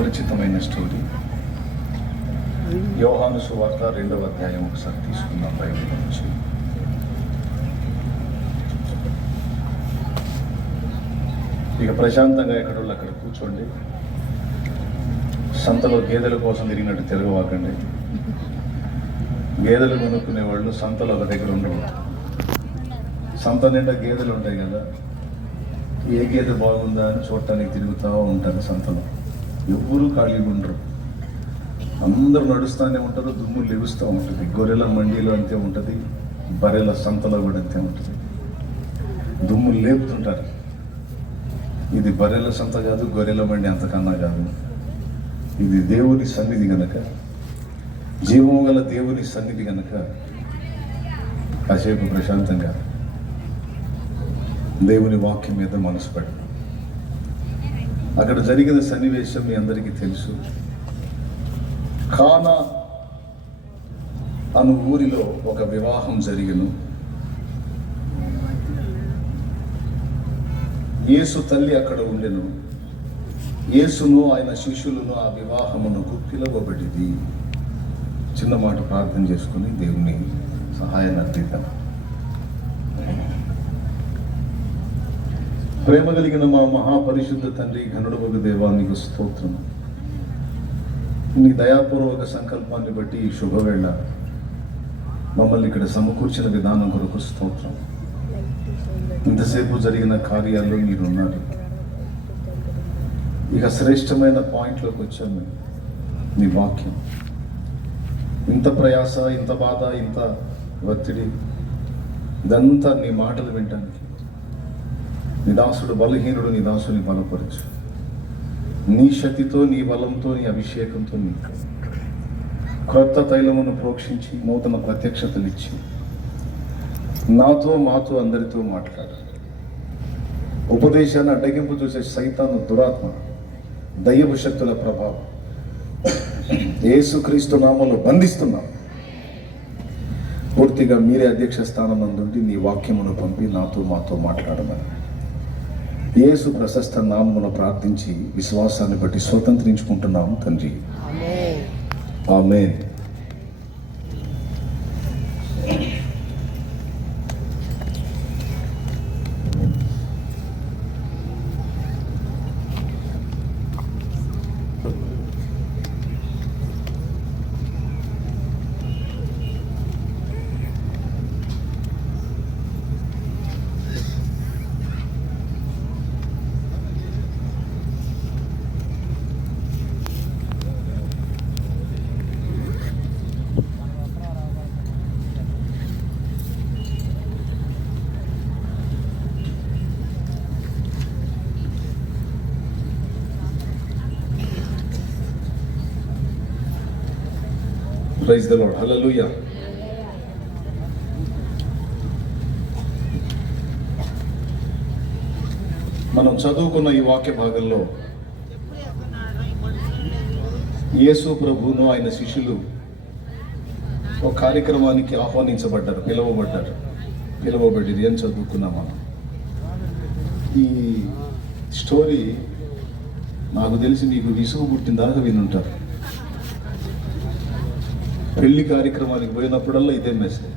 పరిచితమైన story. యోహాను సువార్త 2వ అధ్యాయం ఒకసారి తీసుకుందాం బైబిల్ నుంచి. ఇక ప్రశాంతంగా ఎక్కడోళ్ళు అక్కడ కూర్చోండి. సంతలో గేదెల కోసం తిరిగినట్టు తిరగవాకండి. గేదెలు కొనుక్కునే వాళ్ళు సంతలో ఒక దగ్గర ఉండరు. సంత నిండా గేదెలు ఉంటాయి కదా, ఏ గేదె బాగుందా అని చూడటానికి తిరుగుతూ ఉంటారు సంతలో. ఎవ్వరూ ఖాళీగా ఉండరు, అందరూ నడుస్తూనే ఉంటారు, దుమ్ము లెగుస్తూ ఉంటుంది. గొర్రెల మండీలో అంతే ఉంటుంది, బర్రెల సంతలో కూడా అంతే ఉంటుంది, దుమ్ము లేపుతుంటారు. ఇది బర్రెల సంత కాదు, గొర్రెల మండి అంతకన్నా కాదు. ఇది దేవుని సన్నిధి గనక, జీవము గల దేవుని సన్నిధి గనక కాసేపు ప్రశాంతంగా దేవుని వాక్యం మీద మనసు పెడతాం. అక్కడ జరిగిన సన్నివేశం మీ అందరికీ తెలుసు. కానా అను ఊరిలో ఒక వివాహం జరిగెను. యేసు తల్లి అక్కడ ఉండెను. యేసును ఆయన శిష్యులను ఆ వివాహమునకు పిలువబడింది. చిన్న మాట ప్రార్థన చేసుకుని దేవుని సహాయాన్ని అర్థిద్దాం. ప్రేమ కలిగిన మా మహాపరిశుద్ధ తండ్రి, ఘనుడవగు దేవానికి స్తోత్రం. నీ దయాపూర్వక సంకల్పాన్ని బట్టి ఈ శుభవేళ మమ్మల్ని ఇక్కడ సమకూర్చిన విధానం కొరకు స్తోత్రం. ఇంతసేపు జరిగిన కార్యాల్లో మీరున్నారు. ఇక శ్రేష్టమైన పాయింట్లోకి వచ్చాము. నీ వాక్యం, ఇంత ప్రయాస, ఇంత బాధ, ఇంత ఒత్తిడి, ఇదంతా నీ మాటలు వినటానికి. నీ దాసుడు బలహీనుడు, నీ దాసుని బలపరచు. నీ శక్తితో, నీ బలంతో, నీ అభిషేకంతో నీ క్రొత్త తైలమును ప్రోక్షించి నూతన ప్రత్యక్షతలు ఇచ్చి నాతో, మాతో, అందరితో మాట్లాడాలి. ఉపదేశాన్ని అడ్డగింపు చూసే సైతాను, దురాత్మ, దయ్యపు శక్తుల ప్రభావం యేసుక్రీస్తు నామములో బంధిస్తున్నాం. పూర్తిగా మీరే అధ్యక్ష స్థానం నందుండి నీ వాక్యమును పంపి నాతో, మాతో మాట్లాడమని యేసు ప్రశస్త నామమున ప్రార్థించి విశ్వాసాన్ని బట్టి స్వతంత్రించుకుంటున్నాము తండ్రి. ఆమేన్. Praise the Lord. Hallelujah. మనం చదువుకున్న ఈ వాక్య భాగంలో యేసు ప్రభువును ఆయన శిష్యులు ఒక కార్యక్రమానికి ఆహ్వానించబడ్డారు, పిలువబడింది అని చదువుకున్నాం మనం. ఈ స్టోరీ నాకు తెలిసి మీకు విసుగు పుట్టిన దాకా వినుంటారు. పెళ్లి కార్యక్రమానికి పోయినప్పుడల్లా ఇదే మెసేజ్.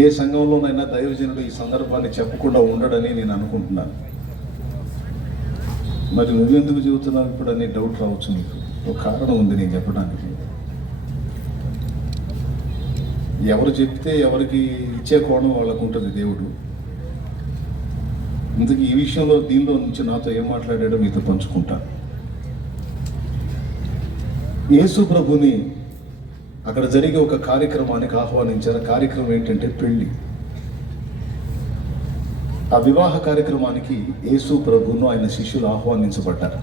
ఏ సంఘంలోనైనా దైవజనుడు ఈ సందర్భాన్ని చెప్పకుండా ఉండడని నేను అనుకుంటున్నాను. మరి నువ్వెందుకు చెబుతున్నావు ఇప్పుడు అనే డౌట్ రావచ్చు మీకు. ఒక కారణం ఉంది నేను చెప్పడానికి. ఎవరు చెప్తే ఎవరికి ఇచ్చే కోణం వాళ్ళకు ఉంటుంది దేవుడు. ఇందుకు ఈ విషయంలో దీనిలో నుంచి నాతో ఏం మాట్లాడాడో మీతో పంచుకుంటాను. యేసు ప్రభుని అక్కడ జరిగే ఒక కార్యక్రమానికి ఆహ్వానించారు. కార్యక్రమం ఏంటంటే పెళ్లి. ఆ వివాహ కార్యక్రమానికి యేసు ప్రభును ఆయన శిష్యులు ఆహ్వానించబడ్డారు.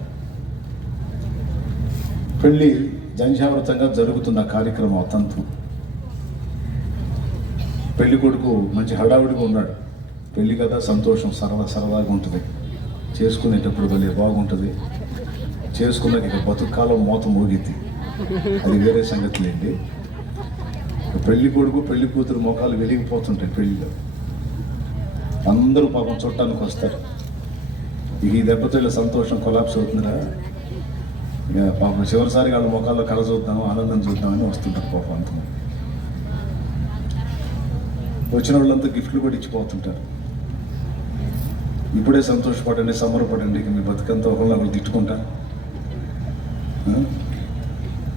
పెళ్లి జంఝావృతంగా జరుగుతున్న కార్యక్రమం తంతు. పెళ్లి కొడుకు మంచి హడావిడిగా ఉన్నాడు. పెళ్లి కదా, సంతోషం, సరదాగా ఉంటుంది. చేసుకునేటప్పుడు భలే బాగుంటుంది. చేసుకున్నాక ఇక బతుకాలం మోత మోగిద్ది, అది వేరే సంగతులేండి. పెళ్లి కొడుకు పెళ్లి కూతురు ముఖాలు వెలిగిపోతుంటాయి పెళ్లిలో. అందరూ పాపం చుట్టానికి వస్తారు. ఇక ఈ దెబ్బతో ఇలా సంతోషం కొలాప్స్ అవుతుందిరా, ఇక పాపం చివరిసారి వాళ్ళ ముఖాల్లో కళ చూద్దాము, ఆనందం చూద్దామని వస్తుంటారు పాపం అంత. వచ్చిన వాళ్ళంతా గిఫ్ట్లు కూడా ఇచ్చిపోతుంటారు. ఇప్పుడే సంతోషపడండి, సంబరపడండి, ఇక మీ బతుకంతా ఒకళ్ళు తిట్టుకుంటా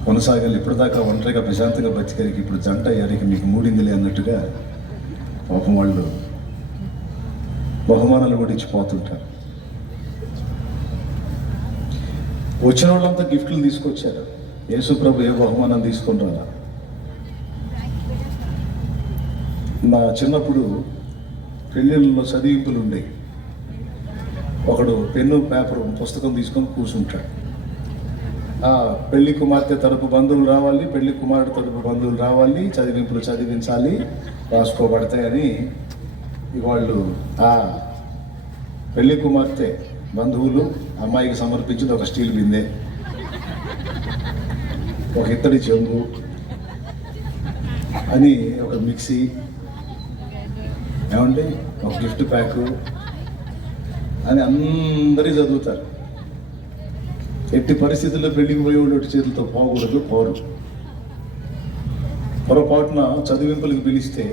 కొనసాగాలి. ఇప్పటిదాకా ఒంటరిగా ప్రశాంతంగా బతికారికి ఇప్పుడు జంట అయ్యారికి మీకు మూడిందిలే అన్నట్టుగా పాపం వాళ్ళు బహుమానాలు కూడా ఇచ్చిపోతుంటారు. వచ్చిన వాళ్ళంతా గిఫ్ట్లు తీసుకొచ్చారు. యేసు ప్రభు ఏ బహుమానం తీసుకొని రాలా. నా చిన్నప్పుడు పెళ్ళిళ్ళలో చదివింపులు ఉండేవి. ఒకడు పెన్ను పేపర్ పుస్తకం తీసుకొని కూర్చుంటాడు. పెళ్లి కుమార్తె తరపు బంధువులు రావాలి, పెళ్లి కుమారుడు తరపు బంధువులు రావాలి, చదివింపులు చదివించాలి, రాసుకోబడతాయని వాళ్ళు ఆ పెళ్లి కుమార్తె బంధువులు అమ్మాయికి సమర్పించింది ఒక స్టీల్ బిందె, ఒక ఇత్తడి చెంబు అని, ఒక మిక్సీ, ఏమంటే ఒక గిఫ్ట్ ప్యాకు అని అందరి చదువుతారు. ఎట్టి పరిస్థితుల్లో పెళ్లికి పోయేవాడు చేతులతో పోకూడదు, పోరు. పొరపాటున చదివింపులకు పిలిస్తే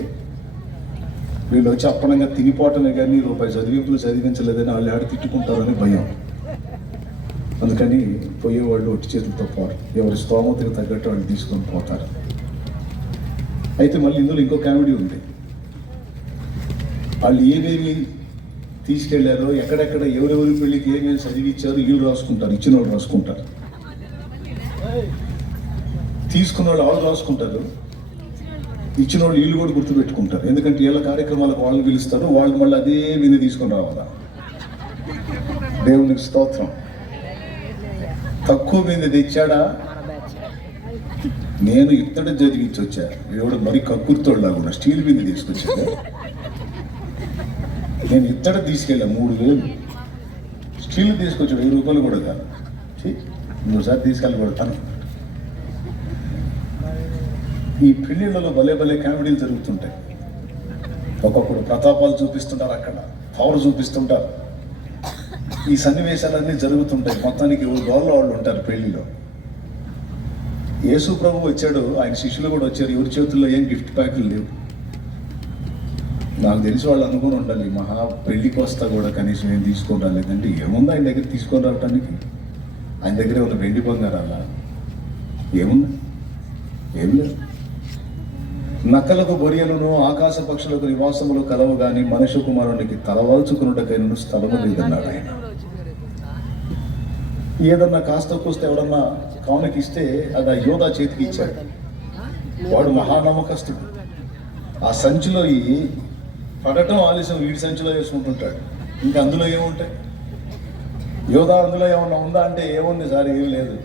వీళ్ళు వచ్చి అప్పనంగా తినిపోవటమే కానీ రూపాయి చదివింపులు చదివించలేదని వాళ్ళు ఆడి తిట్టుకుంటారని భయం. అందుకని పోయేవాళ్ళు ఒట్టి చేతులతో పోరు, ఎవరి స్తోమతకు తగ్గట్టు వాళ్ళు తీసుకొని పోతారు. అయితే మళ్ళీ ఇందులో ఇంకో కామెడీ ఉంది. వాళ్ళు ఏమేమి తీసుకెళ్లారో, ఎక్కడెక్కడ ఎవరెవరి పెళ్లికి ఏమేమి చదివించారో వీళ్ళు రాసుకుంటారు, ఇచ్చిన వాళ్ళు రాసుకుంటారు, తీసుకున్న వాళ్ళు వాళ్ళు రాసుకుంటారు, ఇచ్చిన వాళ్ళు వీళ్ళు కూడా గుర్తుపెట్టుకుంటారు. ఎందుకంటే వీళ్ళ కార్యక్రమాలకు వాళ్ళని పిలుస్తారు, వాళ్ళు మళ్ళీ అదే విని తీసుకొని రావాలా. దేవునికి స్తోత్రం. తక్కువ మీద తెచ్చాడా, నేను ఇత్తడి చదివించి వచ్చా, ఎవడు మరి కక్కుర్తోళ్ళ కూడా స్టీల్ బిందె తీసుకొచ్చాడు. నేను ఇత్తడి తీసుకెళ్ళా 3,000, స్టీల్ తీసుకొచ్చాడు 1000 రూపాయలు కూడా కాదు. ఇంకోసారి తీసుకెళ్ళి కొడతాను. ఈ పెళ్లిళ్ళలో భలే భలే కామెడీలు జరుగుతుంటాయి. ఒక్కొక్కడు ప్రతాపాలు చూపిస్తుంటారు, అక్కడ పవర్ చూపిస్తుంటారు. ఈ సన్నివేశాలన్నీ జరుగుతుంటాయి. మొత్తానికి ఎవరు గోల్లో వాళ్ళు ఉంటారు పెళ్లిలో. యేసు ప్రభు వచ్చాడు, ఆయన శిష్యులు కూడా వచ్చారు. ఎవరి చేతుల్లో ఏం గిఫ్ట్ ప్యాకులు లేవు. నాకు తెలిసి వాళ్ళు అనుకుని ఉండాలి, మహా పెళ్లికి వస్తా కూడా కనీసం ఏం తీసుకొని రాలేదంటే ఏముంది ఆయన దగ్గర తీసుకొని రావటానికి? ఆయన దగ్గర ఉన్న వెండి బంగారాలా ఏముంది? ఏం లేదు. నక్కలకు బొరియలను ఆకాశ పక్షులకు నివాసములు కలవు గాని మనుష్య కుమారునికి తలవాల్చుకున్నటకైన స్థలము లేదన్నాడు ఆయన. ఏదన్నా కాస్త కూస్తే ఎవడన్నా కానుకి ఇస్తే అది ఆ యోధా చేతికి ఇచ్చాడు. వాడు మహానమ్మకస్తుడు. ఆ సంచిలో పడటం ఆలస్యం వీడి సంచిలో వేసుకుంటుంటాడు. ఇంకా అందులో ఏముంటాయి? యోధా అందులో ఏమన్నా ఉందా అంటే ఏముంది సార్, ఏం లేదు,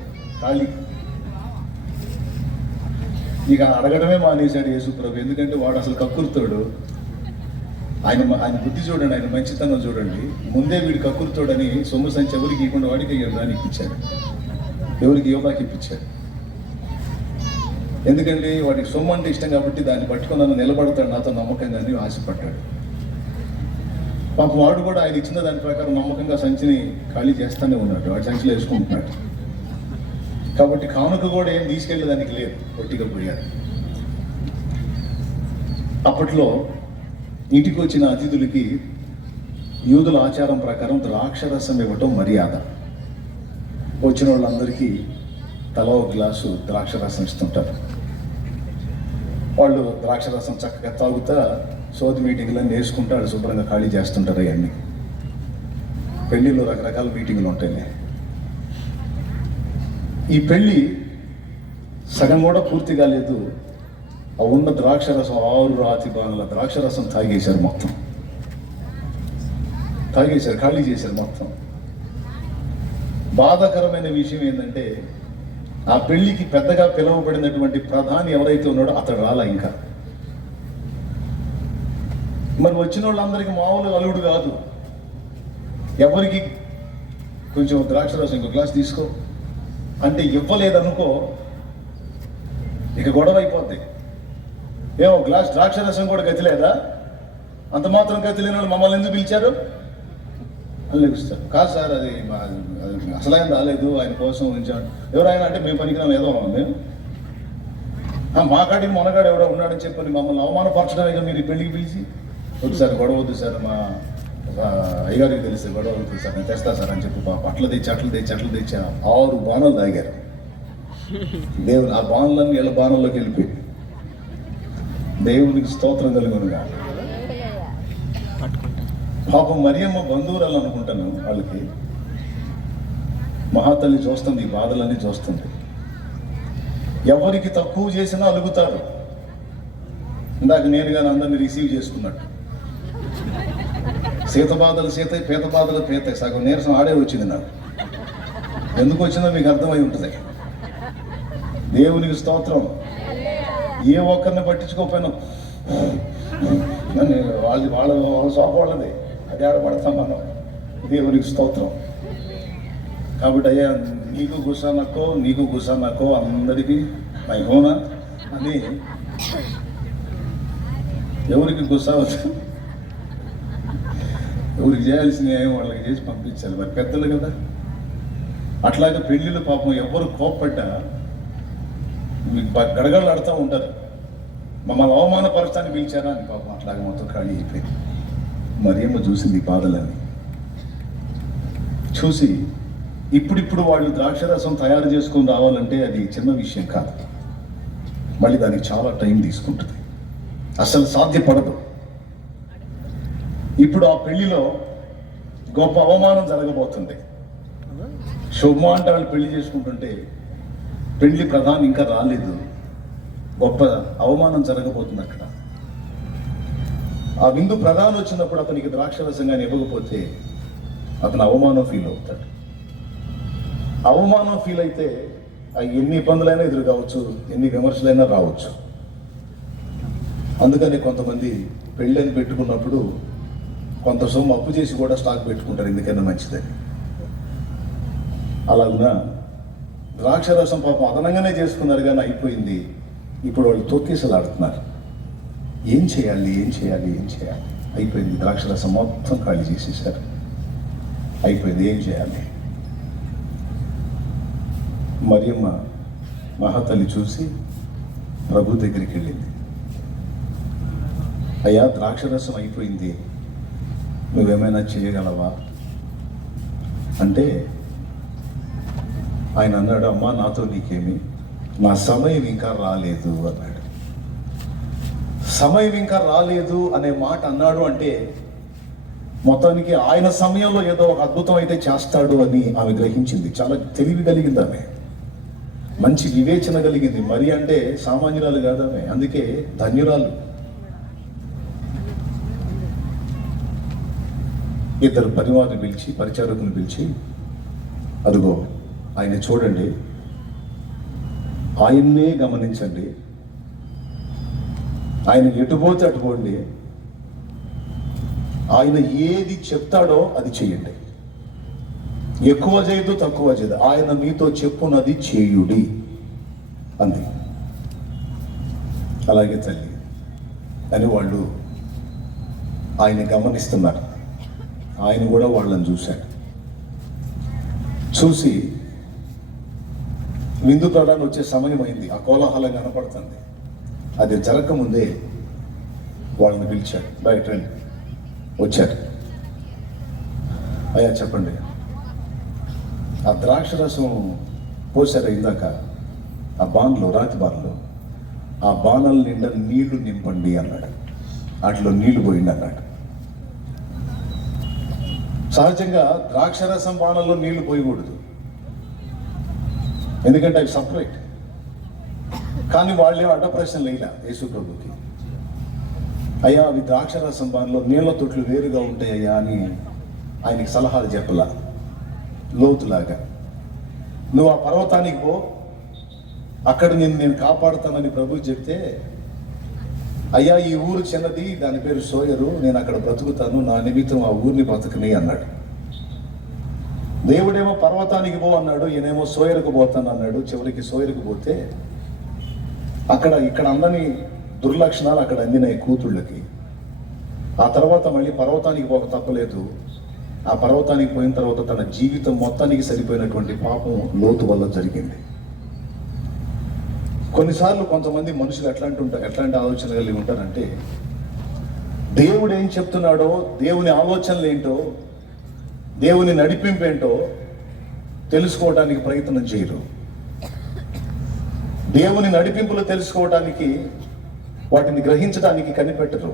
ఖాళీ. ఇక అడగడమే మానేశాడు యేసు ప్రభు. ఎందుకంటే వాడు అసలు కక్కుర్తోడు. ఆయన బుద్ధి చూడండి, ఆయన మంచితనం చూడండి. ముందే వీడు కక్కుర్తోడని సొమ్ము సంచి ఎవరికి ఇవ్వకుండా వాడికి దానికి ఇప్పించాడు. ఎవరికి? యోగాకి ఇప్పించాడు. ఎందుకంటే వాడికి సొమ్ము అంటే ఇష్టం కాబట్టి దాన్ని పట్టుకుని నన్ను నిలబడతాడు, నాతో నమ్మకంగా అని ఆశపడ్డాడు. పాప వాడు కూడా ఆయన ఇచ్చిన దాని ప్రకారం నమ్మకంగా సంచిని ఖాళీ చేస్తూనే ఉన్నాడు. వాడు సంచిలో వేసుకుంటున్నాడు. కాబట్టి కానుక కూడా ఏం తీసుకెళ్ళేదానికి లేదు, పొట్టిగా పోయాడు. అప్పట్లో ఇంటికి వచ్చిన అతిథులకి యూదుల ఆచారం ప్రకారం ద్రాక్షరసం ఇవ్వటం మర్యాద. వచ్చిన వాళ్ళందరికీ తల ఒక గ్లాసు ద్రాక్షరసం ఇస్తుంటారు. వాళ్ళు ద్రాక్షరసం చక్కగా తాగుతా సోది మీటింగ్లన్నీ వేసుకుంటూ వాళ్ళు శుభ్రంగా ఖాళీ చేస్తుంటారు. అవన్నీ పెళ్ళిలో రకరకాల మీటింగ్లు ఉంటాయి. ఈ పెళ్ళి సగం కూడా పూర్తి కాలేదు. ఆ ఉన్న ద్రాక్షరసం 6 రాతి బాణల ద్రాక్షరసం తాగేశారు, మొత్తం తాగేశారు, ఖాళీ చేశారు మొత్తం. బాధాకరమైన విషయం ఏంటంటే ఆ పెళ్లికి పెద్దగా పిలువబడినటువంటి ప్రధాని ఎవరైతే ఉన్నాడో అతడు రాలా ఇంకా. మరి వచ్చిన వాళ్ళందరికీ మామూలు అలుగుడు కాదు. ఎవరికి కొంచెం ద్రాక్షరసం ఇంకో గ్లాస్ తీసుకో అంటే ఇవ్వలేదనుకో, ఇక గొడవ అయిపోద్ది. ఏమో గ్లాస్ ద్రాక్షరసం కూడా గతి లేదా? అంత మాత్రం గతి లేని వాళ్ళు మమ్మల్ని ఎందుకు పిలిచారు? అని లభిస్తారు. కాదు సార్, అది అసలు ఆయన రాలేదు, ఆయన కోసం ఉంచాడు. ఎవరైనా అంటే మేము పనికిరాం ఏదో మేము మా కాడికి మొనగాడు ఎవడో ఉన్నాడని చెప్పని మమ్మల్ని అవమానపరచడానికి మీరు ఈ పెళ్లికి పిలిచి వద్దు సార్, గొడవ వద్దు సార్, మా అయ్యగారికి తెలిస్తే గొడవ అవుతుంది సార్, నేను తెస్తా సార్ అని చెప్పి అట్లా తెచ్చా 6 బాణాలు తాగారు. దేవుని ఆ బాణలన్నీ వీళ్ళ బాణంలోకి వెళ్ళిపోయి దేవునికి స్తోత్రం కలుగునుగా. పాపం మరియమ్మ బంధువురాలు అనుకుంటాను, వాళ్ళకి మహాతల్లి చూస్తుంది, ఈ బాధలన్నీ చూస్తుంది. ఎవరికి తక్కువ చేసినా అలుగుతారు. ఇందాక నేను కానీ అందరినీ రిసీవ్ చేసుకున్నట్టు. సీత బాధలు సీత, పేత బాధలు పేత, సగం నీరసం ఆడే వచ్చింది నాకు. ఎందుకు వచ్చిందో మీకు అర్థమై ఉంటుంది. దేవునికి స్తోత్రం. ఏ ఒక్కరిని పట్టించుకోకపోయినా వాళ్ళ సోప వాళ్ళది, అది ఆడపడతాం మనం. దేవునికి స్తోత్రం. కాబట్టి అయ్యా నీకు గుసానక్కో అందరికీ మై హోనా అని ఎవరికి గుసావచ్చు, ఎవరికి చేయాల్సిన వాళ్ళకి చేసి పంపించాలి. మరి పెద్దలు కదా. అట్లాగే పెళ్ళిళ్ళు పాపం ఎవరు కోప్పడ్డా మీకు గడగడలాడుతూ ఉంటారు. మమ్మల్ని అవమానపరచడానికి పిలిచారా అని పాపం అట్లాగే మొత్తం ఖాళీ అయిపోయింది. మరియమ్మ చూసింది ఈ బాధలన్నీ. చూసి ఇప్పుడిప్పుడు వాళ్ళు ద్రాక్షరసం తయారు చేసుకొని రావాలంటే అది చిన్న విషయం కాదు. మళ్ళీ దానికి చాలా టైం తీసుకుంటుంది, అసలు సాధ్యపడదు. ఇప్పుడు ఆ పెళ్లిలో గొప్ప అవమానం జరగబోతుంది. శుభ అంటే వాళ్ళు పెళ్లి చేసుకుంటుంటే పెళ్లి ప్రధాని ఇంకా రాలేదు, గొప్ప అవమానం జరగబోతుంది అక్కడ. ఆ విందు ప్రధాని వచ్చినప్పుడు అతనికి ద్రాక్షరసంగా ఇవ్వకపోతే అతను అవమానం ఫీల్ అవుతాడు. అవమానం ఫీల్ అయితే ఎన్ని ఇబ్బందులైనా ఎదురు కావచ్చు, ఎన్ని విమర్శలైనా రావచ్చు. అందుకని కొంతమంది పెళ్ళని పెట్టుకున్నప్పుడు కొంత సొమ్ము అప్పు చేసి కూడా స్టాక్ పెట్టుకుంటారు, ఎందుకైనా మంచిదని. అలాగునా ద్రాక్షరసం పాపం అదనంగానే చేసుకున్నారు కానీ అయిపోయింది. ఇప్పుడు వాళ్ళు తొక్కిసలాడుతున్నారు, ఏం చేయాలి అయిపోయింది. ద్రాక్షరసం మొత్తం ఖాళీ చేసేసారు, అయిపోయింది, ఏం చేయాలి. మరియమ్మ మహాతల్లి చూసి ప్రభు దగ్గరికి వెళ్ళింది. అయ్యా ద్రాక్షరసం అయిపోయింది, నువ్వేమైనా చేయగలవా అంటే ఆయన అన్నాడు, అమ్మా నాతో నీకేమి, నా సమయం ఇంకా రాలేదు అన్నాడు. సమయం ఇంకా రాలేదు అనే మాట అన్నాడు అంటే మొత్తానికి ఆయన సమయంలో ఏదో ఒక అద్భుతం అయితే చేస్తాడు అని ఆమె గ్రహించింది. చాలా తెలివి కలిగింది ఆమె, మంచి వివేచన కలిగింది. మరి అంటే సామాన్యురాలు కాదు ఆమె, అందుకే ధన్యురాలు. ఇద్దరు పరివారిని పిలిచి, పరిచారకుని పిలిచి, అదిగో ఆయన చూడండి, ఆయన్నే గమనించండి, ఆయన ఎటుపోతే అటుపోండి, ఆయన ఏది చెప్తాడో అది చేయండి, ఎక్కువ చేయదు తక్కువ చేయదు, ఆయన మీతో చెప్పున్నది చేయుడి అంది. అలాగే తల్లి అని వాళ్ళు ఆయన గమనిస్తున్నారు. ఆయన కూడా వాళ్ళని చూశాడు. చూసి విందు ప్రధాని వచ్చే సమయం అయింది, ఆ కోలాహలం కనపడుతుంది. అది జరగకముందే వాళ్ళని పిలిచాడు, బయట రండి. వచ్చారు. అయ్యా చెప్పండి, ఆ ద్రాక్షరసం పోసారు ఇందాక ఆ బాణలో, రాతి బాణలో, ఆ బాణల నిండా నీళ్లు నింపండి అన్నాడు. వాటిలో నీళ్లు పోయింది అన్నాడు. సహజంగా ద్రాక్షరసం బాణంలో నీళ్లు పోయకూడదు, ఎందుకంటే అవి సపరేట్. కానీ వాళ్ళేమో అడ్డ ప్రశ్నలు వేయలే యేసు ప్రభుకి. అయ్యా అవి ద్రాక్షరసం బాణంలో నీళ్ల తొట్లు వేరుగా ఉంటాయ్యా అని ఆయనకి సలహాలు చెప్పలా లోతులాగా. నువ్వు ఆ పర్వతానికి పో, అక్కడ నేను కాపాడుతానని ప్రభు చెప్తే, అయ్యా ఈ ఊరు చిన్నది, దాని పేరు సోయరు, నేను అక్కడ బ్రతుకుతాను, నా నిమిత్తం ఆ ఊరిని బ్రతకని అన్నాడు. దేవుడేమో పర్వతానికి పో అన్నాడు, ఈయనేమో సోయరుకు పోతాను అన్నాడు. చివరికి సోయరుకు పోతే ఇక్కడ అందని దుర్లక్షణాలు అక్కడ అందినాయి కూతుళ్ళకి. ఆ తర్వాత మళ్ళీ పర్వతానికి పోక తప్పలేదు, ఆ పర్వతానికి పోయిన తర్వాత తన జీవితం మొత్తానికి సరిపోయినటువంటి పాపం లోతు వల్ల జరిగింది. కొన్నిసార్లు కొంతమంది మనుషులు ఎట్లాంటి ఆలోచన కలిగి ఉంటారంటే, దేవుడు ఏం చెప్తున్నాడో, దేవుని ఆలోచనలు ఏంటో, దేవుని నడిపింపు ఏంటో తెలుసుకోవడానికి ప్రయత్నం చేయరు. దేవుని నడిపింపులు తెలుసుకోవడానికి, వాటిని గ్రహించడానికి కనిపెట్టరు.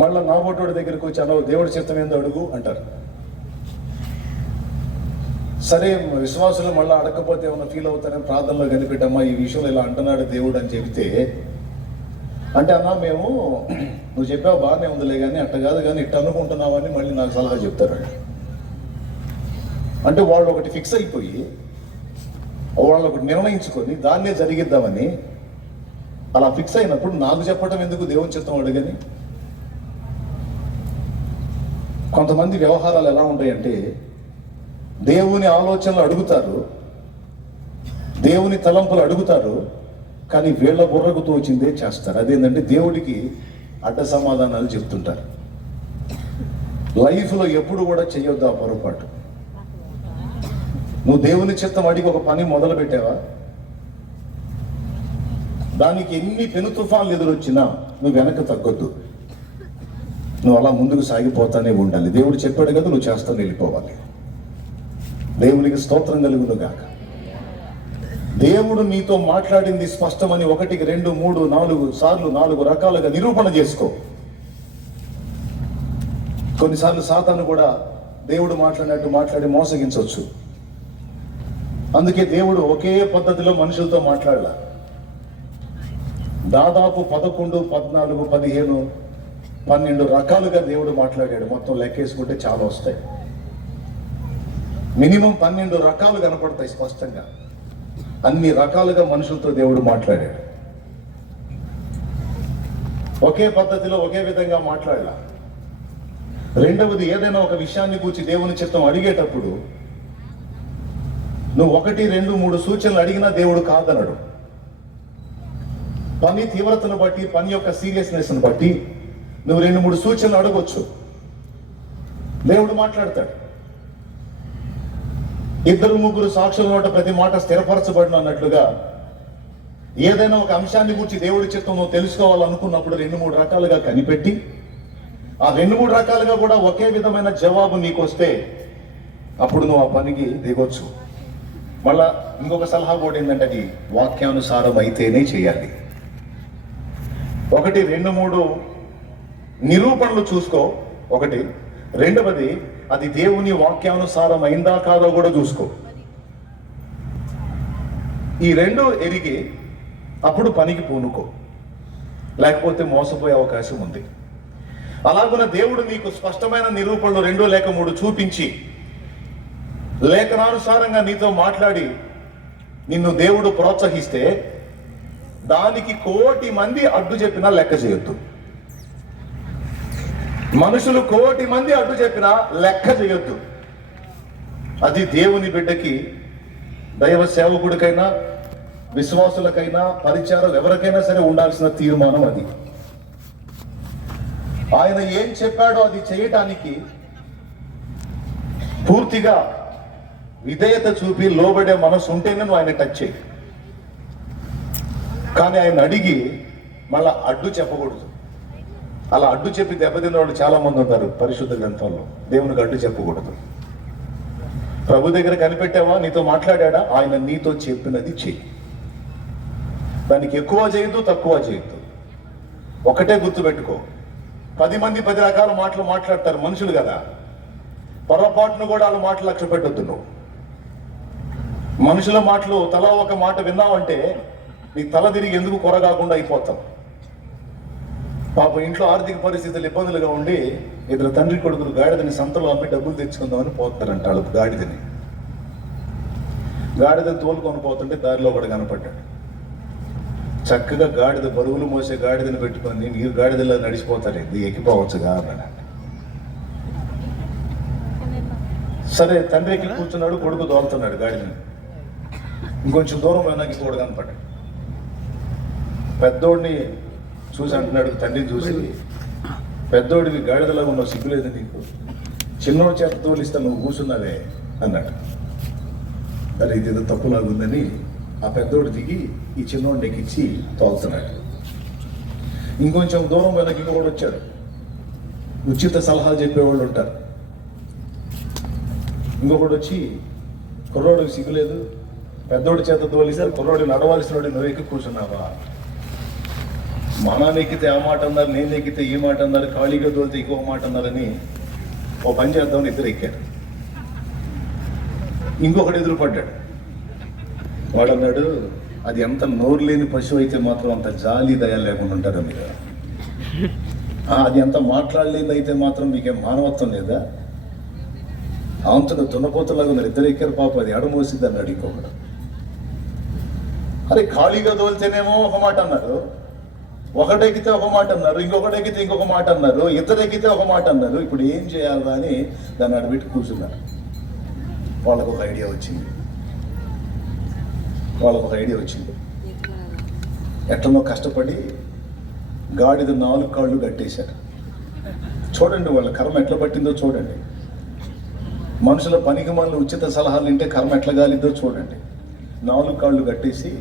మళ్ళా నాబోటోడి దగ్గరికి వచ్చి అనో దేవుడి చిత్తం ఏందో అడుగు అంటారు. సరే విశ్వాసులు మళ్ళీ అడగకపోతే ఏమన్నా ఫీల్ అవుతారని ప్రార్థనలో కనిపెట్టమ్మా ఈ విషయంలో ఇలా అంటున్నాడు దేవుడు అని చెబితే, అంటే అన్నా మేము నువ్వు చెప్పావు బాగానే ఉందిలే కానీ అట్ట కాదు కానీ ఇట్ట అనుకుంటున్నావని మళ్ళీ నాకు సలహా చెప్తారు. అంటే వాళ్ళు ఒకటి ఫిక్స్ అయిపోయి, వాళ్ళు ఒకటి నిర్ణయించుకొని దాన్నే జరిగిద్దామని అలా ఫిక్స్ అయినప్పుడు నాకు చెప్పడం ఎందుకు దేవుని చిత్తం అడగని. కొంతమంది వ్యవహారాలు ఎలా ఉంటాయంటే, దేవుని ఆలోచనలు అడుగుతారు, దేవుని తలంపులు అడుగుతారు, కానీ వీళ్ళ బుర్రకు తోచిందే చేస్తారు. అదేంటంటే దేవుడికి అడ్డ సమాధానాలు చెప్తుంటారు. లైఫ్లో ఎప్పుడు కూడా చెయ్యొద్దు ఆ పొరపాటు. నువ్వు దేవుని చిత్తం అడిగి ఒక పని మొదలు పెట్టావా, దానికి ఎన్ని పెను తుఫాన్లు ఎదురొచ్చినా నువ్వు వెనక్కి తగ్గొద్దు. నువ్వు అలా ముందుకు సాగిపోతానే ఉండాలి. దేవుడు చెప్పాడు కదా, నువ్వు చేస్తాను వెళ్ళిపోవాలి. దేవునికి స్తోత్రం కలుగును గాక. దేవుడు నీతో మాట్లాడింది స్పష్టమని 1, 2, 3, 4 సార్లు 4 రకాలుగా నిరూపణ చేసుకో. కొన్నిసార్లు సాతాను కూడా దేవుడు మాట్లాడినట్టు మాట్లాడి మోసగించవచ్చు. అందుకే దేవుడు ఒకే పద్ధతిలో మనుషులతో మాట్లాడాల. దాదాపు 11, 14, 15, 12 రకాలుగా దేవుడు మాట్లాడాడు. మొత్తం లెక్కేసుకుంటే చాలా వస్తాయి. మినిమం 12 రకాలు కనపడతాయి స్పష్టంగా. అన్ని రకాలుగా మనుషులతో దేవుడు మాట్లాడాడు. ఒకే పద్ధతిలో ఒకే విధంగా మాట్లాడాల. రెండవది, ఏదైనా ఒక విషయాన్ని కూర్చి దేవుని చిత్తం అడిగేటప్పుడు నువ్వు 1, 2, 3 సూచనలు అడిగినా దేవుడు కాదనడు. పని తీవ్రతను బట్టి, పని యొక్క సీరియస్నెస్ను బట్టి నువ్వు 2, 3 సూచనలు అడగొచ్చు. దేవుడు మాట్లాడతాడు. 2, 3 సాక్షుల నోట ప్రతి మాట స్థిరపరచబడిన అన్నట్లుగా ఏదైనా ఒక అంశాన్ని గురించి దేవుడి చిత్తం నువ్వు తెలుసుకోవాలనుకున్నప్పుడు 2, 3 రకాలుగా కనిపెట్టి, ఆ 2, 3 రకాలుగా కూడా ఒకే విధమైన జవాబు నీకు వస్తే అప్పుడు నువ్వు ఆ పనికి దిగొచ్చు. మళ్ళా ఇంకొక సలహా కూడా ఏంటంటే, అది వాక్యానుసారం అయితేనే చేయాలి. 1, 2, 3 నిరూపణలు చూసుకో. 1. రెండవది, అది దేవుని వాక్యానుసారం అయిందా కాదో కూడా చూసుకో. ఈ 2 ఎరిగి అప్పుడు పనికి పూనుకో, లేకపోతే మోసపోయే అవకాశం ఉంది. అలాగున దేవుడు నీకు స్పష్టమైన నిరూపణలు 2 లేక 3 చూపించి లేఖనానుసారంగా నీతో మాట్లాడి నిన్ను దేవుడు ప్రోత్సహిస్తే దానికి 1,000,000 మంది అడ్డు చెప్పినా లెక్క చేయొద్దు. మనుషులు 1,000,000 మంది అడ్డు చెప్పినా లెక్క చేయొద్దు. అది దేవుని బిడ్డకి, దైవ సేవకుడికైనా, విశ్వాసులకైనా, పరిచారం ఎవరికైనా సరే ఉండాల్సిన తీర్మానం అది. ఆయన ఏం చెప్పాడో అది చేయటానికి పూర్తిగా విధేయత చూపి లోబడే మనసు ఉంటేనే నువ్వు ఆయన టచ్ చేయి. కానీ ఆయన అడిగి మళ్ళా అడ్డు చెప్పకూడదు. అలా అడ్డు చెప్పి దెబ్బతిన్న వాళ్ళు చాలా మంది ఉంటారు పరిశుద్ధ గ్రంథంలో. దేవునికి అడ్డు చెప్పకూడదు. ప్రభు దగ్గర కనిపెట్టావా, నీతో మాట్లాడా, ఆయన నీతో చెప్పినది చెయ్యి. దానికి ఎక్కువ చేయొద్దు, తక్కువ చేయొద్దు. ఒకటే గుర్తుపెట్టుకో, 10 మంది 10 రకాల మాటలు మాట్లాడతారు మనుషులు కదా. పొరపాటును కూడా వాళ్ళ మాటలు లక్ష్య పెట్టొద్దు. నువ్వు మనుషుల మాటలు తలా ఒక మాట విన్నావంటే నీ తల తిరిగి ఎందుకు కొరగాకుండా అయిపోతాం. పాప ఇంట్లో ఆర్థిక పరిస్థితులు ఇబ్బందులుగా ఉండి 2 తండ్రి కొడుకులు గాడిదని సంతలో అమ్మి డబ్బులు తెచ్చుకుందామని పోతారంట. వాళ్ళు గాడిదని తోలుకొని పోతుంటే దారిలో ఒకడు కనపడ్డాడు. చక్కగా గాడిద బరువులు మోసే గాడిదని పెట్టుకొని మీరు గాడిదలో నడిచిపోతారు, ఇది ఎక్కిపోవచ్చుగా అన్నాడు. సరే తండ్రి ఎక్కి కూర్చున్నాడు, కొడుకు దోలుతున్నాడు గాడిదని. ఇంకొంచెం దూరం వెనక్కి కూడా కనపడ్డాడు. పెద్దోడిని చూసి అంటున్నాడు తండ్రిని చూసి, పెద్దోడివి గాడిదలో ఉన్న సిగ్గులేదు నీకు, చిన్నోడు చేత తోలిస్తా, నువ్వు కూర్చున్నావే అన్నాడు. సరే ఇదేదో తప్పులాగుందని ఆ పెద్దోడు దిగి ఈ చిన్నోడిని ఎక్కించి తోలుతున్నాడు. ఇంకొంచెం దూరం వెనక్కి ఇంకొకడు వచ్చాడు. ఉచిత సలహాలు చెప్పేవాళ్ళు ఉంటారు. ఇంకొకడు వచ్చి, కుర్రోడికి సిగ్గులేదు, పెద్దోడి చేత తోలిస్తే కుర్రోడి నడవాల్సిన వాడు నువ్వు ఎక్కి కూర్చున్నావా? మా నాన్న ఎక్కితే ఆ మాట అన్నారు, నేను ఎక్కితే ఈ మాట అన్నారు, ఖాళీగా తోలితే ఇంకొక మాట అన్నారని ఓ పని చేద్దామని ఇద్దరు ఎక్కారు. ఇంకొకటి ఎదురుపడ్డాడు. వాడు అన్నాడు, అది ఎంత నోరు లేని పశువు అయితే మాత్రం అంత జాలి దయ లేకుండా ఉంటారా మీరు? అది ఎంత మాట్లాడలేని అయితే మాత్రం మీకేం మానవత్వం లేదా? అంతగా దున్నపోతలాగా ఉన్నారు. ఇద్దరు ఎక్కారు. పాప అది ఎడమోసింది అన్నాడు ఇంకొకడు. అరే ఖాళీగా తోలితేనేమో ఒక మాట అన్నారు, ఒకటెక్కితే ఒక మాట అన్నారు, ఇంకొకటి ఎక్కితే ఇంకొక మాట అన్నారు, ఇద్దరు ఎక్కితే ఒక మాట అన్నారు. ఇప్పుడు ఏం చేయాలా అని దాన్ని అడబెట్టి కూర్చున్నారు. వాళ్ళకు ఒక ఐడియా వచ్చింది. ఎట్లనో కష్టపడి గాడిద 4 కాళ్ళు కట్టేశారు. చూడండి వాళ్ళ కర్మ ఎట్లా పట్టిందో చూడండి. మనుషుల పనికి మనల్ని ఉచిత సలహాలు వింటే కర్మ ఎట్లా గాలిద్దో చూడండి. 4 కాళ్ళు కట్టేసి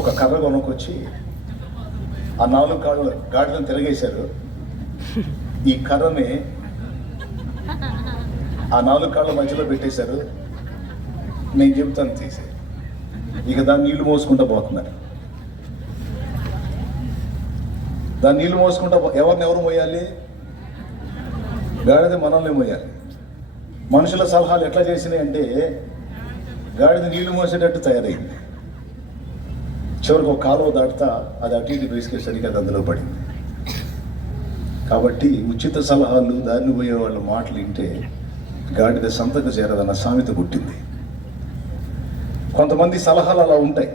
ఒక కర్ర కొనుక్కొచ్చి ఆ 4 కాళ్ళు గాడిదను తిరగేశారు. ఈ కర్రని ఆ 4 కాళ్ళ మధ్యలో పెట్టేశారు. నేను చెబుతాను తీసి, ఇక దాన్ని నీళ్లు మోసుకుంటూ పోతున్నారు. దాన్ని నీళ్లు మోసుకుంటా ఎవరు మోయాలి? గాడిద మనల్ని మోయాలి. మనుషుల సలహాలు ఎట్లా చేసినాయి అంటే గాడిద నీళ్లు మోసేటట్టు తయారైంది. చివరికి ఒక కాలువ దాటుతా అది అటు ఇటు బేసుకేసరికి అది అందులో పడింది. కాబట్టి ఉచిత సలహాలు, దారిని పోయే వాళ్ళ మాటలు వింటే గాడిద సంతకు చేరదన్న సామెత పుట్టింది. కొంతమంది సలహాలు అలా ఉంటాయి.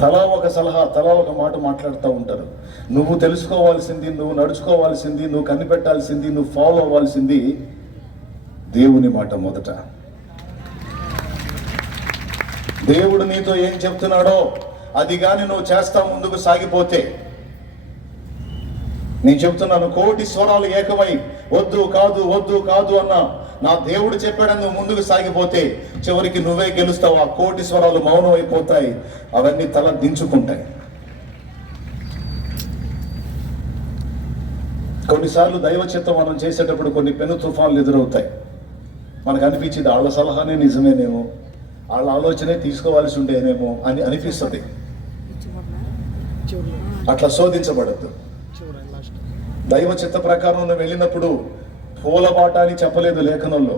తలా ఒక సలహా, తలా ఒక మాట మాట్లాడుతూ ఉంటారు. నువ్వు తెలుసుకోవాల్సింది, నువ్వు నడుచుకోవాల్సింది, నువ్వు కనిపెట్టాల్సింది, నువ్వు ఫాలో అవ్వాల్సింది దేవుని మాట. మొదట దేవుడు నీతో ఏం చెప్తున్నాడో అది కానీ నువ్వు చేస్తా ముందుకు సాగిపోతే, నేను చెప్తున్నాను, 1,000,000 స్వరాలు ఏకమై వద్దు కాదు వద్దు కాదు అన్నా నా దేవుడు చెప్పాడని నువ్వు ముందుకు సాగిపోతే చివరికి నువ్వే గెలుస్తావు. ఆ 1,000,000 స్వరాలు మౌనం అయిపోతాయి, అవన్నీ తల దించుకుంటాయి. కొన్నిసార్లు దైవ చిత్తం మనం చేసేటప్పుడు కొన్ని పెను తుఫాన్లు ఎదురవుతాయి. మనకు అనిపించింది వాళ్ళ సలహానే నిజమేనేమో, వాళ్ళ ఆలోచనే తీసుకోవాల్సి ఉండేనేమో అని అనిపిస్తుంది. అట్లా శోధించబడద్దు. దైవ చిత్త ప్రకారం నువ్వు వెళ్ళినప్పుడు పూలబాట అని చెప్పలేదు లేఖనంలో.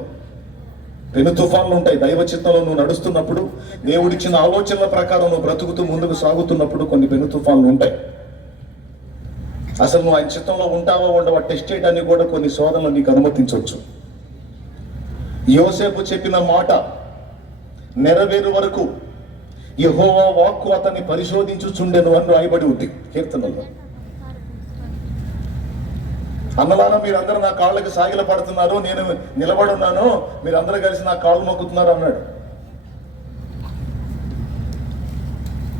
పెను తుఫాన్లు ఉంటాయి. దైవ చిత్తంలో నువ్వు నడుస్తున్నప్పుడు, దేవుడిచ్చిన ఆలోచనల ప్రకారం నువ్వు బ్రతుకుతూ ముందుకు సాగుతున్నప్పుడు కొన్ని పెను తుఫాన్లు ఉంటాయి. అసలు నువ్వు ఆయన చిత్తంలో ఉంటావా ఉండవా టెస్ట్ చేయడానికి కూడా కొన్ని శోధనలు నీకు అనుమతించవచ్చు. యోసేపు చెప్పిన మాట నెరవేరు వరకు యెహోవా వాక్కు అతన్ని పరిశోధించుచుండెను అని రాయబడి ఉంది కీర్తనలో. అన్నలారా మీరందరూ నా కాళ్ళకి సాగిల పడుతున్నారు, నేను నిలబడున్నాను, మీరందరూ కలిసి నా కాళ్ళు మొక్కుతున్నారు అన్నాడు.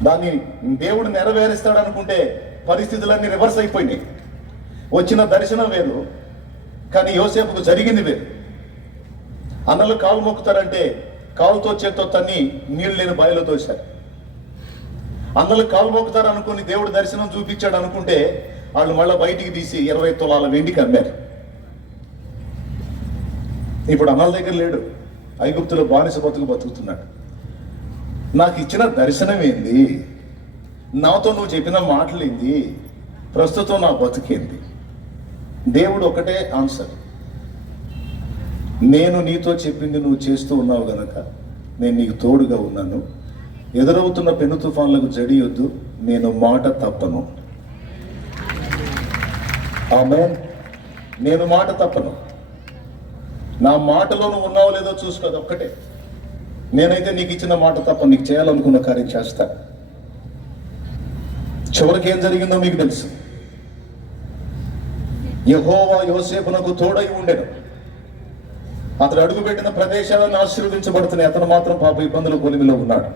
దాన్ని దేవుడు నెరవేరుస్తాడు అనుకుంటే పరిస్థితులన్నీ రివర్స్ అయిపోయినాయి. వచ్చిన దర్శనం వేరు, కానీ యోసేపుకు జరిగింది వేరు. అన్నలు కాలు మొక్కుతారంటే కాలుతో చేత్తో తన్ని నీళ్ళు లేని బావిలో తోశారు. అన్నలు కాలు మొక్కుతారు అనుకుని దేవుడు దర్శనం చూపించాడు అనుకుంటే వాళ్ళు మళ్ళీ బయటికి తీసి 20 తులాల వెండికి అమ్మారు. ఇప్పుడు అన్నల దగ్గర లేడు, ఐగుప్తులో బానిస బతుకుతున్నాడు. నాకు ఇచ్చిన దర్శనం ఏంది, నాతో నువ్వు చెప్పిన మాటలు ఏంది, ప్రస్తుతం నా బతుకేంది? దేవుడు ఒకటే ఆన్సర్, నేను నీతో చెప్పింది నువ్వు చేస్తూ ఉన్నావు గనక నేను నీకు తోడుగా ఉన్నాను. ఎదురవుతున్న పెను తుఫాన్లకు జడియొద్దు, నేను మాట తప్పను. ఆమేన్. నేను మాట తప్పను. నా మాటలో నువ్వు ఉన్నావో లేదో చూసుకోదు ఒక్కటే. నేనైతే నీకు ఇచ్చిన మాట తప్ప, నీకు చేయాలనుకున్న కార్యం చేస్తా. చివరికి ఏం జరిగిందో మీకు తెలుసు. యెహోవా యోసేపునకు తోడై ఉండెను. అతడు అడుగుపెట్టిన ప్రదేశాలను ఆశీర్వదించబడుతున్నాయి, అతను మాత్రం పాప ఇబ్బందుల కొలిమిలో ఉన్నాడు.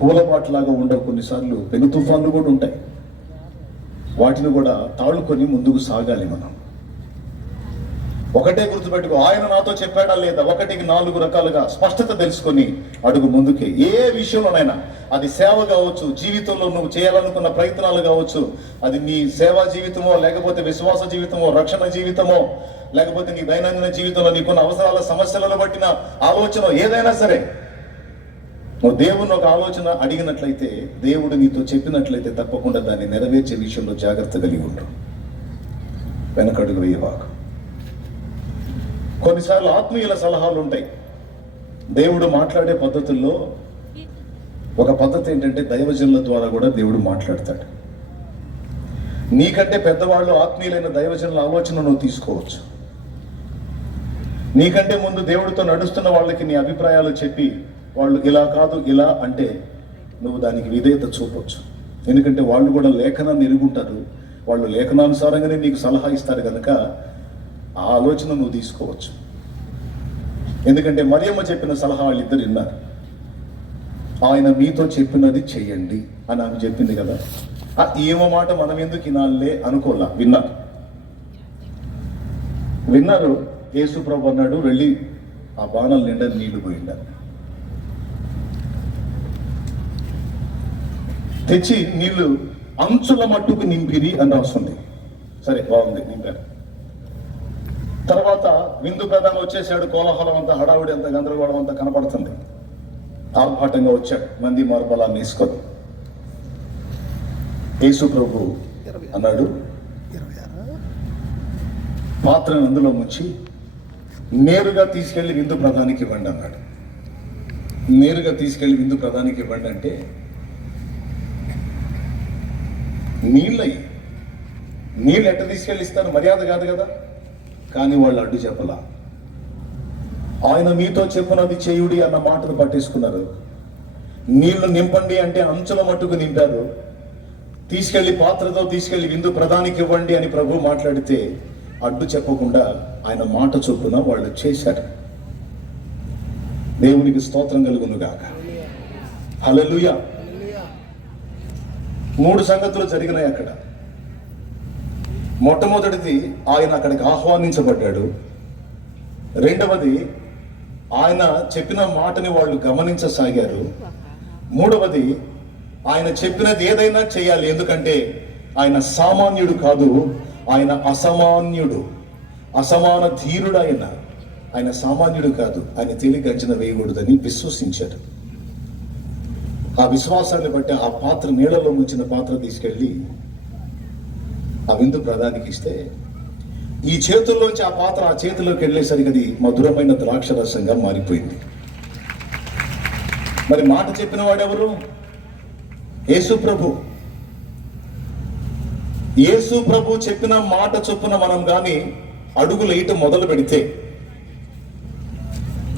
పూలబాట్లాగా ఉండవు, కొన్నిసార్లు పెను తుఫాన్లు కూడా ఉంటాయి. వాటిని కూడా తాళుకొని ముందుకు సాగాలి మనం. ఒకటే గుర్తుపెట్టుకో, ఆయన నాతో చెప్పాడా లేదా, 1-4 రకాలుగా స్పష్టత తెలుసుకొని అడుగు ముందుకే. ఏ విషయంలోనైనా, అది సేవ కావచ్చు, జీవితంలో నువ్వు చేయాలనుకున్న ప్రయత్నాలు కావచ్చు, అది నీ సేవా జీవితమో, లేకపోతే విశ్వాస జీవితమో, రక్షణ జీవితమో, లేకపోతే నీ దైనందిన జీవితంలో నీకున్న అవసరాల సమస్యలను బట్టిన ఆలోచన ఏదైనా సరే, నువ్వు దేవుని ఒక ఆలోచన అడిగినట్లయితే, దేవుడు నీతో చెప్పినట్లయితే తప్పకుండా దాన్ని నెరవేర్చే విషయంలో జాగ్రత్త కలిగి ఉంటావు. వెనకడుగు వేయవాకు. కొన్నిసార్లు ఆత్మీయుల సలహాలు ఉంటాయి. దేవుడు మాట్లాడే పద్ధతుల్లో ఒక పద్ధతి ఏంటంటే, దైవజనుల ద్వారా కూడా దేవుడు మాట్లాడతాడు. నీకంటే పెద్దవాళ్ళు, ఆత్మీయులైన దైవజనుల ఆలోచన నువ్వు తీసుకోవచ్చు. నీకంటే ముందు దేవుడితో నడుస్తున్న వాళ్ళకి నీ అభిప్రాయాలు చెప్పి, వాళ్ళు ఇలా కాదు ఇలా అంటే నువ్వు దానికి విధేయత చూపవచ్చు. ఎందుకంటే వాళ్ళు కూడా లేఖనాన్ని ఎరుగుంటారు, వాళ్ళు లేఖనానుసారంగానే నీకు సలహా ఇస్తారు కనుక ఆ ఆలోచన నువ్వు తీసుకోవచ్చు. ఎందుకంటే మరియమ్మ చెప్పిన సలహా వాళ్ళిద్దరు విన్నారు. ఆయన మీతో చెప్పినది చెయ్యండి అని ఆమె చెప్పింది కదా, ఏమో మాట మనం ఎందుకు వినాలే అనుకోలా, విన్నారు. యేసు ప్రభు అన్నాడు, వెళ్ళి ఆ బాణాల నిండా నీళ్లు పోయిండారు, తెచ్చి నీళ్లు అంచుల మట్టుకు నింపిరి అని రాస్తుంది. సరే, బాగుంది, నింపారు. తర్వాత విందు ప్రధాని వచ్చేసాడు. కోలాహలం అంతా, హడావుడి అంతా, గందరగోళం అంతా కనపడుతుంది. ఆర్భాటంగా వచ్చాడు, మంది మార్బలాన్ని తీసుకొని. యేసు ప్రభు అన్నాడు, పాత్రను అందులో ముంచి నేరుగా తీసుకెళ్లి విందు ప్రధానికి ఇవ్వండి అన్నాడు. నేరుగా తీసుకెళ్లి విందు ప్రధానికి ఇవ్వండి అంటే నీళ్ళు ఎట్ట తీసుకెళ్ళి ఇస్తారు, మర్యాద కాదు కదా. కానీ వాళ్ళు అడ్డు చెప్పలా. ఆయన మీతో చెప్పినది చేయుడి అన్న మాటను పట్టేసుకున్నారు. నీళ్లు నింపండి అంటే అంచుల మట్టుకు నింపారు. తీసుకెళ్లి పాత్రతో తీసుకెళ్లి విందు ప్రధానికి ఇవ్వండి అని ప్రభు మాట్లాడితే అడ్డు చెప్పకుండా ఆయన మాట చొప్పున వాళ్ళు చేశారు. దేవునికి స్తోత్రం కలుగును గాక. హల్లెలూయా. 3 సంగతులు జరిగినాయి అక్కడ. మొట్టమొదటిది, ఆయన అక్కడికి ఆహ్వానించబడ్డాడు. రెండవది, ఆయన చెప్పిన మాటని వాళ్ళు గమనించసాగారు. మూడవది, ఆయన చెప్పినది ఏదైనా చేయాలి, ఎందుకంటే ఆయన సామాన్యుడు కాదు, ఆయన అసమాన్యుడు, అసమాన ధీరుడు. ఆయన సామాన్యుడు కాదు, ఆయన తేలిక అంచనా వేయకూడదని విశ్వసించారు. ఆ విశ్వాసాన్ని బట్టి ఆ పాత్ర, నీళ్ళలో ముంచిన పాత్ర తీసుకెళ్ళి ఆ విందు ప్రధానికి ఇస్తే, ఈ చేతుల్లోంచి ఆ పాత్ర ఆ చేతిలోకి వెళ్ళేసరికి అది మధురమైన ద్రాక్ష రసంగా మారిపోయింది. మరి మాట చెప్పిన వాడెవరు? యేసు ప్రభు. యేసు ప్రభు చెప్పిన మాట చొప్పున మనం కానీ అడుగులు వేయటం మొదలు పెడితే,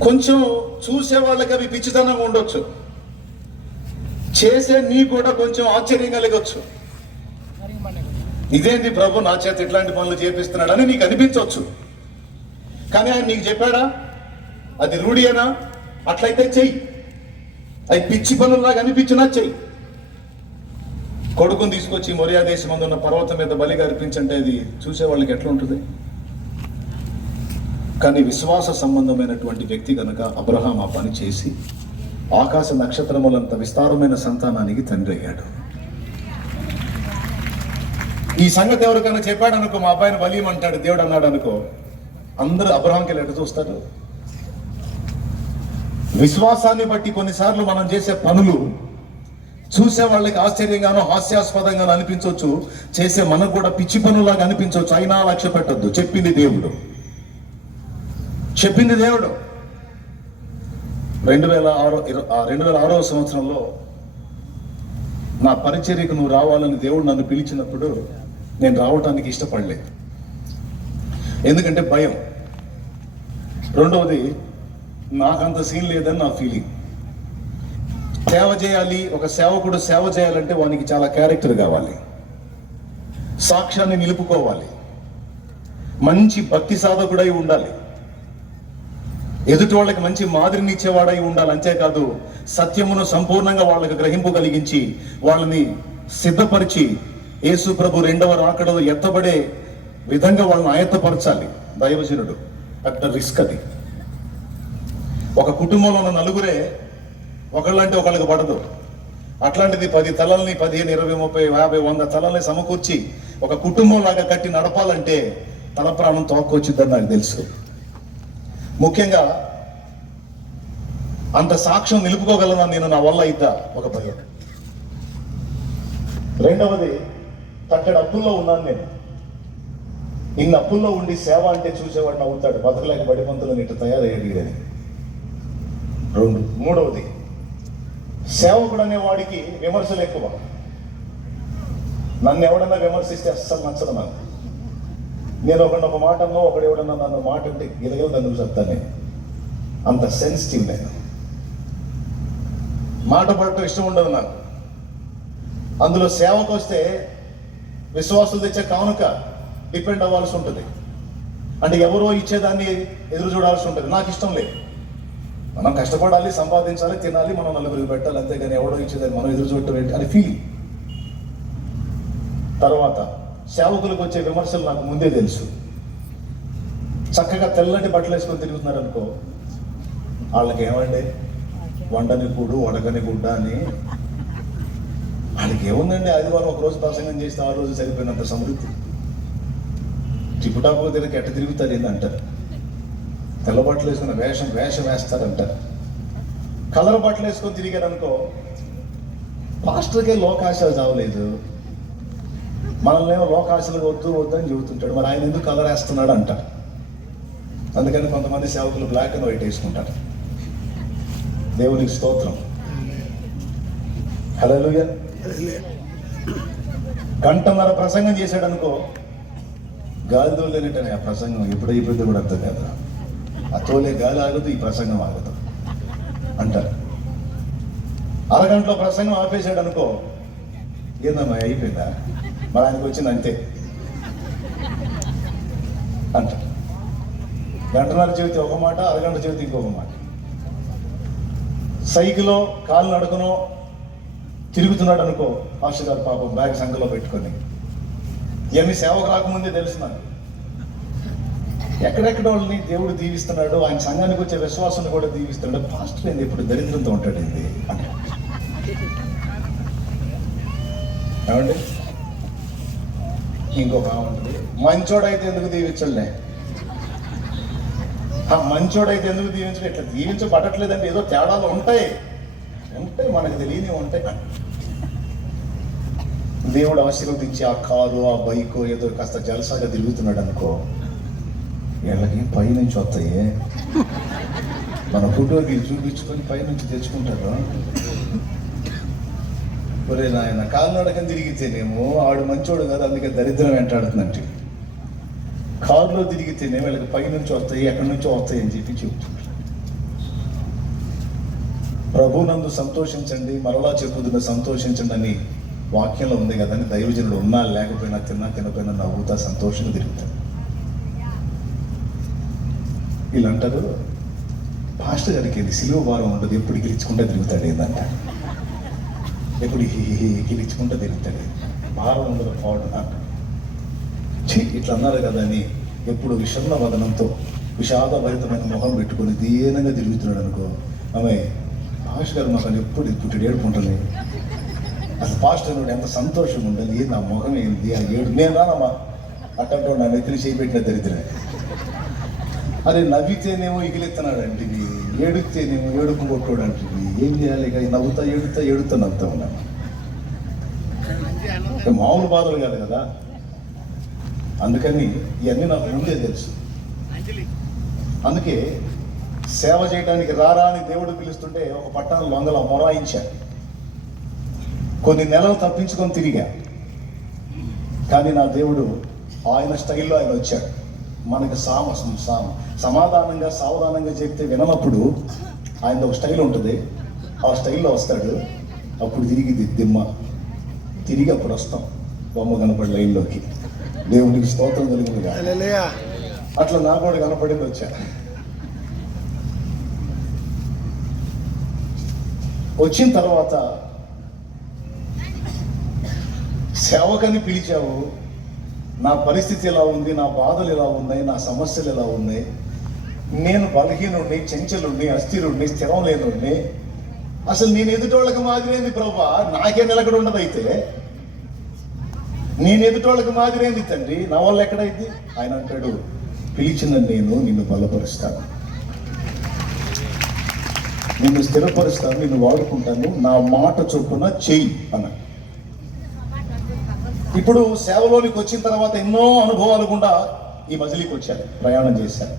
కొంచెం చూసే వాళ్ళకి అవి పిచ్చితనంగా ఉండొచ్చు, చేసే నీ కూడా కొంచెం ఆశ్చర్యం కలగొచ్చు. ఇదేంటి ప్రభు నా చేత ఇట్లాంటి పనులు చేపిస్తున్నాడని నీకు అనిపించవచ్చు. కానీ ఆయన నీకు చెప్పాడా? అది రూఢియేనా? అట్లయితే చెయ్యి. అది పిచ్చి పనుల్లాగా అనిపించినా చెయ్యి. కొడుకుని తీసుకొచ్చి మొరియా దేశం ఉన్న పర్వతం మీద బలిగా అర్పించంటే అది చూసే వాళ్ళకి ఎట్లా ఉంటుంది? కానీ విశ్వాస సంబంధమైనటువంటి వ్యక్తి కనుక అబ్రహాం ఆ పని చేసి ఆకాశ నక్షత్రములంత విస్తారమైన సంతానానికి తండ్రి అయ్యాడు. ఈ సంగతి ఎవరికైనా చెప్పాడు అనుకో, మా అబ్బాయిని బలియమంటాడు దేవుడు అన్నాడు అనుకో, అందరూ అబ్రహాంకి ఎట్లా చూస్తారు? విశ్వాసాన్ని బట్టి కొన్నిసార్లు మనం చేసే పనులు చూసే వాళ్ళకి ఆశ్చర్యంగానో హాస్యాస్పదంగానో అనిపించవచ్చు, చేసే మనకు కూడా పిచ్చి పనులాగా అనిపించవచ్చు. అయినా లక్ష్య పెట్టద్దు. చెప్పింది దేవుడు. 2006వ సంవత్సరంలో నా పరిచర్యకు నువ్వు రావాలని దేవుడు నన్ను పిలిచినప్పుడు నేను రావటానికి ఇష్టపడలేదు. ఎందుకంటే భయం. రెండవది, నాకంత సీన్ లేదని నా ఫీలింగ్. సేవ చేయాలి, ఒక సేవకుడు సేవ చేయాలంటే వానికి చాలా క్యారెక్టర్ కావాలి, సాక్ష్యాన్ని నిలుపుకోవాలి, మంచి భక్తి సాధకుడై ఉండాలి. ఎదుటి వాళ్ళకి మంచి మాదిరిని ఇచ్చేవాడై ఉండాలి. అంతేకాదు సత్యమును సంపూర్ణంగా వాళ్ళకి గ్రహింపు కలిగించి వాళ్ళని సిద్ధపరిచి యేసు ప్రభు రెండవ రాకడలో ఎత్తబడే విధంగా వాళ్ళని ఆయత్తపరచాలి దైవజనుడు. పెద్ద రిస్క్ అది. ఒక కుటుంబంలో ఉన్న నలుగురే ఒకళ్ళంటే ఒకళ్ళకి పడదు. అట్లాంటిది 10 తలల్ని 15, 20, 30, 50, 100 తలల్ని సమకూర్చి ఒక కుటుంబం లాగా కట్టి నడపాలంటే తల ప్రాణం తోక్కొచ్చిద్దని నాకు తెలుసు. ముఖ్యంగా అంత సాక్ష్యం నిలుపుకోగలనా నేను, నా వల్ల ఇద్దా ఒక భయం. రెండవది, తట్టడి అప్పుల్లో ఉన్నాను నేను. ఇన్ని అప్పుల్లో ఉండి సేవ అంటే చూసేవాడు నవ్వుతాడు, బతకలేక బడిపంతులను ఇట్లా తయారయ్యాడని. మూడవది, సేవకుడు అనే వాడికి విమర్శలు ఎక్కువ. నన్ను ఎవడన్నా విమర్శిస్తే అస్సలు నచ్చదు నాకు. నేను ఒక మాట అన్నా, ఒకడు ఎవడన్నా నన్ను మాట అంటే గిలగలు నన్ను చెప్తాను. నేను అంత సెన్సిటివ్. నేను మాట పడటం ఇష్టం ఉండదు నాకు. అందులో సేవకు వస్తే విశ్వాసులు తెచ్చే కానుక డిపెండ్ అవ్వాల్సి ఉంటుంది. అంటే ఎవరో ఇచ్చేదాన్ని ఎదురు చూడాల్సి ఉంటుంది. నాకు ఇష్టం లేదు. మనం కష్టపడాలి, సంపాదించాలి, తినాలి, మనం నలుగురికి పెట్టాలి, అంతేగాని ఎవడో ఇచ్చేదాన్ని మనం ఎదురు చూడటం ఏంటి అని ఫీలింగ్. తర్వాత సేవకులకు వచ్చే విమర్శలు నాకు ముందే తెలుసు. చక్కగా తెల్లటి బట్టలు వేసుకొని తిరుగుతున్నారు అనుకో, వాళ్ళకి ఏమండి వండని కూడు వడగని గుడ్డ అని. వాళ్ళకి ఏముందండి, ఆదివారం ఒక రోజు ప్రసంగం చేస్తే ఆ రోజు సరిపోయినంత సమృద్ధి. టిపుటాపు తిరిగి ఎట్ట తిరుగుతారు ఏందంటారు. తెల్ల బట్టలు వేసుకున్న వేషం వేస్తారంటారు. కలర్ బట్టలు వేసుకొని తిరిగారు అనుకో, పాస్టర్కే లోకాశలు చావలేదు, మనల్ని ఏమో లోకాశలు వద్దు అని చెబుతుంటాడు. మరి ఆయన ఎందుకు కలర్ వేస్తున్నాడు అంటారు. అందుకని కొంతమంది సేవకులు బ్లాక్ అండ్ వైట్ వేసుకుంటారు. దేవునికి స్తోత్రం. హల్లెలూయా. గంటన్నర ప్రసంగం చేశాడు అనుకో, గాలి తోలేనట్టనే ఆ ప్రసంగం ఎప్పుడైపోయిందో కూడా అర్థం కదా. ఆ తోలే గాలి ఆగదు, ఈ ప్రసంగం ఆగదు అంటారు. అరగంటలో ప్రసంగం ఆపేశాడు అనుకో, ఏందమ్మా అయిపోయిందా, మరి ఆయనకు వచ్చింది అంతే అంటారు. గంటన్నర చెబితే ఒక మాట, అరగంట చెబితే ఇంకొక మాట. సైకిలో కాలు నడుకనో తిరుగుతున్నాడు అనుకో, పాస్టర్ గారు పాపం బ్యాగ్ సంఖ్యలో పెట్టుకొని. ఇవన్నీ సేవకు రాకముందే తెలుసు నాకు. ఎక్కడెక్కడ వాళ్ళని దేవుడు దీవిస్తున్నాడు, ఆయన సంఘానికి వచ్చే విశ్వాసాన్ని కూడా దీవిస్తున్నాడు. పాస్టర్ ఏంది ఇప్పుడు దరిద్రంతో ఉంటాడు ఏంది అంటే ఏమండి. ఇంకొక ఉంటుంది, మంచోడైతే ఎందుకు దీవించలే. మంచోడైతే ఎందుకు దీవించలే, ఇట్లా దీవించబడట్లేదంటే ఏదో తేడాలు ఉంటాయి, మనకు తెలియని ఉంటాయి. దేవుడు ఆశీర్వదించి ఆ కారు, ఆ బైకు ఏదో కాస్త జలసాగా తిరుగుతున్నాడు అనుకో, వీళ్ళకి పైనుంచి వస్తాయి. మన ఫోటోకి చూపించుకొని పైనుంచి తెచ్చుకుంటారు. ఒరే నాయన, కాలినడకని తిరిగితేనేమో ఆడు మంచోడు కాదు, అందుకే దరిద్రం వెంటాడుతుందంటే. కారులో తిరిగితేనే వీళ్ళకి పైనుంచి వస్తాయి, ఎక్కడి నుంచో వస్తాయి అని చెప్పి చెబుతుంటారు. ప్రభునందు సంతోషించండి, మరలా చెప్పుదున్న సంతోషించండి అని వాక్యంలో ఉంది కదా అని దైవజనుడు ఉన్నా లేకపోయినా, తినపోయినా నవ్వుతా సంతోషంగా తిరుగుతాడు. వీళ్ళు అంటారు, పాస్టర్ గారికి ఏంది సిలువ భారం ఉండదు, ఎప్పుడు గిలిచుకుంటూ తిరుగుతాడు ఏందంట, ఎప్పుడు గిలిచుకుంటూ తిరుగుతాడు, భారం ఉండదు పాడు అంట. ఇట్లా అన్నారు కదా అని ఎప్పుడు విషన్న వదనంతో విషాదభరితమైన మొహం పెట్టుకొని దీనంగా తిరుగుతున్నాడు అనుకో, ఆమె పాస్టర్ గారు మాకు ఎప్పుడు పుట్టిడు ఏడుకుంటుంది. అసలు పాస్టర్ గారు ఎంత సంతోషం ఉండాలి, నా మొహం ఏంది ఆ ఏడు. నేను రానమ్మా అట్టంటో నా నెత్తిని చేపెట్టిన దరిద్రమే. అరే నవ్వితేనేమో ఇగిలెత్తనాడు అంటివి, ఏడుస్తేనేమో ఏడుపు కొట్టాడు అంటివి. ఏం చేయాలి, ఇక ఏడుతా నవ్వుతా ఉన్నాను. మామూలు బాధలు కాదు కదా. అందుకని ఇవన్నీ నాకు ముందే తెలుసు. అందుకే సేవ చేయడానికి రారా అని దేవుడు పిలుస్తుంటే ఒక పట్టణం లొంగల మొరాయించాను. కొన్ని నెలలు తప్పించుకొని తిరిగా, కానీ నా దేవుడు ఆయన స్టైల్లో ఆయన వచ్చాడు. మనకి సమాధానంగా సావధానంగా చెప్తే విననప్పుడు ఆయన ఒక స్టైల్ ఉంటుంది, ఆ స్టైల్లో వస్తాడు. అప్పుడు తిరిగి దిమ్మ తిరిగి అప్పుడు వస్తాం బొమ్మ కనపడి లైన్లోకి. దేవునికి స్తోత్రం కలిగిందిగా. అట్లా నా కూడా కనపడింది వచ్చా. వచ్చిన తర్వాత సేవకని పిలిచావు, నా పరిస్థితి ఎలా ఉంది, నా బాధలు ఎలా ఉన్నాయి, నా సమస్యలు ఎలా ఉన్నాయి, నేను బలహీనుడిని, చెంచలుడిని, అస్థిరుడిని, స్థిరం లేనుడిని, అసలు నేను ఎదుటోళ్ళకి మాదిరేంది ప్రభా, నాకే నిలకడ ఉండదు. అయితే నేను ఎదుటోళ్ళకి మాదిరేంది తండ్రి, నా వల్ల ఎక్కడైంది? ఆయన అంటాడు, పిలిచిన నేను నిన్ను బలపరుస్తాను, నిన్ను స్థిరపరుస్తాను, నిన్ను వాడుకుంటాను, నా మాట చొప్పున చెయ్యి అన్నాడు. ఇప్పుడు సేవలోనికి వచ్చిన తర్వాత ఎన్నో అనుభవాలు గుండా ఈ మజిలీకి వచ్చాను, ప్రయాణం చేశాను.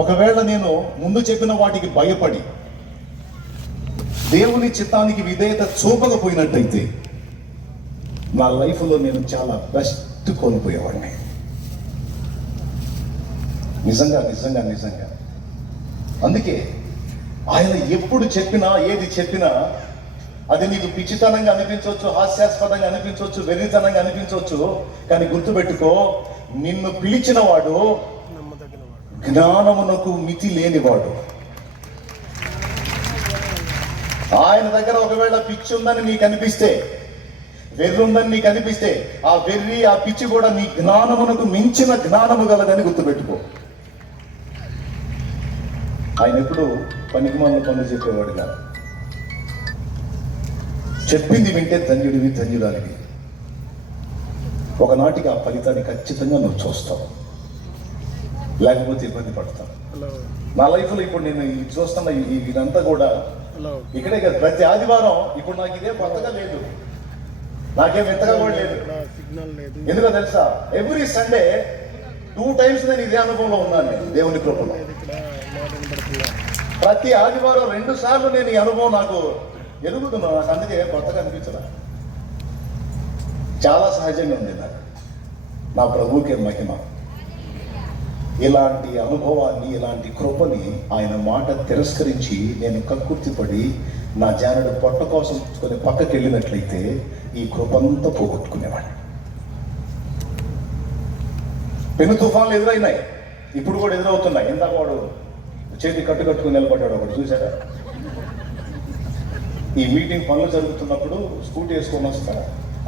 ఒకవేళ నేను ముందు చెప్పిన వాటికి భయపడి దేవుని చిత్తానికి విధేయత చూపకపోయినట్టయితే నా లైఫ్లో నేను చాలా బెస్ట్ కోల్పోయేవాడిని. నిజంగా నిజంగా నిజంగా. అందుకే ఆయన ఎప్పుడు చెప్పినా, ఏది చెప్పినా అది నీకు పిచ్చితనంగా అనిపించవచ్చు, హాస్యాస్పదంగా అనిపించవచ్చు, వెర్రితనంగా అనిపించవచ్చు, కానీ గుర్తుపెట్టుకో, నిన్ను పిలిచిన వాడు జ్ఞానమునకు మితి లేనివాడు. ఆయన దగ్గర ఒకవేళ పిచ్చి ఉందని నీకు అనిపిస్తే, వెర్రి ఉందని నీకు అనిపిస్తే, ఆ వెర్రి, ఆ పిచ్చి కూడా నీ జ్ఞానమునకు మించిన జ్ఞానము గలదని గుర్తుపెట్టుకో. ఆయన ఎప్పుడు పనికిమాలిన పనులు చెప్పేవాడు కాదు. చెప్పింది వింటే ధన్యుడివి, ధన్యురాలివి. ఒకనాటికి ఆ ఫలితాన్ని ఖచ్చితంగా నువ్వు చూస్తావు, లేకపోతే ఇబ్బంది పడతావు. నా లైఫ్లో ఇప్పుడు నేను చూస్తున్న ఇదంతా కూడా ఇక్కడే కదా, ప్రతి ఆదివారం ఇప్పుడు నాకు ఇదే కొత్తగా లేదు, నాకేం ఎంతగా కూడా లేదు. ఎందుకో తెలుసా, ఎవ్రీ సండే 2 times నేను ఇదే అనుభవంలో ఉన్నాను. నేను దేవుని కృపలో ప్రతి ఆదివారం 2 సార్లు నేను ఈ అనుభవం నాకు ఎదుగుతున్నాను. నాకు అందుకే కొత్తగా అనిపించదా, చాలా సహజంగా ఉంది నాకు. నా ప్రభువుకే మహిమ. ఇలాంటి అనుభవాన్ని, ఇలాంటి కృపని ఆయన మాట తిరస్కరించి నేను కక్కుర్తిపడి నా జానుడు పొట్ట కోసం కొన్ని పక్కకి వెళ్ళినట్లయితే ఈ కృపంతా పోగొట్టుకునేవాడిని. పెను తుఫాన్లు ఎదురైనాయి, ఇప్పుడు కూడా ఎదురవుతున్నాయి. ఇందాక వాడు చేతి కట్టుకుని నిలబడ్డాడు, ఒకటి చూసారా? ఈ మీటింగ్ పనులు జరుగుతున్నప్పుడు స్కూటీ వేసుకొని వస్తా,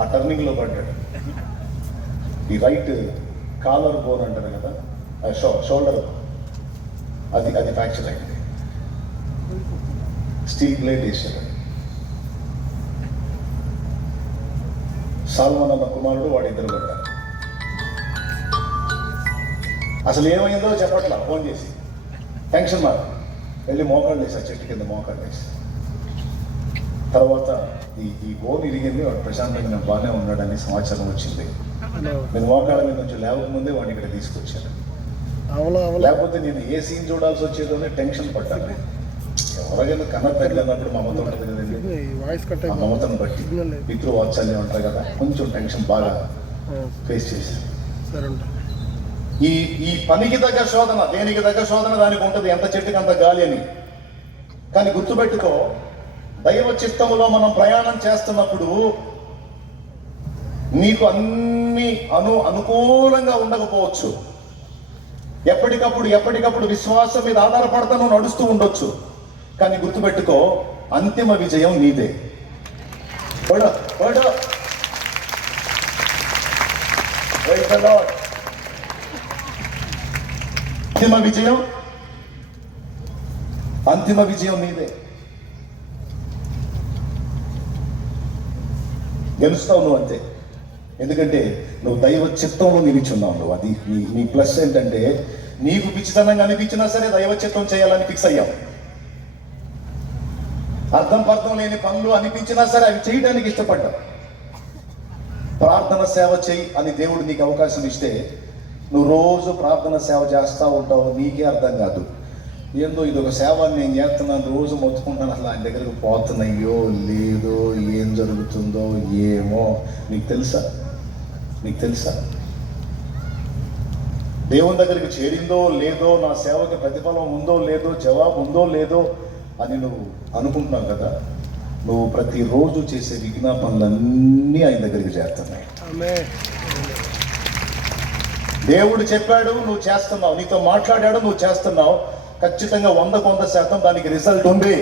ఆ టర్నింగ్లో పడ్డాడు. ఈ రైట్ కాలర్ బోన్ అంటారు కదా, షోల్డర్, అది ఫ్రాక్చర్ అయింది. స్టీల్ ప్లేట్ వేసాడు. సాల్మన్ అన్న కుమారుడు, వాడిద్దరు పడ్డారు. అసలు ఏమైందో చెప్పట్లా, ఫోన్ చేసి టెన్షన్ నాకు వెళ్ళి మోకాళ్ళు వేసా, చెట్టు కింద మోకాళ్ళు వేసి. తర్వాత ఈ బోన్ ఇరిగింది, వాడు ప్రశాంతంగా నేను బాగానే ఉన్నాడని సమాచారం వచ్చింది. నేను మోకాళ్ళ మీద నుంచి లేవకముందే వాడిని ఇక్కడ తీసుకొచ్చాను. లేకపోతే నేను ఏ సీన్ చూడాల్సి వచ్చేదో టెన్షన్ పడ్డాను. ఎవరికైనా కన్న తగిలినప్పుడు మమత ఉంటుంది కదండి, ఆ మమతను బట్టి పితృవాత్సల్యం అంటారు కదా, కొంచెం టెన్షన్ బాగా ఫేస్ చేశాను. ఈ పనికి తగ్గ శోధన, దేనికి తగ్గ శోధన దానికి ఉంటుంది, ఎంత చెట్టుకి అంత గాలి అని. కానీ గుర్తుపెట్టుకో, దైవ చిత్తములో మనం ప్రయాణం చేస్తున్నప్పుడు నీకు అన్ని అనుకూలంగా ఉండకపోవచ్చు. ఎప్పటికప్పుడు విశ్వాసం మీద ఆధారపడతా నువ్వు నడుస్తూ ఉండొచ్చు. కానీ గుర్తుపెట్టుకో, అంతిమ విజయం నీదే. అంతిమ విజయం నీదే. గెలుస్తావు నువ్వు అంతే. ఎందుకంటే నువ్వు దైవ చిత్తంలో నిలిచున్నావు. నువ్వు అది నీ ప్లస్ ఏంటంటే, నీకు పిచ్చితనంగా అనిపించినా సరే దైవ చిత్తం చేయాలని ఫిక్స్ అయ్యావు. అర్థం పర్థం లేని పనులు అనిపించినా సరే అవి చేయడానికి ఇష్టపడ్డావు. ప్రార్థన సేవ చేయి అని దేవుడు నీకు అవకాశం ఇస్తే నువ్వు రోజు ప్రార్థన సేవ చేస్తూ ఉంటావు. నీకే అర్థం కాదు, ఏందో ఇది ఒక సేవ నేను చేస్తున్నాను, రోజు మొత్తుకుంటాను, అసలు ఆయన దగ్గరకు పోతున్నాయో లేదో, ఏం జరుగుతుందో ఏమో. నీకు తెలుసా దేవుని దగ్గరికి చేరిందో లేదో, నా సేవకి ప్రతిఫలం ఉందో లేదో, జవాబు ఉందో లేదో అని నువ్వు అనుకుంటున్నావు కదా. నువ్వు ప్రతిరోజు చేసే విజ్ఞాపనలన్నీ ఆయన దగ్గరికి చేరుతున్నాయి. దేవుడు చెప్పాడు, నువ్వు చేస్తున్నావు. నీతో మాట్లాడాడు, నువ్వు చేస్తున్నావు. ఖచ్చితంగా 100% దానికి రిజల్ట్ ఉంది.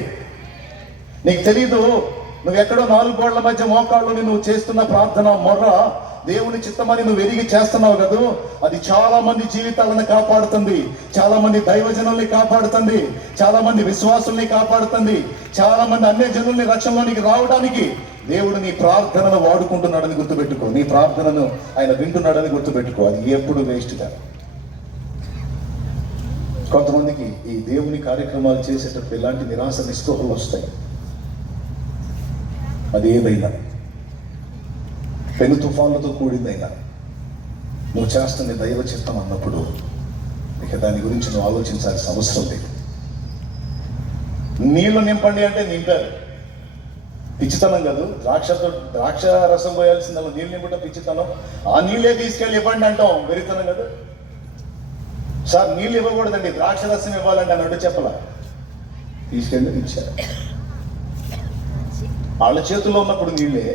నీకు తెలీదు, నువ్వెక్కడో 4 గోళ్ల మధ్య మోకాళ్ళు నువ్వు చేస్తున్న ప్రార్థన మొర్ర దేవుని చిత్తమని నువ్వు ఎరిగి చేస్తున్నావు కదా, అది చాలా మంది జీవితాలను కాపాడుతుంది, చాలా మంది దైవజనుల్ని కాపాడుతుంది, చాలా మంది విశ్వాసుల్ని కాపాడుతుంది, చాలా మంది అన్య జనుల్ని రక్షణలోనికి రావడానికి దేవుడు నీ ప్రార్థనను వాడుకుంటున్నాడని గుర్తుపెట్టుకో. నీ ప్రార్థనను ఆయన వింటున్నాడని గుర్తుపెట్టుకో. అది ఎప్పుడు వేస్ట్ కాదు. కొంతమందికి ఈ దేవుని కార్యక్రమాలు చేసేటప్పుడు ఇలాంటి నిరాశ నిస్పృహలు వస్తాయి. అది ఏదైనా పెను తుఫాన్లతో కూడిందైనా నువ్వు చేస్తున్న దైవ చిత్తం అన్నప్పుడు ఇక దాని గురించి నువ్వు ఆలోచించాల్సిన అవసరం లేదు. నీళ్లు నింపండి అంటే నింపారు, పిచ్చితనం కాదు. ద్రాక్ష రసం పోయాల్సింది నీళ్ళు నింపటం పిచ్చితనం. ఆ నీళ్ళే తీసుకెళ్ళి ఇవ్వండి అంటాం, వెరితనం కదా. సార్ నీళ్ళు ఇవ్వకూడదండి, ద్రాక్ష రసం ఇవ్వాలండి అన్నట్టు చెప్పలా, తీసుకెళ్ళి ఇచ్చారు. వాళ్ళ చేతుల్లో ఉన్నప్పుడు నీళ్ళే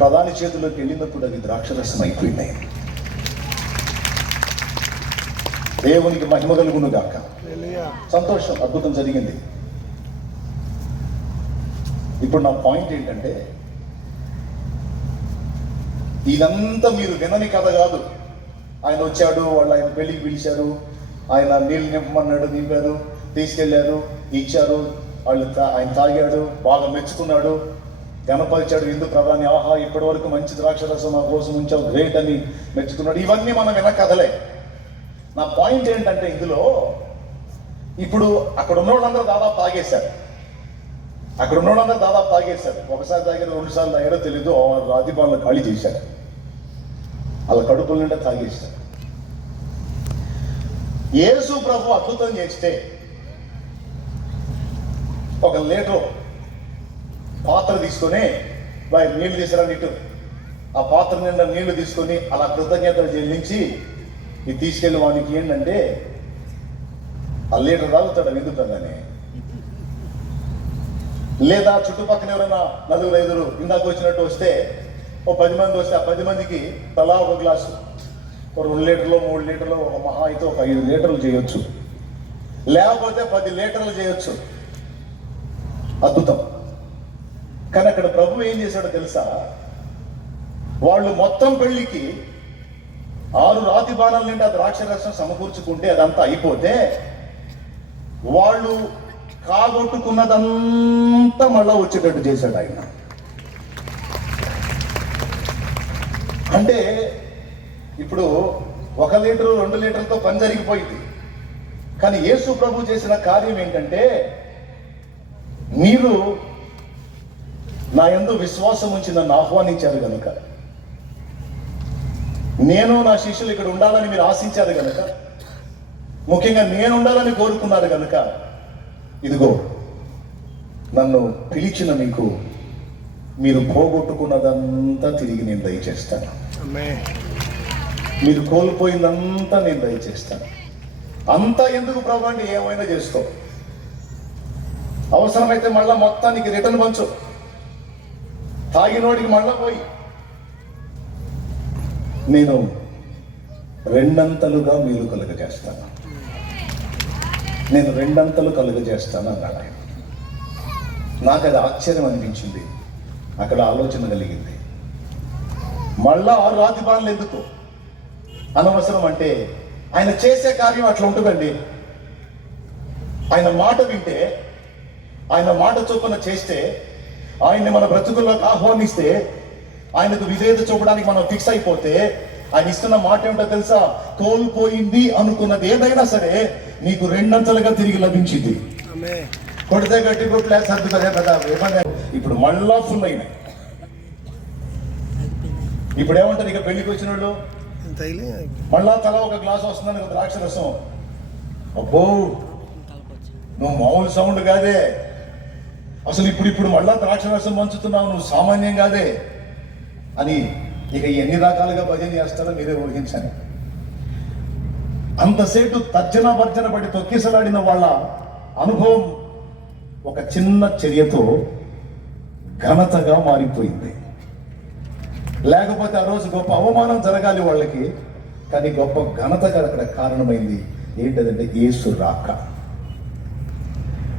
ప్రధాని చేతుల్లోకి వెళ్ళినప్పుడు అది ద్రాక్షరసం అయిపోయినాయి. దేవునికి మహిమ కలుగును గాక. సంతోషం, అద్భుతం జరిగింది. ఇప్పుడు నా పాయింట్ ఏంటంటే, ఇదంతా మీరు వినని కథ కాదు. ఆయన వచ్చాడు, వాళ్ళు ఆయన పెళ్లికి పిలిచారు, ఆయన నీళ్ళు నింపమన్నాడు, నింపారు, తీసుకెళ్లారు, ఇచ్చారు, ఆయన తాగాడు, బాగా మెచ్చుకున్నాడు, గణపరిచాడు. హిందూ ప్రధాని, ఆహా ఇప్పటి వరకు మంచి ద్రాక్షరసం మా కోసం ఉంచావు, గ్రేట్ అని మెచ్చుకున్నాడు. ఇవన్నీ మనం విన్న కథలే. నా పాయింట్ ఏంటంటే, ఇందులో ఇప్పుడు అక్కడ ఉన్న వాళ్ళందరూ దాదాపు తాగేశారు. ఒకసారి తాగారు, 2 సార్లు తాగారో తెలీదు. రాతిపాలను ఖాళీ చేశారు, వాళ్ళ కడుపుల నిండా తాగేశారు. యేసు ప్రభు అద్భుతం చేస్తే ఒక లీటర్ పాత్ర తీసుకొని నీళ్లు తీసుకురాని ఇటు ఆ పాత్ర నిండా నీళ్లు తీసుకొని అలా కృతజ్ఞతలు చెల్లించి ఇది తీసుకెళ్ళి వానికి ఏంటంటే ఆ లీటర్ తాగుతాడు విందుతాడని. లేదా చుట్టుపక్కల ఎవరైనా 4-5 ఇందాక వచ్చినట్టు వస్తే ఓ 10 మంది వస్తే ఆ 10 మందికి తలా ఒక గ్లాసు, ఒక 2 లీటర్లు 3 లీటర్లు, ఒక మహా అయితే ఒక 5 లీటర్లు చేయొచ్చు, లేకపోతే 10 లీటర్లు చేయొచ్చు. అద్భుతం. కానీ అక్కడ ప్రభు ఏం చేశాడో తెలుసా? వాళ్ళు మొత్తం పెళ్లికి 6 రాతి బాణాల నిండా ద్రాక్ష రసం సమకూర్చుకుంటే అదంతా అయిపోతే వాళ్ళు కాగొట్టుకున్నదంతా మళ్ళా వచ్చేటట్టు చేశాడు ఆయన. అంటే ఇప్పుడు 1 లీటరు 2 లీటర్లతో పని జరిగిపోయింది. కానీ యేసు ప్రభు చేసిన కార్యం ఏంటంటే, మీరు నా యందు విశ్వాసం ఉంచి నన్ను ఆహ్వానించారు కనుక, నేను నా శిష్యులు ఇక్కడ ఉండాలని మీరు ఆశించారు కనుక, ముఖ్యంగా నేను ఉండాలని కోరుకున్నారు కనుక, ఇదిగో నన్ను పిలిచిన మీకు మీరు పోగొట్టుకున్నదంతా తిరిగి నేను దయచేస్తాను. మీరు కోల్పోయిందంతా నేను దయచేస్తాను. అంతా ఎందుకు ప్రభు అంటే, ఏమైనా చేసుకో, అవసరమైతే మళ్ళా మొత్తానికి రిటర్న్ పంచు, తాగినోడికి మళ్ళా పోయి నేను 2 మేలు కలుగజేస్తాను, నేను 2 కలుగజేస్తాను అన్నాడు ఆయన. నాకు అది ఆశ్చర్యం అనిపించింది. అక్కడ ఆలోచన కలిగింది, మళ్ళా 6 రాతి బాణలు ఎందుకు అనవసరం అంటే, ఆయన చేసే కార్యం అట్లా ఉంటుందండి. ఆయన మాట వింటే, ఆయన మాట చొప్పున చేస్తే, ఆయన్ని మన బ్రతుకుల్లోకి ఆహ్వానిస్తే, ఆయనకు విధేయత చూపడానికి మనం ఫిక్స్ అయిపోతే, ఆయన ఇస్తున్న మాట ఏమిటో తెలుసా? కోల్పోయింది అనుకున్నది ఏదైనా సరే నీకు 2 తిరిగి లభించింది. కొడితే గట్టి కొట్టలే సర్దుతారే కదా. ఇప్పుడు మళ్ళా ఫుల్ అయినాయి. ఇప్పుడు ఏమంటారు, ఇక పెళ్లికి వచ్చిన వాళ్ళు మళ్ళా తల ఒక గ్లాస్ వస్తుందని ద్రాక్ష రసం, అబ్బో నువ్వు మామూలు సౌండ్ కాదే, అసలు ఇప్పుడు మళ్ళా ద్రాక్ష రసం పంచుతున్నావు, నువ్వు సామాన్యం కాదే అని ఇక ఎన్ని రకాలుగా భజన చేస్తారో మీరే ఊహించండి. అంతసేపు తర్జన భర్జన పడి తొక్కిసలాడిన వాళ్ళ అనుభవం ఒక చిన్న చర్యతో ఘనతగా మారిపోయింది. లేకపోతే ఆ రోజు గొప్ప అవమానం జరగాలి వాళ్ళకి, కానీ గొప్ప ఘనతగా అక్కడ కారణమైంది. ఏంటంటే యేసు రాక.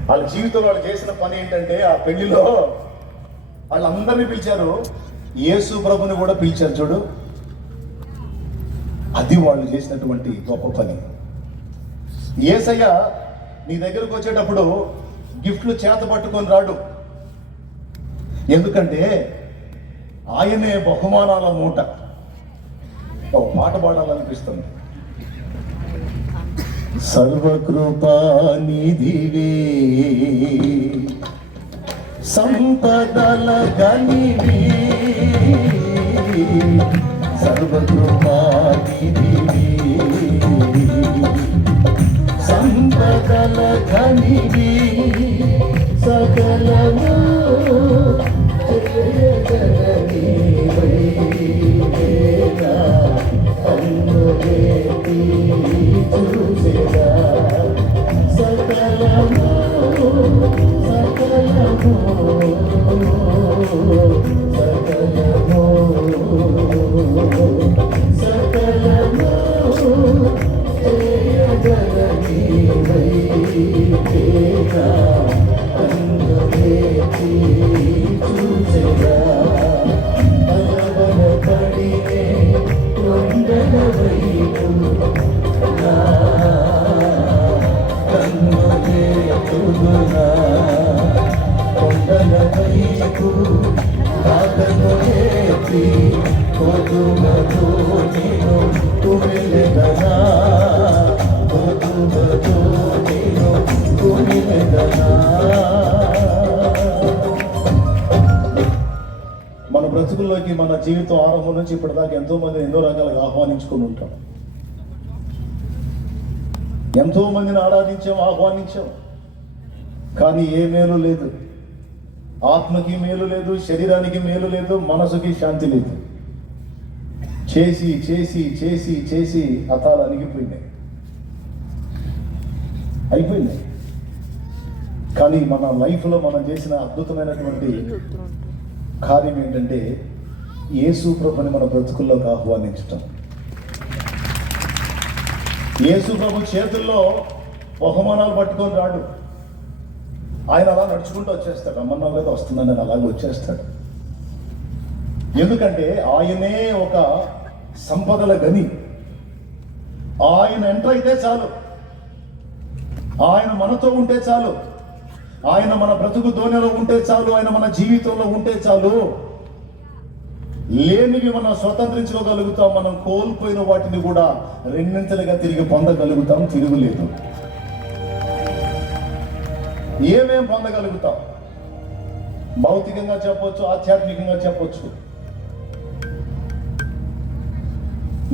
వాళ్ళ జీవితంలో వాళ్ళు చేసిన పని ఏంటంటే, ఆ పెళ్లిలో వాళ్ళందరినీ పిలిచారు, యేసు ప్రభుని కూడా పిలిచారు. చూడు, అది వాళ్ళు చేసినటువంటి గొప్ప పని. యేసయ్య నీ దగ్గరకు వచ్చేటప్పుడు గిఫ్ట్లు చేత పట్టుకొని రాడు. ఎందుకంటే ఆయనే బహుమానాల మూట. ఒక పాట పాడాలనిపిస్తుంది. సర్వకృపానిధివే సంపదల గనివే, సర్వకృపానిధివే సంపదల గనివే, సకలము మన బ్రతుకుల్లోకి, మన జీవితం ఆరంభం నుంచి ఇప్పటిదాకా ఎంతో మంది ఎన్నో రకాలుగా ఆహ్వానించుకొని ఉంటాం. ఎంతో మందిని ఆరాధించాం, ఆహ్వానించాం, కానీ ఏ మేలు లేదు. ఆత్మకి మేలు లేదు, శరీరానికి మేలు లేదు, మనసుకి శాంతి లేదు. చేసి చేసి చేసి చేసి అతాలు అణిగిపోయినాయి, అయిపోయినాయి. కానీ మన లైఫ్లో మనం చేసిన అద్భుతమైనటువంటి కార్యం ఏంటంటే, యేసు ప్రభుని మన బ్రతుకుల్లోకి ఆహ్వానించటం. యేసు ప్రభు చేతుల్లో బహుమానాలు పట్టుకొని రాడు. ఆయన అలా నడుచుకుంటూ వచ్చేస్తాడు. అమ్మన్నావు కదా వస్తుందని అలాగే వచ్చేస్తాడు. ఎందుకంటే ఆయనే ఒక సంపదల గని. ఆయన ఎంటర్ అయితే చాలు, ఆయన మనతో ఉంటే చాలు, ఆయన మన బ్రతుకు దోణిలో ఉంటే చాలు, ఆయన మన జీవితంలో ఉంటే చాలు. లేనివి మనం స్వతంత్రించుకోగలుగుతాం. మనం కోల్పోయిన వాటిని కూడా రెండింతలుగా తిరిగి పొందగలుగుతాం. తిరుగులేదు. ఏమేం పొందగలుగుతాం? భౌతికంగా చెప్పొచ్చు, ఆధ్యాత్మికంగా చెప్పొచ్చు.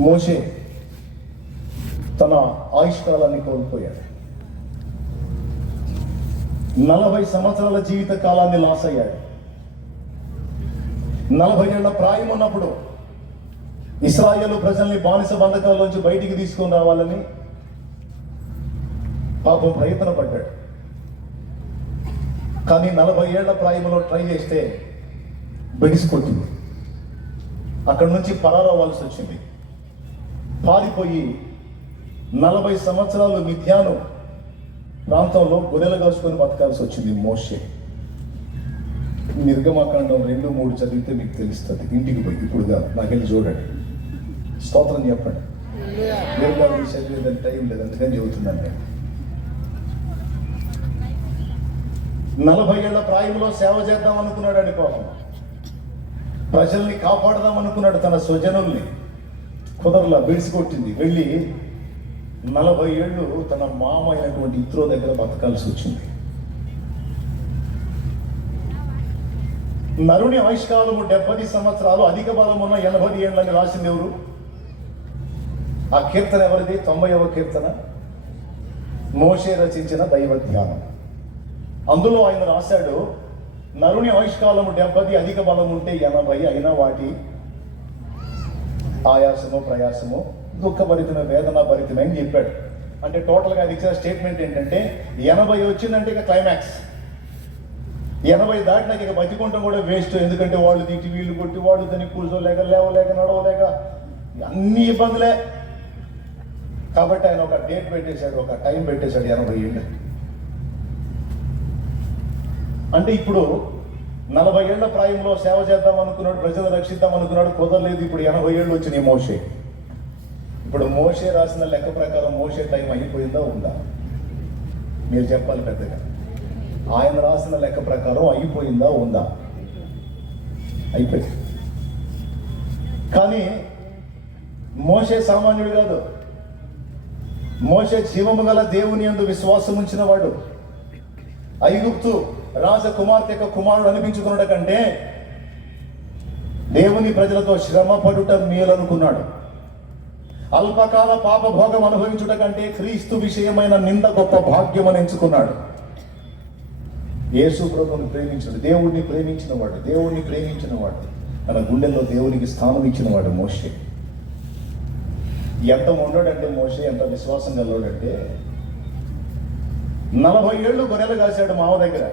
మోషే తన ఆయుష్కాలాన్ని కోల్పోయాడు. 40 సంవత్సరాల జీవిత కాలాన్ని లాస్ అయ్యాడు. 40 ఏళ్ల ప్రాయం ఉన్నప్పుడు ఇశ్రాయేలు ప్రజల్ని బానిస బంధకాల్లోంచి బయటికి తీసుకొని రావాలని పాపం ప్రయత్నపడ్డాడు. కానీ 40 ఏళ్ల ప్రాయంలో ట్రై చేస్తే బెడిసికొట్టింది. అక్కడి నుంచి పరారవ్వాల్సి వచ్చింది. పారిపోయి 40 సంవత్సరాలు మిథ్యాను ప్రాంతంలో గొర్రెలు కాసుకొని బతకాల్సి వచ్చింది మోషే. నిర్గమకాండం 2-3 చదివితే మీకు తెలుస్తుంది. ఇంటికి పోయి ఇప్పుడుగా నాకెళ్ళి చూడండి, స్తోత్రం చెప్పండి. వేరుగా చదివేదని టైం లేదు, అందుకని చెబుతుందండి. 40 ఏళ్ల ప్రాయంలో సేవ చేద్దాం అనుకున్నాడు. అని పాపం ప్రజల్ని కాపాడదాం అనుకున్నాడు, తన స్వజనుల్ని. కుదరలా, బెడిసికొట్టింది. వెళ్ళి 40 ఏళ్ళు తన మామ అయినటువంటి ఇత్రో దగ్గర బతకాల్సి వచ్చింది. నరుని ఆయుష్కాలము 70 సంవత్సరాలు, అధిక బలం ఉన్న 80 ఏళ్ళని రాసింది ఎవరు? ఆ కీర్తన ఎవరిది? 90వ కీర్తన, మోషే రచించిన దైవ ధ్యానం. అందులో ఆయన రాశాడు, నరుని ఆయుష్కాలము 70, అధిక బలం ఉంటే 80, అయినా వాటి ఆయాసము ప్రయాసము దుఃఖభరితమే వేదన భరితమే అని చెప్పాడు. అంటే టోటల్గా అది ఇచ్చిన స్టేట్మెంట్ ఏంటంటే, 80 వచ్చిందంటే ఇక క్లైమాక్స్. 80 దాటినాక ఇక బతికుంటాం కూడా వేస్ట్. ఎందుకంటే వాళ్ళు తిట్టి, వీళ్ళు కొట్టి, వాళ్ళు దాన్ని కూర్చోలేక, లేవలేక, నడవలేక, అన్ని ఇబ్బందులే. కాబట్టి ఆయన ఒక డేట్ పెట్టేశాడు, ఒక టైం పెట్టేశాడు, 80 ఏళ్ళు. అంటే ఇప్పుడు 40 ఏళ్ల ప్రాయంలో సేవ చేద్దాం అనుకున్నాడు, ప్రజలు రక్షిద్దాం అనుకున్నాడు, కుదరలేదు. ఇప్పుడు 80 ఏళ్ళు వచ్చినాయి మోషే. ఇప్పుడు మోషే రాసిన లెక్క ప్రకారం మోషే టైం అయిపోయిందా ఉందా? మీరు చెప్పాలి పెద్దగా. ఆయన రాసిన లెక్క ప్రకారం అయిపోయిందా ఉందా? అయిపోయింది. కానీ మోషే సామాన్యుడు కాదు. మోషే జీవము గల దేవుని యందు విశ్వాసం ఉంచిన వాడు. ఐగుప్తు రాజకుమార్తె యొక్క కుమారుడు అనిపించుకున్నట కంటే దేవుని ప్రజలతో శ్రమ పడుట మేలనుకున్నాడు. అల్పకాల పాప భోగం అనుభవించుట కంటే క్రీస్తు విషయమైన నింద గొప్ప భాగ్యం అని ఎంచుకున్నాడు. యేసు ప్రభువుని ప్రేమించాడు, దేవుణ్ణి ప్రేమించిన వాడు, తన గుండెల్లో దేవునికి స్థానం ఇచ్చిన వాడు మోషే. ఎంత మొండోడంటే మోషే, ఎంత విశ్వాసం గల్లోడంటే 40 ఏళ్ళు గొర్రెలు కాశాడు మావ దగ్గర.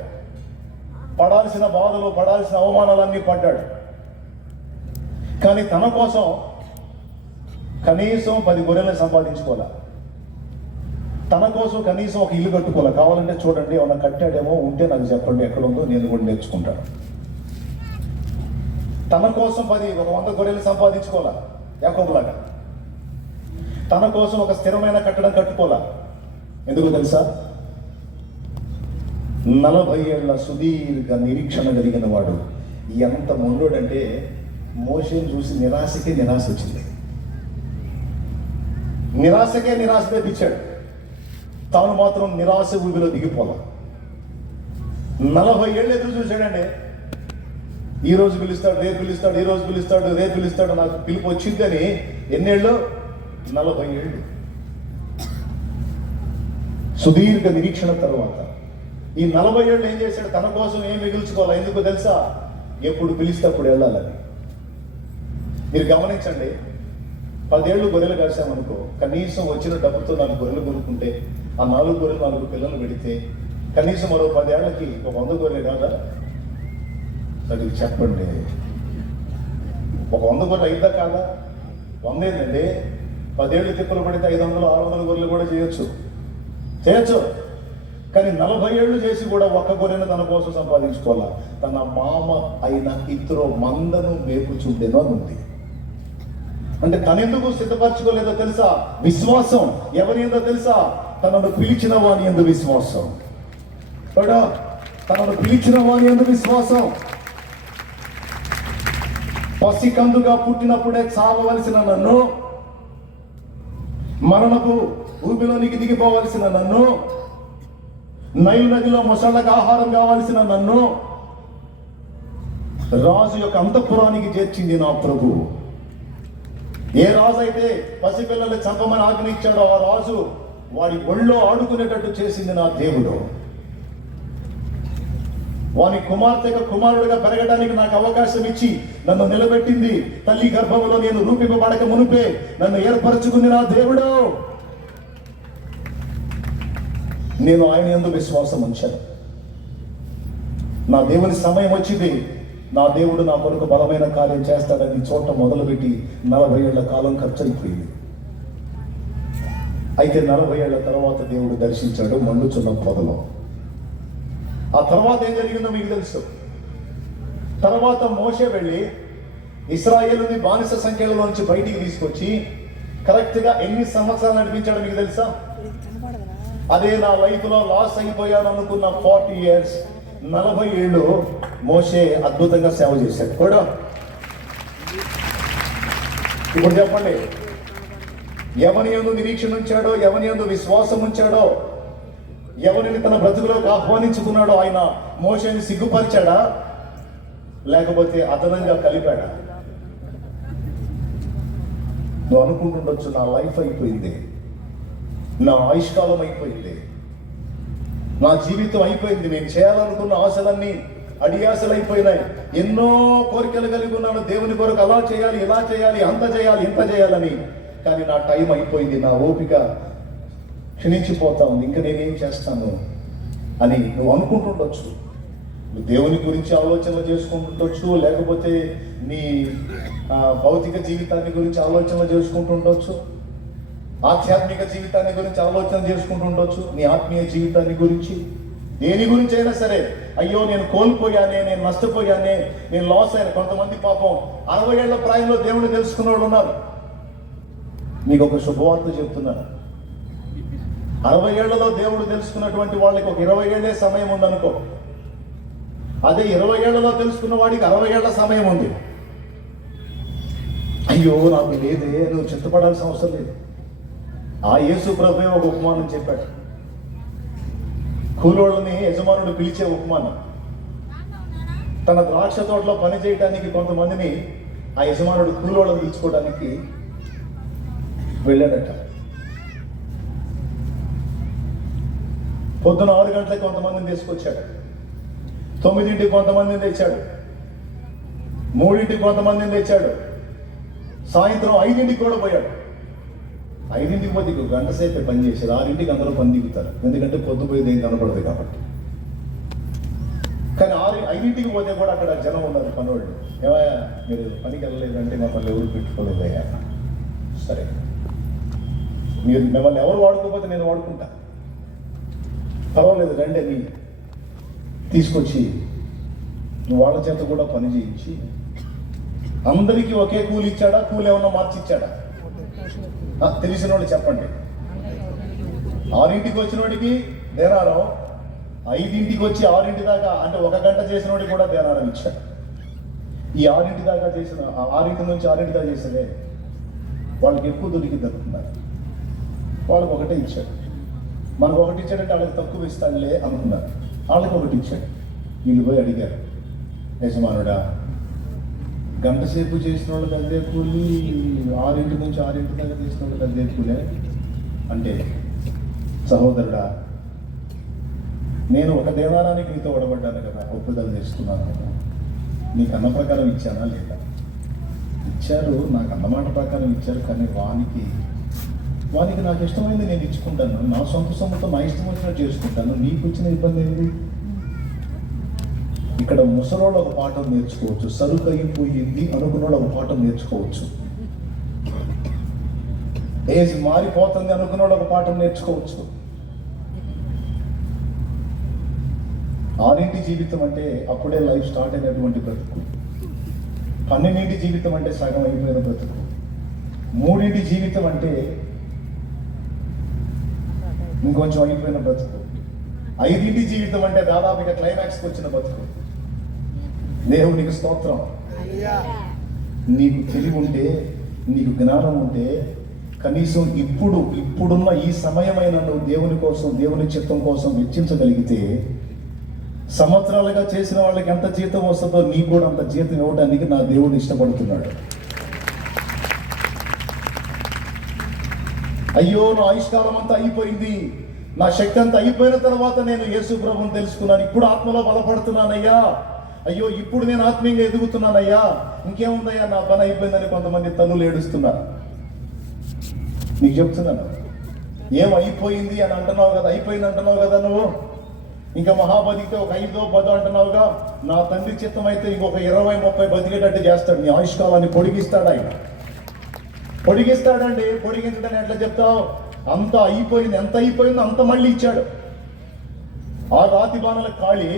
పడాల్సిన బాధలు, పడాల్సిన అవమానాలన్నీ పడ్డాడు. కానీ తన కోసం కనీసం 10 గొర్రెలను సంపాదించుకోవాలా, తన కోసం కనీసం ఒక ఇల్లు కట్టుకోవాలా. కావాలంటే చూడండి, ఏమన్నా కట్టాడేమో, ఉంటే నాకు చెప్పండి ఎక్కడ ఉందో, నేను కూడా నేర్చుకుంటాను. తన కోసం 100 గొర్రెలు సంపాదించుకోవాలా యాకోబులాగా. తన కోసం ఒక స్థిరమైన కట్టడం కట్టుకోవాలా. ఎందుకు తెలుసా? 40 ఏళ్ల సుదీర్ఘ నిరీక్షణ కలిగిన వాడు. ఎంత మొండోడంటే మోషేని చూసి నిరాశ వచ్చింది. నిరాశ తెప్పించాడు. తాను మాత్రం నిరాశ ఊబిలో దిగిపోలా. 40 ఏళ్ళు ఎదురు చూశాడండి. ఈ రోజు పిలుస్తాడు, రేపు పిలుస్తాడు, ఈ రోజు పిలుస్తాడు, రేపు పిలుస్తాడు. నాకు పిలుపు వచ్చిందని ఎన్నేళ్ళు? 40 ఏళ్ళు. సుదీర్ఘ నిరీక్షణ తర్వాత ఈ 40 ఏళ్ళు ఏం చేశాడు? తన కోసం ఏం మిగుల్చుకోవాలి. ఎందుకు తెలుసా? ఎప్పుడు పిలిస్తే అప్పుడు వెళ్ళాలని. మీరు గమనించండి, 10 ఏళ్ళు గొర్రెలు కాసామనుకో, కనీసం వచ్చిన డబ్బుతో 4 గొర్రెలు కొనుక్కుంటే, ఆ 4 గొర్రెలు 4 పిల్లలు పెడితే కనీసం మరో 10 ఏళ్లకి ఒక 100 గొర్రెలు కాదా? అది చెప్పండి. ఒక 100 గొర్రెలు అయిద్దా కాదా? 100 ఏంటండి, 10 ఏళ్ళు తిప్పలు పడితే 500, 600 గొర్రెలు కూడా చేయొచ్చు. కానీ 40 ఏళ్ళు చేసి కూడా ఒక్క గొర్రెను తన కోసం సంపాదించుకోవాలా. తన మామ అయిన ఇతరో మందను మేపుచుండెను అని ఉంది. అంటే తనెందుకు సిద్ధపరచుకోలేదో తెలుసా? విశ్వాసం. ఎవరి ఎందో తెలుసా? తనను పిలిచిన వాని యందు విశ్వాసం. తనను పిలిచిన వాని యందు విశ్వాసం. పసికందుగా పుట్టినప్పుడే చావవలసిన నన్ను, మరణపు ఊబిలోనికి దిగిపోవలసిన నన్ను, నైలు నదిలో మొసళ్ళకు ఆహారం కావాల్సిన నన్ను రాజు యొక్క అంతఃపురానికి చేర్చింది నా ప్రభు. ఏ రాజు అయితే పసిపిల్లల్ని చంపమని ఆజ్ఞ ఇచ్చాడో ఆ రాజు వాడి ఒళ్ళో ఆడుకునేటట్టు చేసింది నా దేవుడు. వాని కుమారుడిగా పెరగడానికి నాకు అవకాశం ఇచ్చి నన్ను నిలబెట్టింది. తల్లి గర్భంలో నేను రూపింపబడక మునిపే నన్ను ఏర్పరచుకుంది నా దేవుడు. నేను ఆయన యందు విశ్వాసం ఉంచాను. నా దేవుని సమయం వచ్చింది. నా దేవుడు నా కొరకు బలమైన కార్యం చేస్తాడని చోట మొదలుపెట్టి 40 ఏళ్ల కాలం ఖర్చు అయిపోయింది. అయితే 40 ఏళ్ల తర్వాత దేవుడు దర్శించాడు మండుచున్న పొదలో. ఆ తర్వాత ఏం జరిగిందో మీకు తెలుసు. తర్వాత మోషే వెళ్ళి ఇశ్రాయేలుని బానిస సంఖ్యలో నుంచి బయటికి తీసుకొచ్చి కరెక్ట్గా ఎన్ని సంవత్సరాలు నడిపించాడో మీకు తెలుసా? అదే నా లైఫ్లో లాస్ అయిపోయాను అనుకున్న 40 years, 40 ఏళ్ళు మోషే అద్భుతంగా సేవ చేశాడు కూడా. ఇప్పుడు చెప్పండి, ఎవని యందు నిరీక్షణ ఉంచాడో, ఎవని యందు విశ్వాసం ఉంచాడో, ఎవరిని తన బ్రతుకులోకి ఆహ్వానించుకున్నాడో ఆయన మోషేని సిగ్గుపరిచాడా లేకపోతే అదనంగా కలిపాడా? నువ్వు అనుకుంటుండొచ్చు, నా లైఫ్ అయిపోయింది, నా ఆయుష్కాలం అయిపోయింది, నా జీవితం అయిపోయింది, నేను చేయాలనుకున్న ఆశలన్నీ అడియాసలు అయిపోయినాయి, ఎన్నో కోరికలు కలిగి ఉన్నాను దేవుని కొరకు, అలా చేయాలి, ఇలా చేయాలి, అంత చేయాలి, ఇంత చేయాలని. కానీ నా టైం అయిపోయింది, నా ఓపిక క్షీణించిపోతా ఉంది, ఇంకా నేనేం చేస్తాను అని నువ్వు అనుకుంటుండొచ్చు. నువ్వు దేవుని గురించి ఆలోచనలు చేసుకుంటుండొచ్చు, లేకపోతే నీ భౌతిక జీవితాన్ని గురించి ఆలోచనలు చేసుకుంటుండొచ్చు, ఆధ్యాత్మిక జీవితాన్ని గురించి ఆలోచన చేసుకుంటుండొచ్చు, నీ ఆత్మీయ జీవితాన్ని గురించి. దేని గురించి అయినా సరే, అయ్యో నేను కోల్పోయానే, నేను నష్టపోయానే, నేను లాస్ అయినా. కొంతమంది పాపం 60 ఏళ్ల ప్రాయంలో దేవుడిని తెలుసుకున్న వాళ్ళు ఉన్నారు. మీకు ఒక శుభవార్త చెప్తున్నాను. 60 ఏళ్లలో దేవుడు తెలుసుకున్నటువంటి వాళ్ళకి ఒక 20 ఏళ్లే సమయం ఉందనుకో. అదే 20 ఏళ్లలో తెలుసుకున్న వాడికి 60 ఏళ్ల సమయం ఉంది. అయ్యో నాకు లేదే, నువ్వు చింతపడాల్సిన అవసరం లేదు. ఆ యేసు ప్రభువే ఒక ఉపమానం చెప్పాడు. కూలోళ్ళని యజమానుడు పిలిచే ఉపమానం. తన ద్రాక్ష తోటలో పని చేయడానికి కొంతమందిని ఆ యజమానుడు కూలోళ్ళని పిలుచుకోవడానికి వెళ్ళాడట. పొద్దున 6 గంటలకు కొంతమందిని తీసుకొచ్చాడు, 9ంటికి కొంతమందిని తెచ్చాడు, 3ంటికి కొంతమందిని తెచ్చాడు, సాయంత్రం 5ంటికి కూడా పోయాడు. 5ంటికి పోతే ఇంకో గంట సేపే పని చేశారు. 6ంటికి అందరూ పని దిగుతారు, ఎందుకంటే పొద్దుపోయేది ఏం కనపడదు కాబట్టి. కానీ 5ంటికి పోతే కూడా అక్కడ జనం ఉన్నారు, పనివాళ్ళు. ఏమయ్యా మీరు పనికి వెళ్ళలేదంటే మమ్మల్ని ఎవరు పెట్టుకోలేదయ్యా. సరే, మీరు మిమ్మల్ని ఎవరు వాడుకోకపోతే నేను వాడుకుంటా, పర్వాలేదు రండి అని తీసుకొచ్చి వాళ్ళ చేత కూడా పని చేయించి అందరికీ ఒకే కూలి ఇచ్చాడా? కూలి ఏమన్నా మార్చిచ్చాడా? తెలిసిన వాళ్ళు చెప్పండి. 6ంటికి వచ్చిన వాడికి దేనారం, 5ంటికి వచ్చి 6ంటి దాకా, అంటే 1 గంట చేసిన వాడికి కూడా దేనారం ఇచ్చాడు. ఈ 6ంటి దాకా చేసిన, 6ంటి నుంచి 6ంటి దాకా చేసినే వాళ్ళకి ఎక్కువ దొరికింది అనుకున్నారు. వాళ్ళకి ఒకటే ఇచ్చాడు. మనకు ఒకటి ఇచ్చాడంటే వాళ్ళకి తక్కువ ఇస్తాడులే అనుకున్నారు. వాళ్ళకి ఒకటి ఇచ్చాడు. వీళ్ళు పోయి అడిగారు, యజమానుడా గంట సేపు చేసిన వాళ్ళకి అదే కూలి, 6ంటి నుంచి 6ంటి దాకా చేసిన వాళ్ళకి అదే కూలే అంటే, సహోదరుడా నేను ఒక దేవారానికి నీతో ఒడబడ్డాను కదా, ఒప్పుదల చేసుకున్నాను కదా, నీకు అన్న ప్రకారం ఇచ్చానా లేదా? ఇచ్చారు, నాకు అన్నమాట ప్రకారం ఇచ్చారు. కానీ వానికి నాకు ఇష్టమైంది నేను ఇచ్చుకుంటాను, నా సొంత సొమ్ముతో నా ఇష్టం వచ్చినట్టు చేసుకుంటాను, నీకు వచ్చిన ఇబ్బంది ఏంటి? ఇక్కడ ముసలోళ్ళు ఒక పాఠం నేర్చుకోవచ్చు, సరుకు అయిపోయింది అనుకున్నోళ్ళు ఒక పాఠం నేర్చుకోవచ్చు, ఏజ్ మారిపోతుంది అనుకున్నోళ్ళు ఒక పాఠం నేర్చుకోవచ్చు. 6ంటి జీవితం అంటే అప్పుడే లైఫ్ స్టార్ట్ అయినటువంటి బ్రతుకు. 12ంటి జీవితం అంటే సగం అయిపోయిన బ్రతుకు. 3ంటి జీవితం అంటే ఇంకొంచెం అయిపోయిన బ్రతుకు. 5ంటి జీవితం అంటే దాదాపుగా క్లైమాక్స్కి వచ్చిన బ్రతుకు. దేవునికి స్తోత్రం. నీకు తెలివి ఉంటే, నీకు జ్ఞానం ఉంటే, కనీసం ఇప్పుడున్న ఈ సమయమైన నువ్వు దేవుని కోసం, దేవుని చిత్తం కోసం వెచ్చించగలిగితే, సంవత్సరాలుగా చేసిన వాళ్ళకి ఎంత జీతం వస్తుందో నీకు కూడా అంత జీతం ఇవ్వడానికి నా దేవుడు ఇష్టపడుతున్నాడు. అయ్యో నా ఆయుష్కాలం అంతా అయిపోయింది, నా శక్తి అంతా అయిపోయిన తర్వాత నేను యేసు ప్రభువుని తెలుసుకున్నాను, ఇప్పుడు ఆత్మలో బలపడుతున్నానయ్యా, అయ్యో ఇప్పుడు నేను ఆత్మీయంగా ఎదుగుతున్నానయ్యా, ఇంకేముందయ్యా నా పని అయిపోయిందని కొంతమంది తల్లులు ఏడుస్తున్నారు. నీకు చెప్తున్నాను, ఏం అయిపోయింది అని అంటున్నావు కదా, అయిపోయింది అంటున్నావు కదా నువ్వు, ఇంకా మహాబతికితే ఒక 5-10 అంటున్నావుగా, నా తండ్రి చిత్తం అయితే ఇంకొక 20-30 బతికేటట్టు చేస్తాడు. నీ ఆయుష్కాలాన్ని పొడిగిస్తాడు ఆయన, పొడిగిస్తాడండి. పొడిగించడానికి ఎట్లా చెప్తావు? అంత అయిపోయింది, ఎంత అయిపోయిందో అంత మళ్ళీ ఇచ్చాడు. 6 రాతి బాణాలకు ఖాళీ,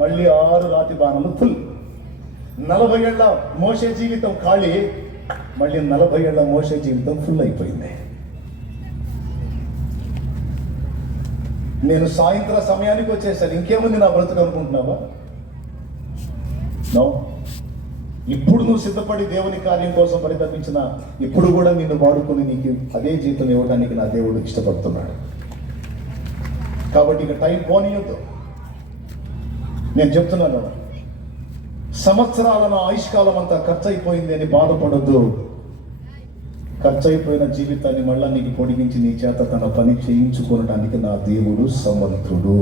మళ్ళీ 6 రాతి బాణాలు ఫుల్. 40 ఏళ్ల మోషే జీవితం ఖాళీ, మళ్ళీ 40 ఏళ్ల మోషే జీవితం ఫుల్ అయిపోయింది. నేను సాయంత్రం సమయానికి వచ్చేసాను, ఇంకేముంది నా బ్రతుకు అనుకుంటున్నావా? నో. ఇప్పుడు నువ్వు సిద్ధపడి దేవుని కార్యం కోసం పరితపించిన, ఇప్పుడు కూడా నిన్ను వాడుకొని నీకు అదే జీతం ఇవ్వడానికి నా దేవుడు ఇష్టపడుతున్నాడు. కాబట్టి ఇక టైం పోనీయొద్దు. నేను చెప్తున్నాను, సంవత్సరాల నా ఆయుష్కాలం అంతా ఖర్చు అయిపోయింది అని బాధపడొద్దు. ఖర్చు అయిపోయిన జీవితాన్ని మళ్ళా నీకు పొడిగించి నీ చేత తన పని చేయించుకోవడానికి నా దేవుడు సమర్థుడు.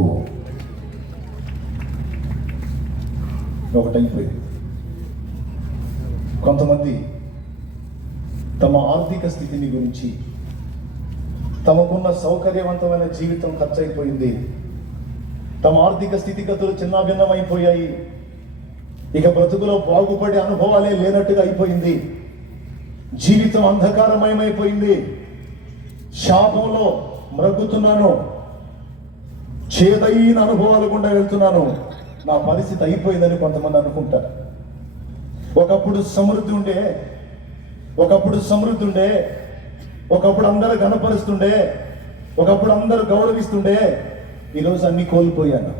ఒకటైపోయింది. కొంతమంది తమ ఆర్థిక స్థితిని గురించి, తమకున్న సౌకర్యవంతమైన జీవితం ఖర్చు అయిపోయింది, తమ ఆర్థిక స్థితిగతులు చిన్నాభిన్నమైపోయాయి, ఇక బ్రతుకులో బాగుపడే అనుభవాలే లేనట్టుగా అయిపోయింది, జీవితం అంధకారమయమైపోయింది, శాపంలో మ్రగ్గుతున్నాను, చేదైన అనుభవాలు గుండా వెళ్తున్నాను, నా పరిస్థితి అయిపోయిందని కొంతమంది అనుకుంటారు. ఒకప్పుడు సమృద్ధి ఉండే, ఒకప్పుడు అందరూ గణపరుస్తుండే, ఒకప్పుడు అందరూ గౌరవిస్తుండే, ఈరోజు అన్ని కోల్పోయాను.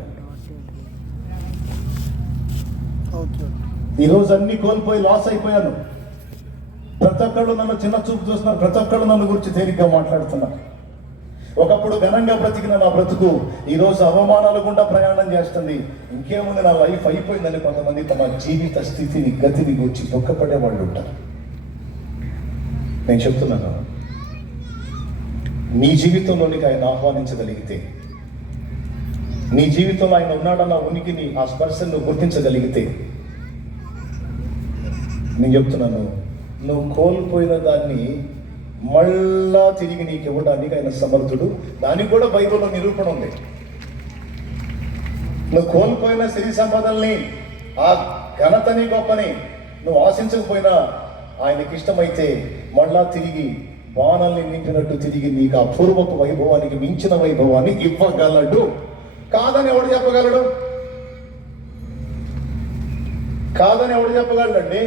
ఈరోజు అన్ని కోల్పోయి లాస్ అయిపోయాను. ప్రతి ఒక్కళ్ళు నన్ను చిన్న చూపు చూస్తున్నారు, ప్రతి ఒక్కళ్ళు నన్ను గురించి తేలిగ్గా మాట్లాడుతున్నారు. ఒకప్పుడు ఘనంగా బ్రతికిన నా బ్రతుకు ఈరోజు అవమానాల గుండా ప్రయాణం చేస్తుంది. ఇంకేముంది, నా లైఫ్ అయిపోయిందని కొంతమంది తమ జీవిత స్థితిని గతిని గురించి దుఃఖపడే వాళ్ళు ఉంటారు. నేను చెప్తున్నాను, నీ జీవితంలోనికి ఆయన ఆహ్వానించగలిగితే, నీ జీవితంలో ఆయన ఉన్నాడన్న ఉనికిని, ఆ స్పర్శను గుర్తించగలిగితే, నేను చెప్తున్నాను, నువ్వు కోల్పోయిన దాన్ని మళ్ళా తిరిగి నీకు ఇవ్వడానికి ఆయన సమర్థుడు. దానికి కూడా బైబిల్లో నిరూపణ ఉంది. నువ్వు కోల్పోయిన సిరి సంపదల్ని, ఆ ఘనతని, గొప్పని నువ్వు ఆశించకపోయినా ఆయనకి ఇష్టమైతే మళ్ళా తిరిగి బాణల్ని నింపినట్టు తిరిగి నీకు ఆ పూర్వపు వైభవానికి మించిన వైభవాన్ని ఇవ్వగలడు. కాదని ఎవడు చెప్పగలడు? కాదని ఎవడు చెప్పగలడండి?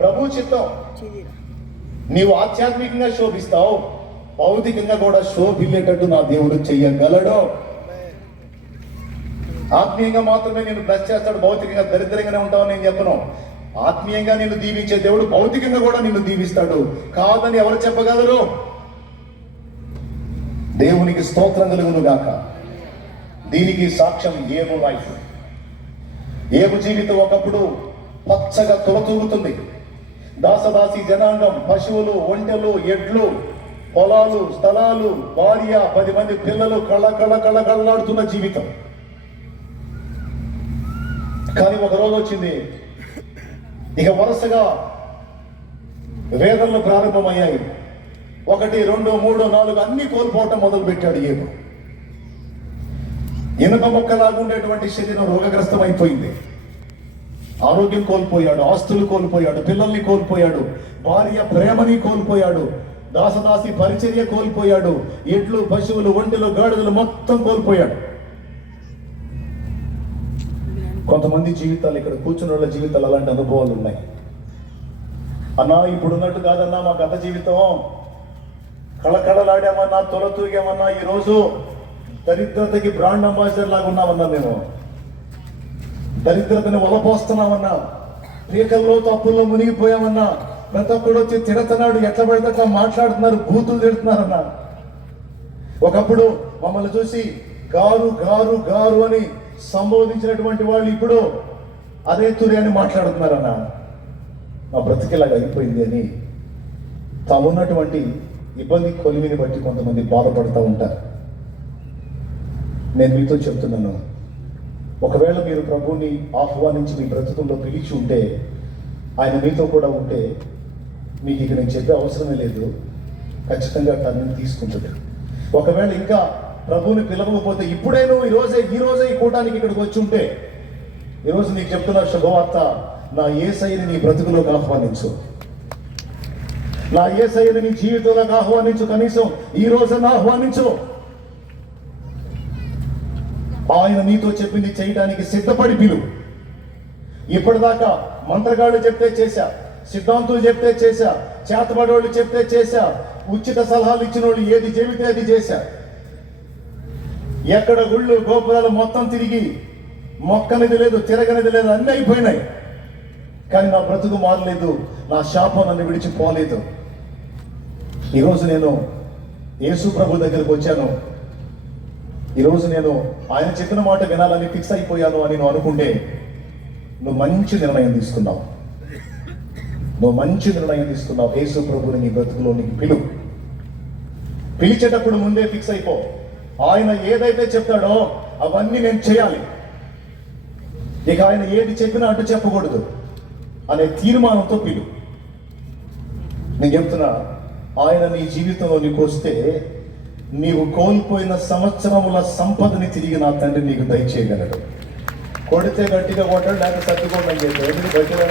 ప్రభు చిత్తం. నీవు ఆధ్యాత్మికంగా శోభిస్తావు, భౌతికంగా కూడా శోభిల్లేటట్టు నా దేవుడు చెయ్యగలడు. ఆత్మీయంగా మాత్రమే నేను బ్లెస్ చేస్తాడు, భౌతికంగా దరిద్రంగానే ఉంటావు నేను చెప్పను. ఆత్మీయంగా నిన్ను దీవించే దేవుడు భౌతికంగా కూడా నిన్ను దీవిస్తాడు. కాదని ఎవరు చెప్పగలరు? దేవునికి స్తోత్రం కలుగును గాక. దీనికి సాక్ష్యం యేబు లైఫ్. యేబు జీవితం ఒకప్పుడు పచ్చగా తొలతూగుతుంది. దాసదాసి జనాంగం, పశువులు, ఒంటెలు, ఎడ్లు, పొలాలు, స్థలాలు, భార్య, 10 మంది పిల్లలు, కళ్ళలాడుతున్న జీవితం. కానీ ఒక రోజు వచ్చింది, ఇక వరుసగా వేదనలు ప్రారంభమయ్యాయి. 1, 2, 3, 4 అన్ని కోల్పోవటం మొదలు పెట్టాడు యేబు. ఇనుప మొక్కలాగా ఉండేటువంటి శరీరం రోగగ్రస్తం అయిపోయింది. ఆరోగ్యం కోల్పోయాడు, ఆస్తులు కోల్పోయాడు, పిల్లల్ని కోల్పోయాడు, భార్య ప్రేమని కోల్పోయాడు, దాసదాసి పరిచర్య కోల్పోయాడు, ఎడ్లు, పశువులు, ఒంటెలు, గాడిదలు మొత్తం కోల్పోయాడు. కొంతమంది జీవితాలు, ఇక్కడ కూర్చున్న వాళ్ళ జీవితాలు అలాంటి అనుభవాలు ఉన్నాయి. అన్నా ఇప్పుడున్నట్టు కాదన్నా మా గత జీవితం, కళకళలాడామన్నా, తొలతూగామన్నా, ఈరోజు దరిద్రతకి బ్రాండ్ అంబాసిడర్ లాగా ఉన్నామన్నా, మేము దరిద్రతని వలపోస్తున్నామన్నా, పీకల్లో తప్పుల్లో మునిగిపోయామన్నా, ప్రతి ఒక్కడు వచ్చి తిడుతున్నాడు, ఎట్లా పడితే అట్లా మాట్లాడుతున్నారు, బూతులు తిడుతున్నారన్నా. ఒకప్పుడు మమ్మల్ని చూసి గారు గారు గారు అని సంబోధించినటువంటి వాళ్ళు ఇప్పుడు అదే తురి అని మాట్లాడుతున్నారన్న. మా బ్రతికేలాగా అయిపోయింది అని తామున్నటువంటి ఇబ్బంది కొలిమిని బట్టి కొంతమంది బాధపడుతూ ఉంటారు. నేను మీతో చెప్తున్నాను, ఒకవేళ మీరు ప్రభువుని ఆహ్వానించి మీ బ్రతుకుల్లో పిలిచి ఉంటే, ఆయన మీతో కూడా ఉంటే, మీకు ఇక నేను చెప్పే అవసరమే లేదు, ఖచ్చితంగా టర్న్ తీసుకుంటుంది. ఒకవేళ ఇంకా ప్రభువుని పిలవకపోతే ఇప్పుడే నువ్వు ఈ రోజే ఈ కూటానికి ఇక్కడికి వచ్చి ఉంటే, ఈరోజు నీకు చెప్తున్న శుభవార్త, నా యేసయ్యని నీ బ్రతుకులోకి ఆహ్వానించు, నా యేసయ్యని నీ జీవితంలోకి ఆహ్వానించు, కనీసం ఈ రోజున ఆహ్వానించు. ఆయన నీతో చెప్పింది చేయడానికి సిద్ధపడి పిలు. ఇప్పటిదాకా మంత్రగాళ్ళు చెప్తే చేశా, సిద్ధాంతులు చెప్తే చేశా, చేతబడోళ్ళు చెప్తే చేశా, ఉచిత సలహాలు ఇచ్చిన వాళ్ళు ఏది చెబితే అది చేశా, ఎక్కడ గుళ్ళు గోపురాలు మొత్తం తిరిగి మొక్కనిది లేదు, తిరగనిది లేదు, అన్నీ అయిపోయినాయి. కానీ నా బ్రతుకు మారలేదు, నా శాపం నన్ను విడిచిపోలేదు. ఈరోజు నేను యేసు ప్రభు దగ్గరకు వచ్చాను. ఈరోజు నేను ఆయన చెప్పిన మాట వినాలని ఫిక్స్ అయిపోయాను అని నువ్వు అనుకుంటే, నువ్వు మంచి నిర్ణయం తీసుకున్నావు. యేసు ప్రభుని నీ బ్రతుకులో నీకు పిలిచేటప్పుడు ముందే ఫిక్స్ అయిపో. ఆయన ఏదైతే చెప్తాడో అవన్నీ నేను చేయాలి, ఇక ఆయన ఏది చెప్పినా అటు చెప్పకూడదు అనే తీర్మానంతో పిలు. నేను చెప్తున్నా, ఆయన నీ జీవితంలో నీకు వస్తే, నీవు కోల్పోయిన సంవత్సరముల సంపదని తిరిగి నా తండ్రి నీకు దయచేయగలడు. కొడితే గట్టిగా కొట్టాడు, లేకపోతే సర్దుకోండి అని చెప్పాడు. ఎందుకు గట్టిగా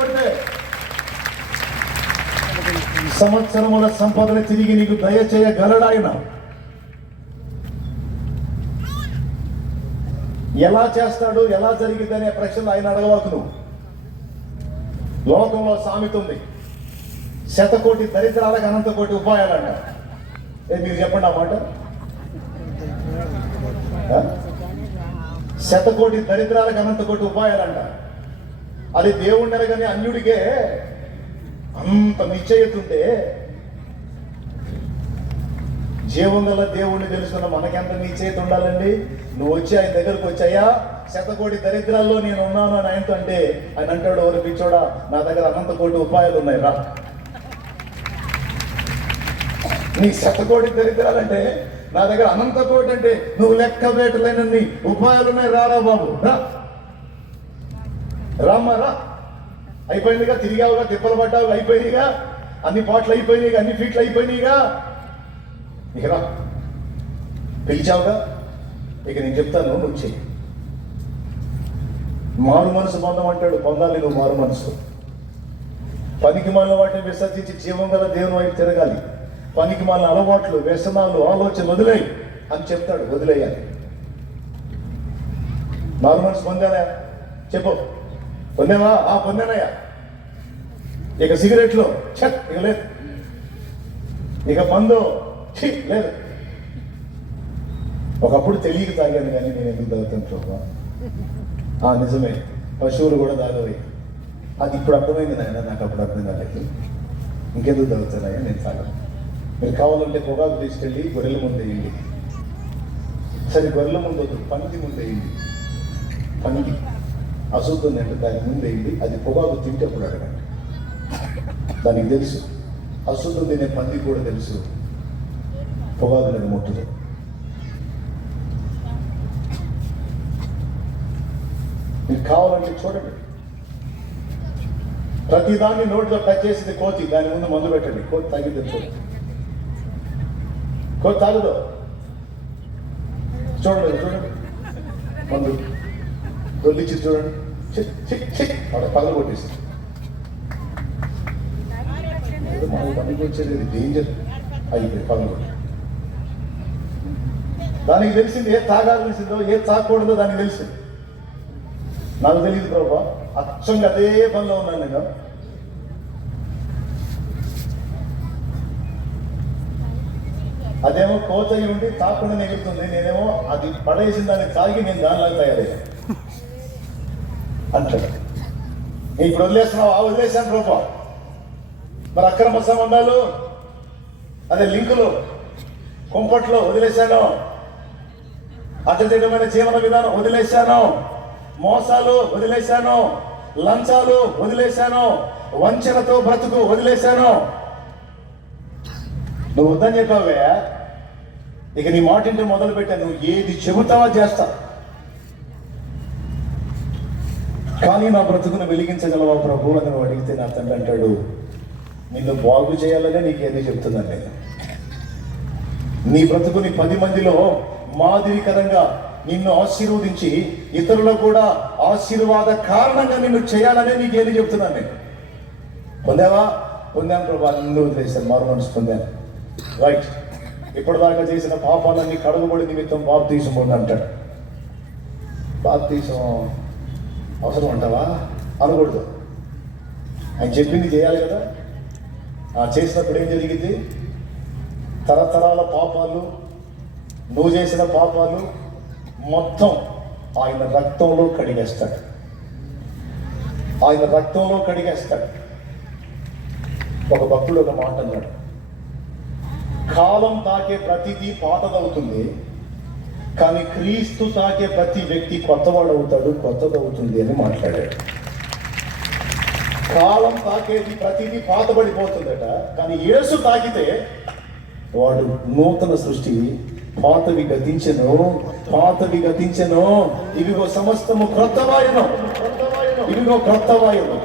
కొడితే సంవత్సరముల సంపదని తిరిగి నీకు దయచేయగలడు ఆయన. ఎలా చేస్తాడు, ఎలా జరిగింది అనే ప్రశ్నలు ఆయన అడగవాకు నువ్వు. లోకంలో సామెత ఉంది, 100,000,000 దరిద్రాలకు అనంత కోటి ఉపాయాలంట. మీరు చెప్పండి ఆ మాట. 100,000,000 దరిద్రాలకు అనంత కోటి ఉపాయాలంట. అది దేవుణ్ణి ఎరగని అన్యుడికే అంత నిశ్చయితుంటే జీవం గల దేవుణ్ణి తెలుసుకున్న మనకెంత నిశ్చయిత ఉండాలండి. నువ్వు వచ్చి ఆయన దగ్గరకు వచ్చాయా 100,000,000 దరిద్రాల్లో నేను ఉన్నాను అని ఆయనతో అంటే ఆయన అంటాడు, ఎవరు పిచ్చోడా, నా దగ్గర అనంత కోటి ఉపాయాలు ఉన్నాయి రా. నీ 100,000,000 దరిద్రాలంటే నా దగ్గర అనంత కోటి అంటే నువ్వు లెక్క పెట్టలేనన్ని ఉపాయాలు ఉన్నాయి, రారా బాబు రా, రామ్మా రా. అయిపోయిందిగా, తిరిగావుగా, తిప్పలు పడ్డావుగా, అయిపోయినాయిగా, అన్ని పాటలు అయిపోయినాయిగా, అన్ని ఫీట్లు అయిపోయినాయిగా, ఇక రా. పిలిచావుగా, ఇక నేను చెప్తాను, నువ్వు చెయ్యి. మారు మనసు పొందమంటాడు, పొందాలి నువ్వు మారు మనసు. పనికి మాలిన వాటిని విసర్జించి జీవం గల దేవుని వైపు తిరగాలి. పనికి మాలిన అలవాట్లు, వ్యసనాలు, ఆలోచన వదిలేయి అని చెప్తాడు, వదిలేయాలి. మారు మనసు పొందానా చెప్పు. పొందావా? పొందానయ్యా. ఇక సిగరెట్లు చెక్, ఇక లేదు. ఇక మందు లేదు. ఒకప్పుడు తెలియక తాగాను కానీ నేను ఎందుకు తాగుతాను చూద్దాం. నిజమే, పశువులు కూడా తాగవే. అది ఇప్పుడు అర్థమైంది నాయన, నాకు అప్పుడు అర్థం కాలేదు. ఇంకెందుకు తాగుతానయ్యా, నేను తాగను. మీరు కావాలంటే పొగాకు తీసుకెళ్ళి గొర్రెల ముందు వేయండి. సరే, గొర్రెల ముందు వద్దు, పంది ముందు వేయండి. పంది అశుద్ధం అంటే దాని ముందు వేయండి. అది పొగాకు తింటే అప్పుడు అడగండి. దానికి తెలుసు, అశుద్ధం తినే పంది కూడా తెలుసు పొగాకు నేను ముట్టదు. మీరు కావాలంటే చూడండి, ప్రతిదాన్ని నోట్లో టచ్ చేసింది కోతి, దాని ముందు మందు పెట్టండి, కోతి తాగిద్ది చూడండి. కోతి తాగుదో చూడండి, చూడండి మందు దొల్లిచ్చి చూడండి, వాడు పగలు కొట్టేసి మన పనికి వచ్చేది డేంజర్ అయిపోయి పగలు కొట్టి. దానికి తెలిసింది ఏ తాగాల్సిందో ఏ తాగకూడదో దానికి తెలిసింది. నాకు తెలియదు ప్రభా, అచ్చంగా అదే పనిలో ఉన్నాను నేను. అదేమో కోచయి ఉండి తాకుండా నెగులుతుంది, నేనేమో అది పడేసిన దాన్ని తాగి నేను దానిలాగా తయారయ్యా అంటాడు. నేను ఇప్పుడు వదిలేస్తున్నావు, వదిలేశాను ప్రభా. మరి అక్రమ సంబంధాలు, అదే లింకులు, కుంపట్లో వదిలేశాను. అడ్డదిడ్డమైన జీవన విధానం వదిలేశాను. మోసాలు వదిలేశాను. లంచాలు వదిలేశాను. వంచనతో బ్రతుకు వదిలేశాను. నువ్వు వద్దని చెప్పావే, ఇక నీ మాట ఇంటి మొదలు పెట్టా. నువ్వు ఏది చెబుతావా చేస్తా, కానీ నా బ్రతుకును వెలిగించగలవా ప్రభు అని నువ్వు అడిగితే నా తండ్రి అంటాడు, నిన్ను బాగు చేయాలనే నీకు ఏది చెప్తున్నాను నేను. నీ బ్రతుకుని 10 మందిలో మాదిరికరంగా నిన్ను ఆశీర్వదించి ఇతరులకు కూడా ఆశీర్వాద కారణంగా నిన్ను చేయాలనే నీకు ఏది చెప్తున్నాను నేను. పొందావా? పొందాను ప్రభా, నిన్ను వదిలేశాను, మారు మనసు పొందాను. రైట్, ఇప్పటిదాకా చేసిన పాపాలన్నీ కడుగుబడి నిమిత్తం బాప్తీసం పొందంటాడు. బాప్తీసం అవసరం అంటావా? అనకూడదు. ఆయన చెప్పింది చేయాలి కదా. చేసినప్పుడు ఏం జరిగింది? తరతరాల పాపాలు, నువ్వు చేసిన పాపాలు మొత్తం ఆయన రక్తంలో కడిగేస్తాడు. ఆయన రక్తంలో కడిగేస్తాడు. ఒక భక్తుడు ఒక మాట అన్నాడు, కాలం తాకే ప్రతిదీ పాతదవుతుంది, కానీ క్రీస్తు తాకే ప్రతి వ్యక్తి కొత్తవాడవుతాడు, కొత్తదవుతుంది అని మాట్లాడాడు. కాలం తాకేది ప్రతిదీ పాతబడిపోతుందట, కానీ యేసు తాకితే వాడు నూతన సృష్టి. పాతవి గతించెను, పాతవి గతించెను, ఇవిగో సమస్తము క్రొత్తవాయును, ఇవిగో క్రొత్తవాయును,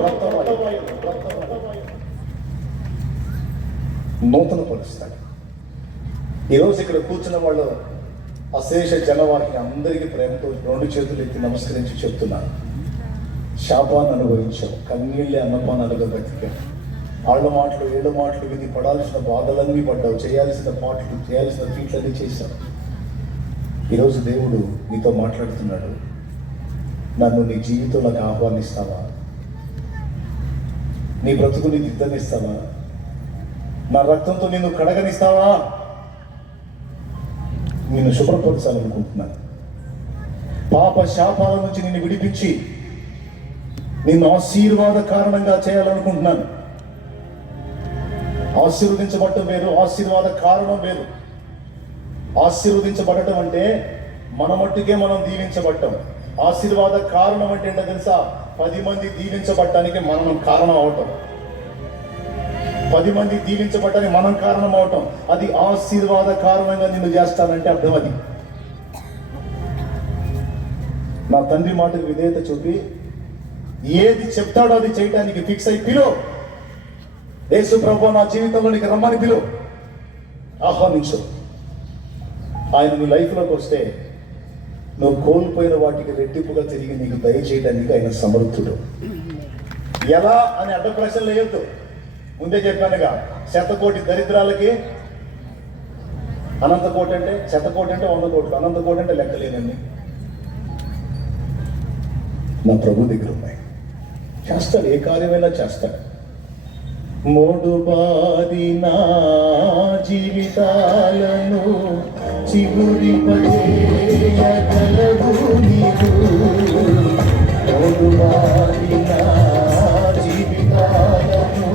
నూతన పరుస్తాడు. ఈరోజు ఇక్కడ కూర్చున్న వాళ్ళు అశేష జనవాహిని అందరికీ ప్రేమతో 2 చేతులు ఎత్తి నమస్కరించి చెప్తున్నాను, శాపాన్ని అనుభవించావు, కన్నీళ్ళే అన్నపానాలుగా బతికావు, ఆళ్ళ మాటలు ఏళ్ళ మాటలు విని పడాల్సిన బాధలన్నీ పడ్డావు, చేయాల్సిన పాటలు చేయాల్సిన ఫీట్లన్నీ చేశావు. ఈరోజు దేవుడు నీతో మాట్లాడుతున్నాడు, నన్ను నీ జీవితంలోకి ఆహ్వానిస్తావా? నీ బ్రతుకుని దిద్దనిస్తావా? నా రక్తంతో నిన్ను కడగనిస్తావా? నిన్ను శుభ్రపరచాలనుకుంటున్నాను. పాప శాపాల నుంచి నిన్ను విడిపించి నిన్ను ఆశీర్వాద కారణంగా చేయాలనుకుంటున్నాను. ఆశీర్వదించబడటం వేరు, ఆశీర్వాద కారణం వేరు. ఆశీర్వదించబడటం అంటే మన మట్టుకే మనం దీవించబడటం. ఆశీర్వాద కారణం అంటే ఏంటో తెలుసా? 10 మంది దీవించబడటానికి మనం కారణం అవటం. 10 మంది దీవించబడటానికి మనం కారణం అవటం. అది ఆశీర్వాద కారణంగా నిన్ను చేస్తానంటే అర్థం అది. నా తండ్రి మాటకు విధేయత చూపి ఏది చెప్తాడో అది చేయటానికి ఫిక్స్ అయి పిలు. యేసు ప్రభువా నా జీవితంలోనికి రమ్మని పిలు, ఆహ్వానించు. ఆయన నీ లైఫ్లోకి వస్తే నువ్వు కోల్పోయిన వాటికి రెట్టింపుగా తిరిగి నీకు దయచేయడానికి ఆయన సమర్థుడు. ఎలా అని అడ్డ ప్రశ్నలు వేయొద్దు. ముందే చెప్పానుగా, 100 కోటి దరిద్రాలకి అనంత కోటి అంటే 100 కోటి అంటే 100 కోట్లు, అనంత కోటి అంటే లెక్కలేనండి. నా ప్రభు దగ్గర ఉన్నాయి. చేస్తాడు, ఏ కార్యమైనా చేస్తాడు. మోడు బారి నా జీవితాలను చిగురింపజేయగలవు నీవు. మోడు బారి నా జీవితాలను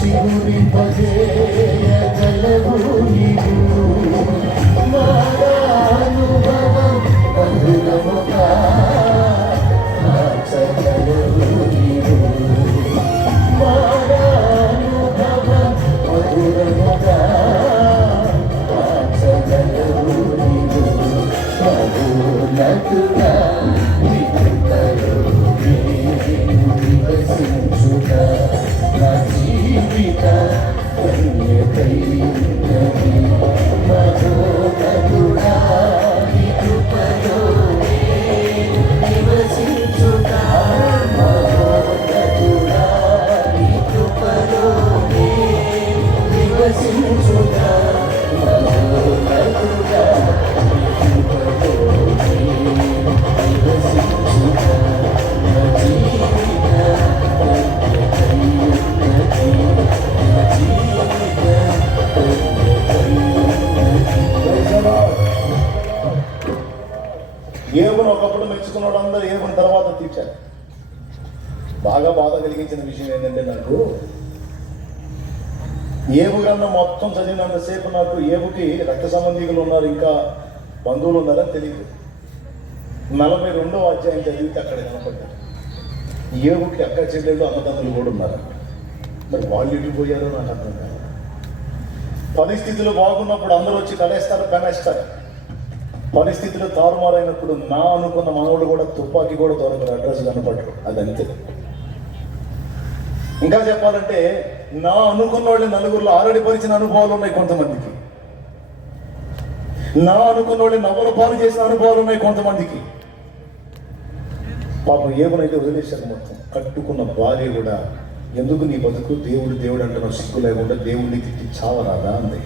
చిగురింపజేయగలవు నీవు. మారానుభవం మధురముగా ఏవును ఒకప్పుడు మెచ్చుకున్నాడు, అందరూ ఏవుని తర్వాత తీర్చారు. బాగా బాధ కలిగించిన విషయం ఏంటంటే, నాకు ఏవు గ్రంథం మొత్తం చదివినంతసేపు నాకు ఏవుకి రక్త సంబంధికులు ఉన్నారు, ఇంకా బంధువులు ఉన్నారని తెలియదు. 42వ అధ్యాయం చదివితే అక్కడ కనపడ్డారు. ఏవుకి అక్క చెల్లెళ్ళు అన్నదమ్ములు కూడా ఉన్నారు. మరి వాళ్ళు ఇటు పోయారో నాకు అర్థం కాదు. పరిస్థితులు బాగున్నప్పుడు అందరూ వచ్చి కలేస్తారు, పెనేస్తారు. పరిస్థితులు తారుమారైనప్పుడు నా అనుకున్న మనోడు కూడా తుపాకీ కూడా దొరకదు, అడ్రస్ కనపడరు. అదంతే. ఇంకా చెప్పాలంటే నా అనుకున్న వాళ్ళు నలుగురిలో ఆల్రెడీ పరిచిన అనుభవాలు ఉన్నాయి కొంతమందికి. నా అనుకున్న వాళ్ళు నవ్వుల పాలు చేసిన అనుభవాలు ఉన్నాయి కొంతమందికి. పాపం ఏమనైతే వదిలేశారు మొత్తం. కట్టుకున్న భార్య కూడా, ఎందుకు నీ బతుకు దేవుడు దేవుడు అంటున్నావు, సిగ్గు లేకుండా దేవుడిని తిట్టి చావరాదా అంది.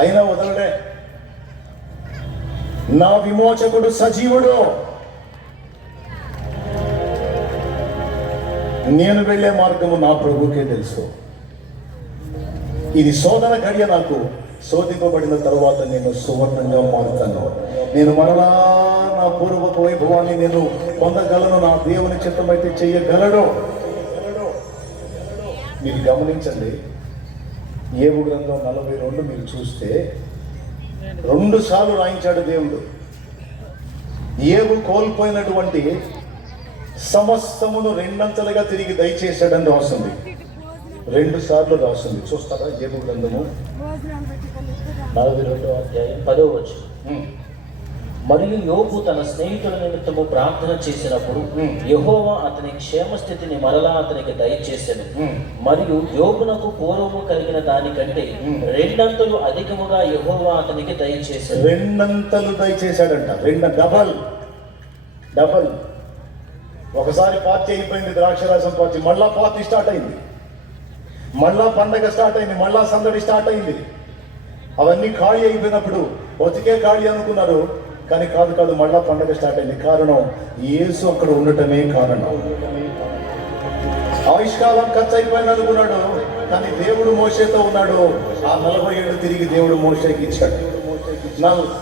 అయినా వదలడే. నా విమోచకుడు సజీవుడు, నేను వెళ్ళే మార్గము నా ప్రభుకే తెలుసు. ఇది శోధన గడియ. నాకు శోధింపబడిన తర్వాత నేను సువర్ణంగా మారుతాను. నేను మరలా నా పూర్వపు వైభవాన్ని నేను పొందగలను. నా దేవుని చిత్తమైతే చెయ్యగలడు. మీరు గమనించండి, ఏవు గ్రంథం 42 మీరు చూస్తే 2 సార్లు రాయించాడు దేవుడు. ఏవు కోల్పోయినటువంటి సమస్తమును 2 అంతలుగా తిరిగి దయచేశాడని రాస్తుంది. 2 సార్లు రాస్తుంది. చూస్తారా ఏవు గ్రంథము 42వ అధ్యాయం 10వ వచనం. మరియు యోబు తన స్నేహితుల నిమిత్తము ప్రార్థన చేసినప్పుడు యెహోవా అతని క్షేమస్థితిని మరలా అతనికి దయచేసెను. మరియు యోబునకు పూర్వము కలిగిన దానికంటే 2 అంతలు అధికముగా యెహోవా అతనికి దయచేశాడు. 2 అంతలు దయచేశాడంట. 2 డబల్. ఒకసారి పార్టీ అయిపోయింది, ద్రాక్షరాసం పార్టీ. మళ్ళా పార్టీ స్టార్ట్ అయింది, మళ్ళా పండగ స్టార్ట్ అయింది, మళ్ళా సందడి స్టార్ట్ అయింది. అవన్నీ ఖాళీ అయిపోయినప్పుడు బతికే ఖాళీ అనుకున్నారు. కానీ కాదు మళ్ళా పండగ స్టార్ట్ అయింది. కారణం యేసు అక్కడ ఉండటమే కారణం. ఆయుష్కాలం ఖర్చు అయిపోయింది అనుకున్నాడు, కానీ దేవుడు మోషేతో ఉన్నాడు. ఆ 40 ఏళ్ళు తిరిగి దేవుడు మోషేకి ఇచ్చాడు.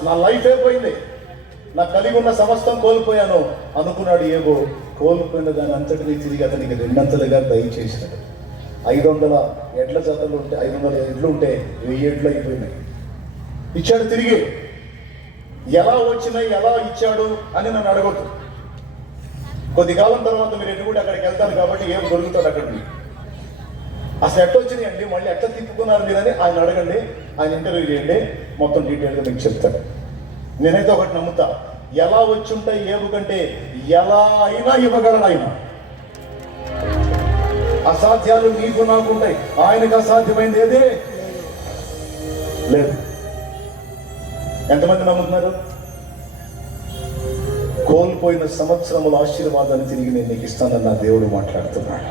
నా లైఫ్ అయిపోయింది, నా కలిగి ఉన్న సమస్తం కోల్పోయాను అనుకున్నాడు ఏవో. కోల్పోయిన దాని అంతటినీ తిరిగి అతనికి 2 దయచేశాడు. 500 ఎడ్ల జతలు ఉంటే 500 ఎడ్లు ఉంటే 1000 ఎడ్లు అయిపోయినాయి. ఇచ్చాడు తిరిగి. ఎలా వచ్చినాయి, ఎలా ఇచ్చాడు అని నన్ను అడగొద్దు. కొద్ది కాలం తర్వాత మీరు ఎటు కూడా అక్కడికి వెళ్తారు కాబట్టి ఏం దొరుకుతాడు అక్కడ. అసలు ఎట్ట వచ్చినాయి అండి, మళ్ళీ ఎట్లా తిప్పుకున్నారు మీరని ఆయన అడగండి, ఆయన ఇంటర్వ్యూ చేయండి, మొత్తం డీటెయిల్గా మీకు చెప్తాడు. నేనైతే ఒకటి నమ్ముతా, ఎలా వచ్చుంటాయి ఏవు కంటే ఎలా అయినా ఇవ్వగలడు ఆయన. అసాధ్యాలు నీకు నాకుంటాయి, ఆయనకు అసాధ్యమైంది ఏదే లేదు. ఎంతమంది నమ్ముతున్నారు? కోల్పోయిన సంవత్సరముల ఆశీర్వాదాన్ని తిరిగి నేను నీకు ఇస్తానని నా దేవుడు మాట్లాడుతున్నాడు.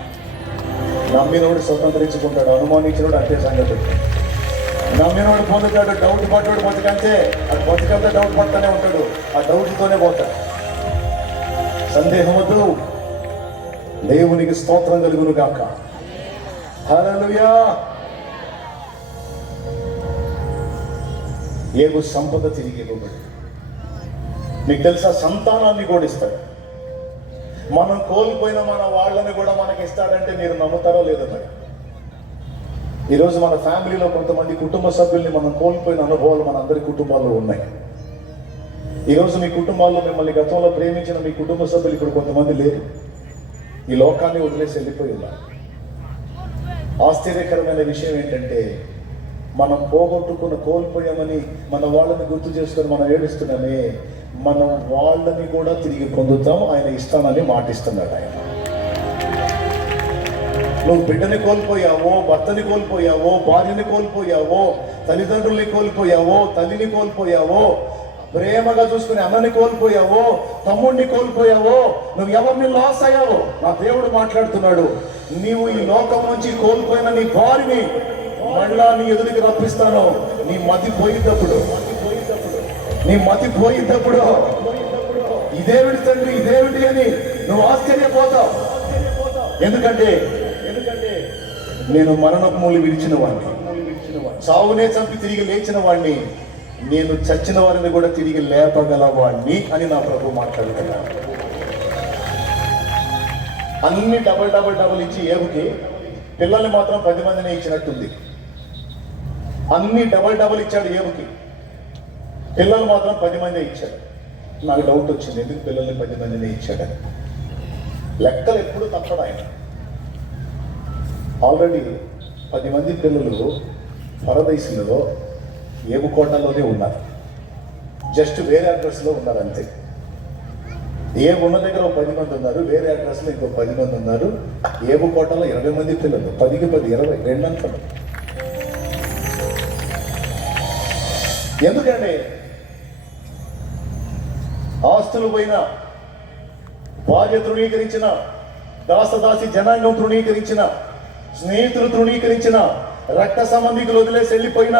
నమ్మినోడు స్వతంత్రించుకుంటాడు, అనుమానించినోడు అంటే సంగతి. నమ్మినోడు పొందుతాడు, డౌట్ పడ్డాడు బతికంతే. అది బతికంతా డౌట్ పడుతూనే ఉంటాడు, ఆ డౌట్తోనే పోతాడు. సందేహం వద్దు. దేవునికి స్తోత్రం కలుగును గాక. హల్లెలూయా. ఏగు సంపద తిరిగి ఇవ్వబడి, మీకు తెలుసా, సంతానాన్ని కూడా ఇస్తాడు. మనం కోల్పోయిన మన వాళ్ళని కూడా మనకి ఇస్తాడంటే మీరు నమ్ముతారో లేదో మరి. ఈరోజు మన ఫ్యామిలీలో కొంతమంది కుటుంబ సభ్యుల్ని మనం కోల్పోయిన అనుభవాలు మన అందరి కుటుంబాల్లో ఉన్నాయి. ఈరోజు మీ కుటుంబాల్లో మిమ్మల్ని గతంలో ప్రేమించిన మీ కుటుంబ సభ్యులు ఇప్పుడు కొంతమంది లేరు, ఈ లోకాన్ని వదిలేసి వెళ్ళిపోయి ఉన్నారు. ఆశ్చర్యకరమైన విషయం ఏంటంటే, మనం పోగొట్టుకున్న కోల్పోయామని మన వాళ్ళని గుర్తు చేసుకొని మనం ఏడుస్తున్నామే, మనం వాళ్ళని కూడా తిరిగి పొందుతాం. ఆయన ఇస్తానని మాటిస్తున్నాడు ఆయన. నువ్వు బిడ్డని కోల్పోయావో, భర్తని కోల్పోయావో, భార్యని కోల్పోయావో, తల్లిదండ్రుల్ని కోల్పోయావో, తల్లిని కోల్పోయావో, ప్రేమగా చూసుకుని అన్నని కోల్పోయావో, తమ్ముడిని కోల్పోయావో, నువ్వు ఎవరిని లాస్ అయ్యావో, నా దేవుడు మాట్లాడుతున్నాడు. నీవు ఈ లోకం నుంచి కోల్పోయిన నీ భార్యని మళ్ళా నీ ఎదురికి రప్పిస్తాను. నీ మతి పోయినప్పుడు ఇదేమిటి తండ్రి, ఇదేమిటి అని నువ్వు ఆశ్చర్యపోతావు. ఎందుకంటే నేను మరణపు మూలి విడిచిన వాడిని, చావునే చంపి తిరిగి లేచిన వాడిని, నేను చచ్చిన వారిని కూడా తిరిగి లేపగలవాడిని అని నా ప్రభు మాట్లాడుతున్నాడు. అన్ని డబల్ ఇచ్చి ఏవుకి పిల్లల్ని మాత్రం 10 మందినే ఇచ్చినట్టుంది. అన్ని డబల్ ఇచ్చాడు ఏవుకి, పిల్లలు మాత్రం 10 మందే ఇచ్చాడు. నాకు డౌట్ వచ్చింది, ఎందుకు పిల్లల్ని 10 మందినే ఇచ్చాడని. లెక్కలు ఎప్పుడు తప్పడు ఆయన. ఆల్రెడీ 10 మంది పిల్లలు పరదేశంలో ఏవు కోటలోనే ఉన్నారు, జస్ట్ వేరే అడ్రస్లో ఉన్నారు అంతే. ఏ ఉన్న దగ్గర 10 మంది ఉన్నారు, వేరే అడ్రస్లో ఇంకో 10 మంది ఉన్నారు. ఏవు కోటలో 20 మంది పిల్లలు, 10కి 10 20 రెండంతలు. ఎందుకంటే ఆస్తులు పోయిన, భార్య తృణీకరించిన, దాసదాసి జనాంగం తృణీకరించిన, స్నేహితులు తృణీకరించిన, రక్త సంబంధికులు వదిలేసి వెళ్ళిపోయిన,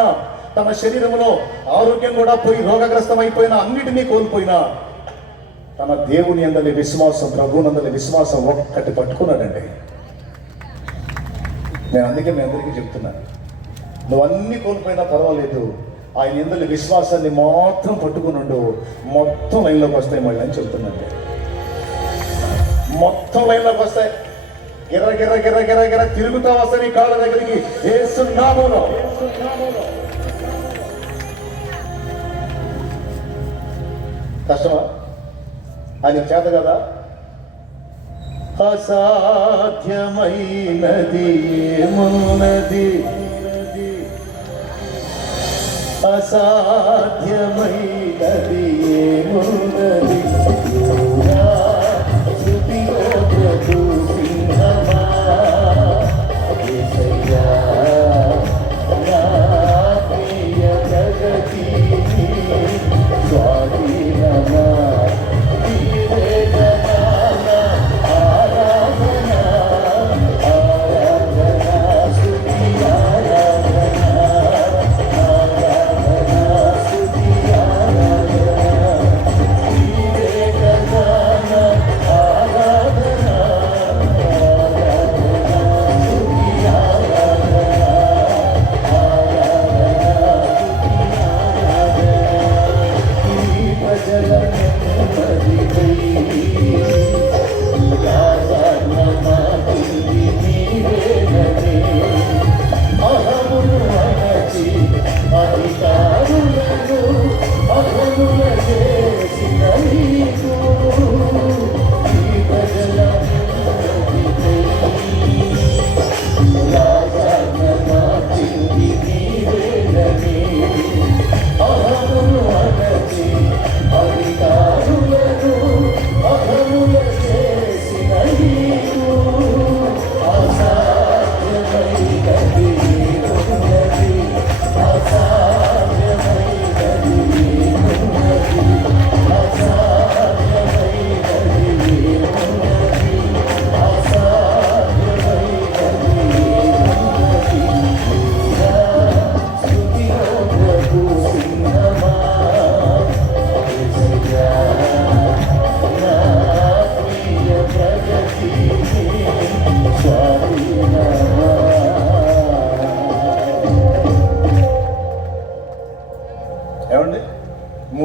తన శరీరంలో ఆరోగ్యం కూడా పోయి రోగగ్రస్తం అయిపోయిన, అన్నిటినీ కోల్పోయినా తన దేవుని అందరి విశ్వాసం, ప్రభువునందరి విశ్వాసం ఒక్కటి పట్టుకున్నాడండి. నేను అందుకే మీ అందరికీ చెప్తున్నాను, నువ్వు అన్ని కోల్పోయినా పర్వాలేదు, ఆయన అందరి విశ్వాసాన్ని మాత్రం పట్టుకున్నాడు, మొత్తం లైన్లోకి వస్తాయి మళ్ళీ అని చెప్తున్నాను. మొత్తం లైన్లోకి వస్తాయి, గిర్ర గిర్ర గిర్ర గిర్ర గిర్ర తిరుగుతా వస్తాయి నీ కాళ్ళ దగ్గరికి. యేసునామములో కష్టమా? ఆయన చేత కదా. అసాధ్యమైనది ఏమున్నది, అసాధ్యమైనది ఏమున్నది.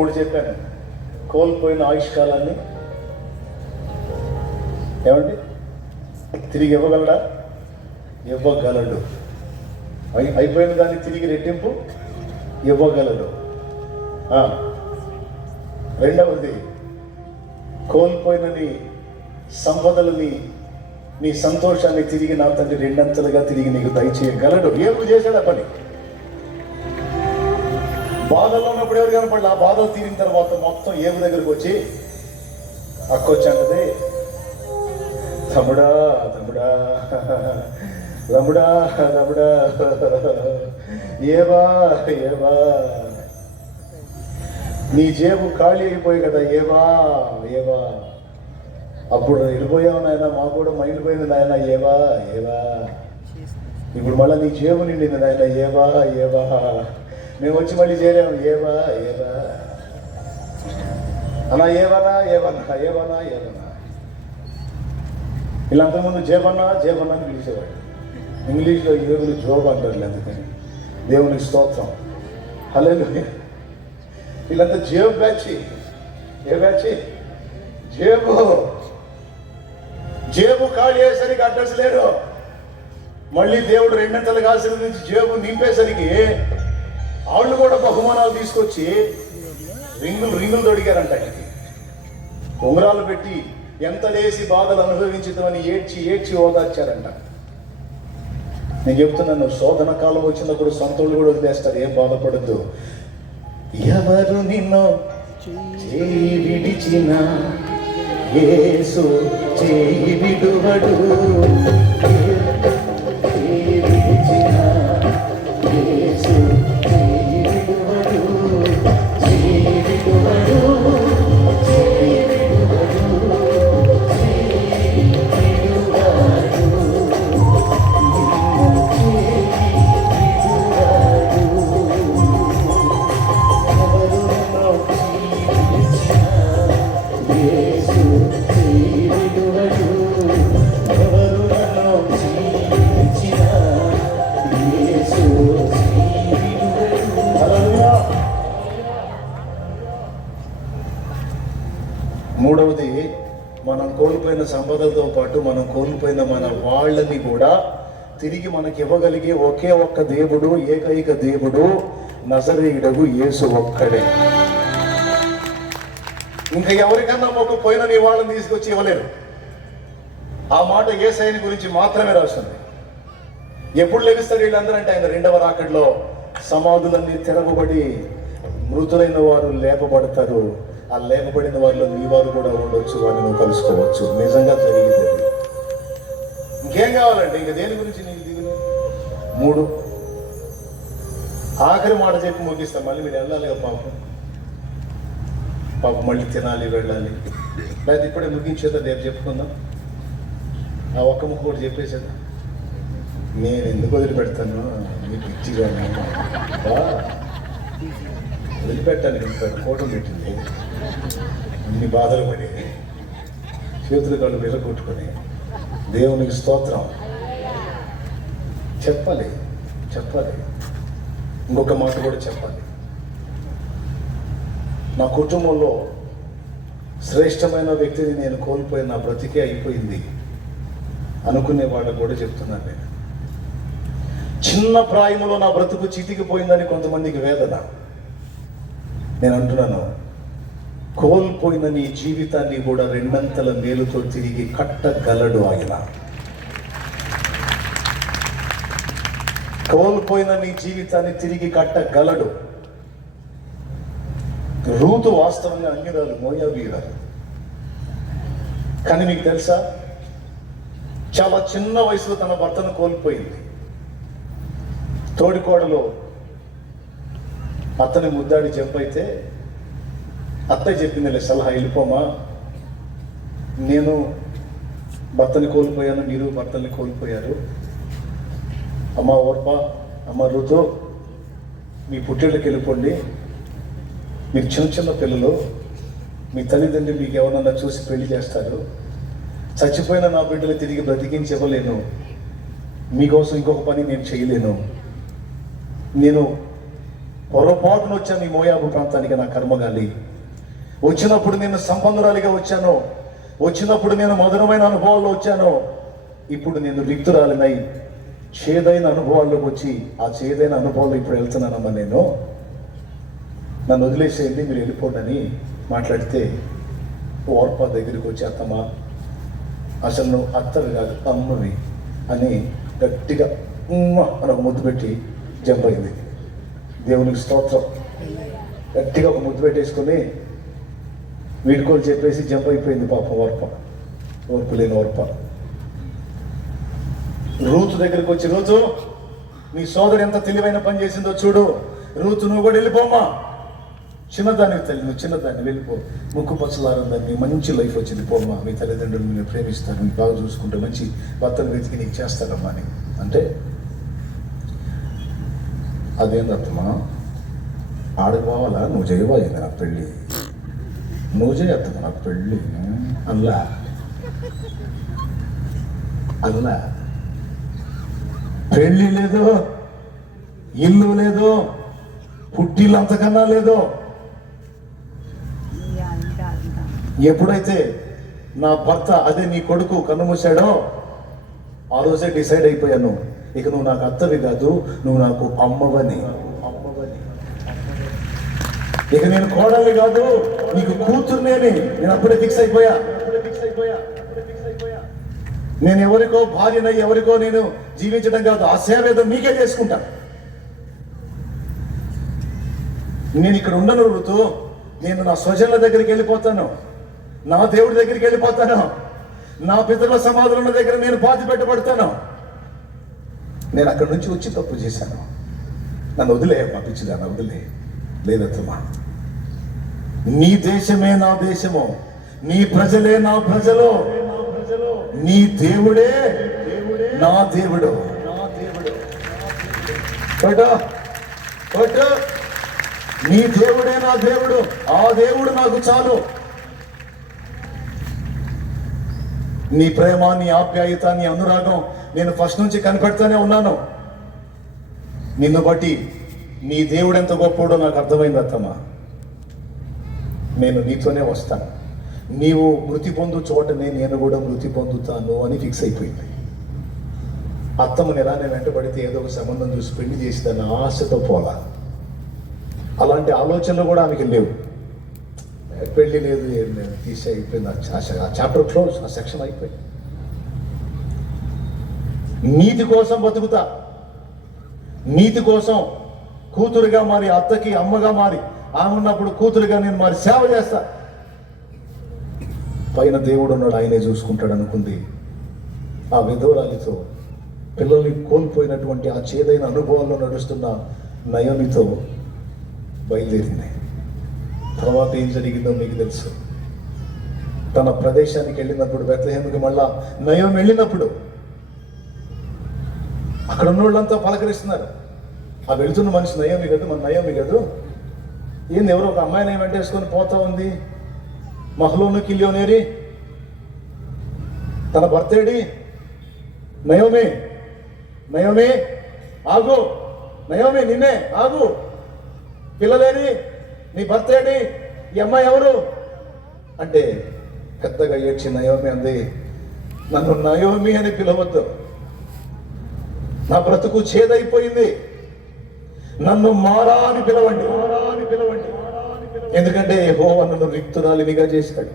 ఇంకోటి చెప్పాను, కోల్పోయిన ఆయుష్కాలాన్ని ఏమండి తిరిగి ఇవ్వగలడా? ఇవ్వగలడు. అయిపోయిన దాన్ని తిరిగి రెట్టింపు ఇవ్వగలడు. రెండవది, కోల్పోయిన నీ సంపదలని, నీ సంతోషాన్ని తిరిగి నా తండ్రి రెండంతలుగా తిరిగి నీకు దయచేయగలడు. ఏమి చేశాడు ఆ పని? బాధల్లో ఉన్నప్పుడు ఎవరు కనపడలే. ఆ బాధలు తీరిన తర్వాత మొత్తం ఏమి దగ్గరకు వచ్చి అక్కొచ్చంటది, తమ్ముడా తమ్ముడా తమ్ముడా తమ్ముడా ఏవా ఏవా, నీ జేబు ఖాళీ అయిపోయి కదా ఏవా ఏవా. అప్పుడు వెళ్ళిపోయావు నాయన, మాకు కూడా మైండ్ పోయింది నాయన ఏవా ఏవా. ఇప్పుడు మళ్ళీ నీ జేబు నిండింది నాయన ఏవా ఏవా. మేము వచ్చి మళ్ళీ చేరాము ఏవా ఏవా అన్నా, ఏవనా ఏవన్నా ఏవనా ఏవన్నా. ఇలా అంతకుముందు జేబన్నా జేబన్నా అని పిలిచేవాడు. ఇంగ్లీష్లో ఏబులు జోబ్ అంటారు, అందుకని దేవునికి స్తోత్రం. హల్లెలూయా. వీళ్ళంతా జేబు బ్యాచ్. ఏ బ్యాచ్? జేబు. జేబు ఖాళీ అయ్యేసరికి అడ్రస్ లేడు. మళ్ళీ దేవుడు రెండంతలుగా ఆశీర్వదించి జేబు నింపేసరికి వాళ్ళు కూడా బహుమానాలు తీసుకొచ్చి రింగులు తొడిగారంట. ఆయనకి ఉంగరాలు పెట్టి ఎంత లేసి బాధలు అనుభవించుతామని ఏడ్చి ఏడ్చి ఓదార్చారంట. నేను చెప్తున్నాను, శోధన కాలం వచ్చినప్పుడు సొంతలు కూడా వదిలేస్తారు, ఏం బాధపడద్దు. ఎవరు నిన్ను చేయి విడిచిన యేసు చేయి విడువడు, చేయి విడిచిన యేసు చేయి విడువడు, చేయి విడువడు, చేయి విడువడు, చేయి విడువడు, మూడవది, మనం కోల్పోయిన సంపదలతో పాటు మనం కోల్పోయిన మన వాళ్ళని కూడా తిరిగి మనకి ఇవ్వగలిగే ఒకే ఒక్క దేవుడు, ఏకైక దేవుడు నజరేయుడగు యేసు ఒక్కడే. ఇంకా ఎవరికన్నా మొక్కుపోయిన నీ వాళ్ళని తీసుకొచ్చి ఇవ్వలేరు. ఆ మాట యేసయ్యని గురించి మాత్రమే రాస్తుంది. ఎప్పుడు లెగిస్తారు వీళ్ళందరూ అంటే ఆయన రెండవ రాకడలో సమాధులన్నీ తెరవబడి మృతులైన వారు లేపబడతారు. ఆ లేపబడిన వారిలో నీ వారు కూడా ఉండొచ్చు, వారిని నువ్వు కలుసుకోవచ్చు. నిజంగా జరిగింది. ఇంకేం కావాలంటే ఇంకా దేని గురించి నీకు దిగులు? మూడు, ఆఖరి మాట చెప్పి ముగిస్తాం. మళ్ళీ మీరు వెళ్ళాలి కదా పాపం మళ్ళీ తినాలి వెళ్ళాలి. లేకపోతే ఇప్పుడే ముగించేదా, రేపు చెప్పుకుందాం. ఆ ఒక్క ముక్క కూడా చెప్పేసేదా. నేను ఎందుకు వదిలిపెడతాను, మీకు ఇచ్చిగా వదిలిపెట్టాను. ఫోటో పెట్టింది, ఇన్ని బాధలు పడి చేతులు కాళ్ళు వెళ్ళ కొట్టుకొని దేవునికి స్తోత్రం చెప్పాలి. ఇంకొక మాట కూడా చెప్పాలి. నా కుటుంబంలో శ్రేష్టమైన వ్యక్తిని నేను కోల్పోయిన, నా బ్రతికే అయిపోయింది అనుకునే వాళ్ళకు కూడా చెప్తున్నాను. నేను చిన్న ప్రాయంలో నా బ్రతుకు చితికిపోయిందని కొంతమందికి వేదన. నేను అంటున్నాను, కోల్పోయిన నీ జీవితాన్ని కూడా రెండంతల మేలుతో తిరిగి కట్టగలడు ఆయన. కోల్పోయిన నీ జీవితాన్ని తిరిగి కట్టగలడు. రూతు వాస్తవంగా అంగిరాలు, మోయాబీయురాలు. కానీ మీకు తెలుసా, చాలా చిన్న వయసులో తన భర్తను కోల్పోయింది. తోడికోడలో అత్తని ముద్దాడి చంపైతే అత్తయ్య చెప్పిందిలే సలహా, వెళ్ళిపోమా, నేను భర్తని కోల్పోయాను, మీరు భర్తల్ని కోల్పోయారు. అమ్మ ఓర్ప, అమ్మ ఋతు, మీ పుట్టిళ్ళకి వెళ్ళిపోండి. మీరు చిన్న పిల్లలు, మీ తల్లిదండ్రులు మీకు ఎవరన్నా చూసి పెళ్లి చేస్తారు. చచ్చిపోయిన నా బిడ్డలు తిరిగి బ్రతికించి ఇవ్వలేను. మీకోసం ఇంకొక పని నేను చేయలేను. నేను పొరపాటున వచ్చాను ఈ మోయాబు ప్రాంతానికి, నా కర్మగాలి. వచ్చినప్పుడు నేను సంపన్నురాలిగా వచ్చాను, వచ్చినప్పుడు నేను మధురమైన అనుభవాల్లో వచ్చాను. ఇప్పుడు నేను రిక్తురాలినై చేదైన అనుభవాల్లోకి వచ్చి ఆ చేదైన అనుభవాల్లో ఇప్పుడు వెళ్తున్నానమ్మా. నేను నన్ను వదిలేసేయండి, మీరు వెళ్ళిపోండి అని మాట్లాడితే ఓర్ప దగ్గరికి వచ్చి, అత్తమ్మ అసలు నువ్వు అత్తవి కాదు అమ్మవి అని గట్టిగా అని ఒక ముద్దు పెట్టి జంప్ అయింది. దేవునికి స్తోత్రం. గట్టిగా ఒక ముద్దు పెట్టేసుకొని వీడుకోలు చెప్పేసి జంప్ అయిపోయింది పాపం ఓర్పు లేని ఓర్ప. రూతు దగ్గరికి వచ్చి, రూతు నీ సోదరు ఎంత తెలివైన పని చేసిందో చూడు, రూతు నువ్వు కూడా వెళ్ళిపోమ్మా, చిన్నదాన్ని తల్లి, నువ్వు చిన్నదాన్ని వెళ్ళిపో, ముక్కు పచ్చలారందాన్ని, మంచి లైఫ్ వచ్చింది, పోమ్మా, మీ తల్లిదండ్రులు నేను ప్రేమిస్తాను, నీకు బాగా చూసుకుంటే మంచి భర్తను వెతికి నీకు చేస్తానమ్మా అని అంటే, అదేందమ్మా ఆడకు పోవాలా, నువ్వు చేయబోయేది నాకు పెళ్ళి, నువ్వు చేయొద్దమ్మా నాకు పెళ్ళి అల్లా పెళ్ళి లేదు, ఇల్లు లేదు, పుట్టిల్లు అంతకన్నా లేదు. ఎప్పుడైతే నా భర్త అదే నీ కొడుకు కన్నుమూసాడో ఆ రోజే డిసైడ్ అయిపోయాను, ఇక నువ్వు నాకు అత్తవి కాదు, నువ్వు నాకు అమ్మవని. ఇక నేను కోడలి కాదు, నీకు కూతుర్నే అని నేను అప్పుడే ఫిక్స్ అయిపోయా. నేను ఎవరికో భార్యనై ఎవరికో నేను జీవించడం కాదు, ఆ సేవ ఏదో మీకే చేసుకుంటా. నేను ఇక్కడ ఉండను ఋతు, నేను నా స్వజనుల దగ్గరికి వెళ్ళిపోతాను, నా దేవుడి దగ్గరికి వెళ్ళిపోతాను, నా పితరుల సమాధుల దగ్గర నేను పాతి పెట్టబడతాను. నేను అక్కడి నుంచి వచ్చి తప్పు చేశాను, నన్ను వదిలే పంపించదా, వదిలే. లేదమ్మా, నీ దేశమే నా దేశము, నీ ప్రజలే నా ప్రజలు, నీ దేవుడే నా దేవుడు. నీ దేవుడే నా దేవుడు, ఆ దేవుడు నాకు చాలు. నీ ప్రేమ, నీ ఆప్యాయత, నీ అనురాగం నేను ఫస్ట్ నుంచి కనిపెడతానే ఉన్నాను. నిన్ను బట్టి నీ దేవుడు ఎంత గొప్పడో నాకు అర్థమైంది అత్తమ్మ. నేను నీతోనే వస్తాను, నీవు మృతి పొందు చోటనే నేను కూడా మృతి పొందుతాను అని ఫిక్స్ అయిపోయింది. అత్తమ్మని ఎలా నేను వెంటబడితే ఏదో ఒక సంబంధం చూసి పెళ్లి చేసి దాన్ని ఆశతో పోలా. అలాంటి ఆలోచనలు కూడా ఆమెకి లేవు. పెళ్లి లేదు, ఏం లేదు, తీసి అయిపోయింది. ఆ చాప్టర్ క్లోజ్, ఆ సెక్షన్ అయిపోయింది. నీతి కోసం బతుకుతా, నీతి కోసం కూతురుగా మారి, అత్తకి అమ్మగా మారి, ఆమె ఉన్నప్పుడు కూతురుగా నేను మారి సేవ చేస్తా. పైన దేవుడు ఉన్నాడు, ఆయనే చూసుకుంటాడు అనుకుంది. ఆ విధవరాలితో, పిల్లల్ని కోల్పోయినటువంటి ఆ చేదైన అనుభవాల్లో నడుస్తున్న నయోమితో బయలుదేరింది. తర్వాత ఏం జరిగిందో మీకు తెలుసు. తన ప్రదేశానికి వెళ్ళినప్పుడు, బెత్లెహేముకి మళ్ళా నయోమి వెళ్ళినప్పుడు అక్కడ ఉన్న వాళ్ళంతా పలకరిస్తున్నారు. ఆ వెళుతున్న మనిషి నయోమి కాదు, మన నయోమి కాదు, ఏంది ఎవరో ఒక అమ్మాయిని వెంటేసుకొని పోతా ఉంది, మహలోను కిలియోనేరి, తన భర్తేడి, నయోమి నయోమి ఆగు, నయోమి నిన్నే ఆగు, పిల్లలేని, నీ భర్తేడి, ఈ అమ్మాయి ఎవరు అంటే పెద్దగా ఏడ్చి నయోమి అంది, నన్ను నయోమి అని పిలవద్దు, నా బ్రతుకు చేదైపోయింది, నన్ను మారా అని పిలవండి, ఎందుకంటే యెహోవా నన్ను రిక్తురాలినిగా చేశాడు.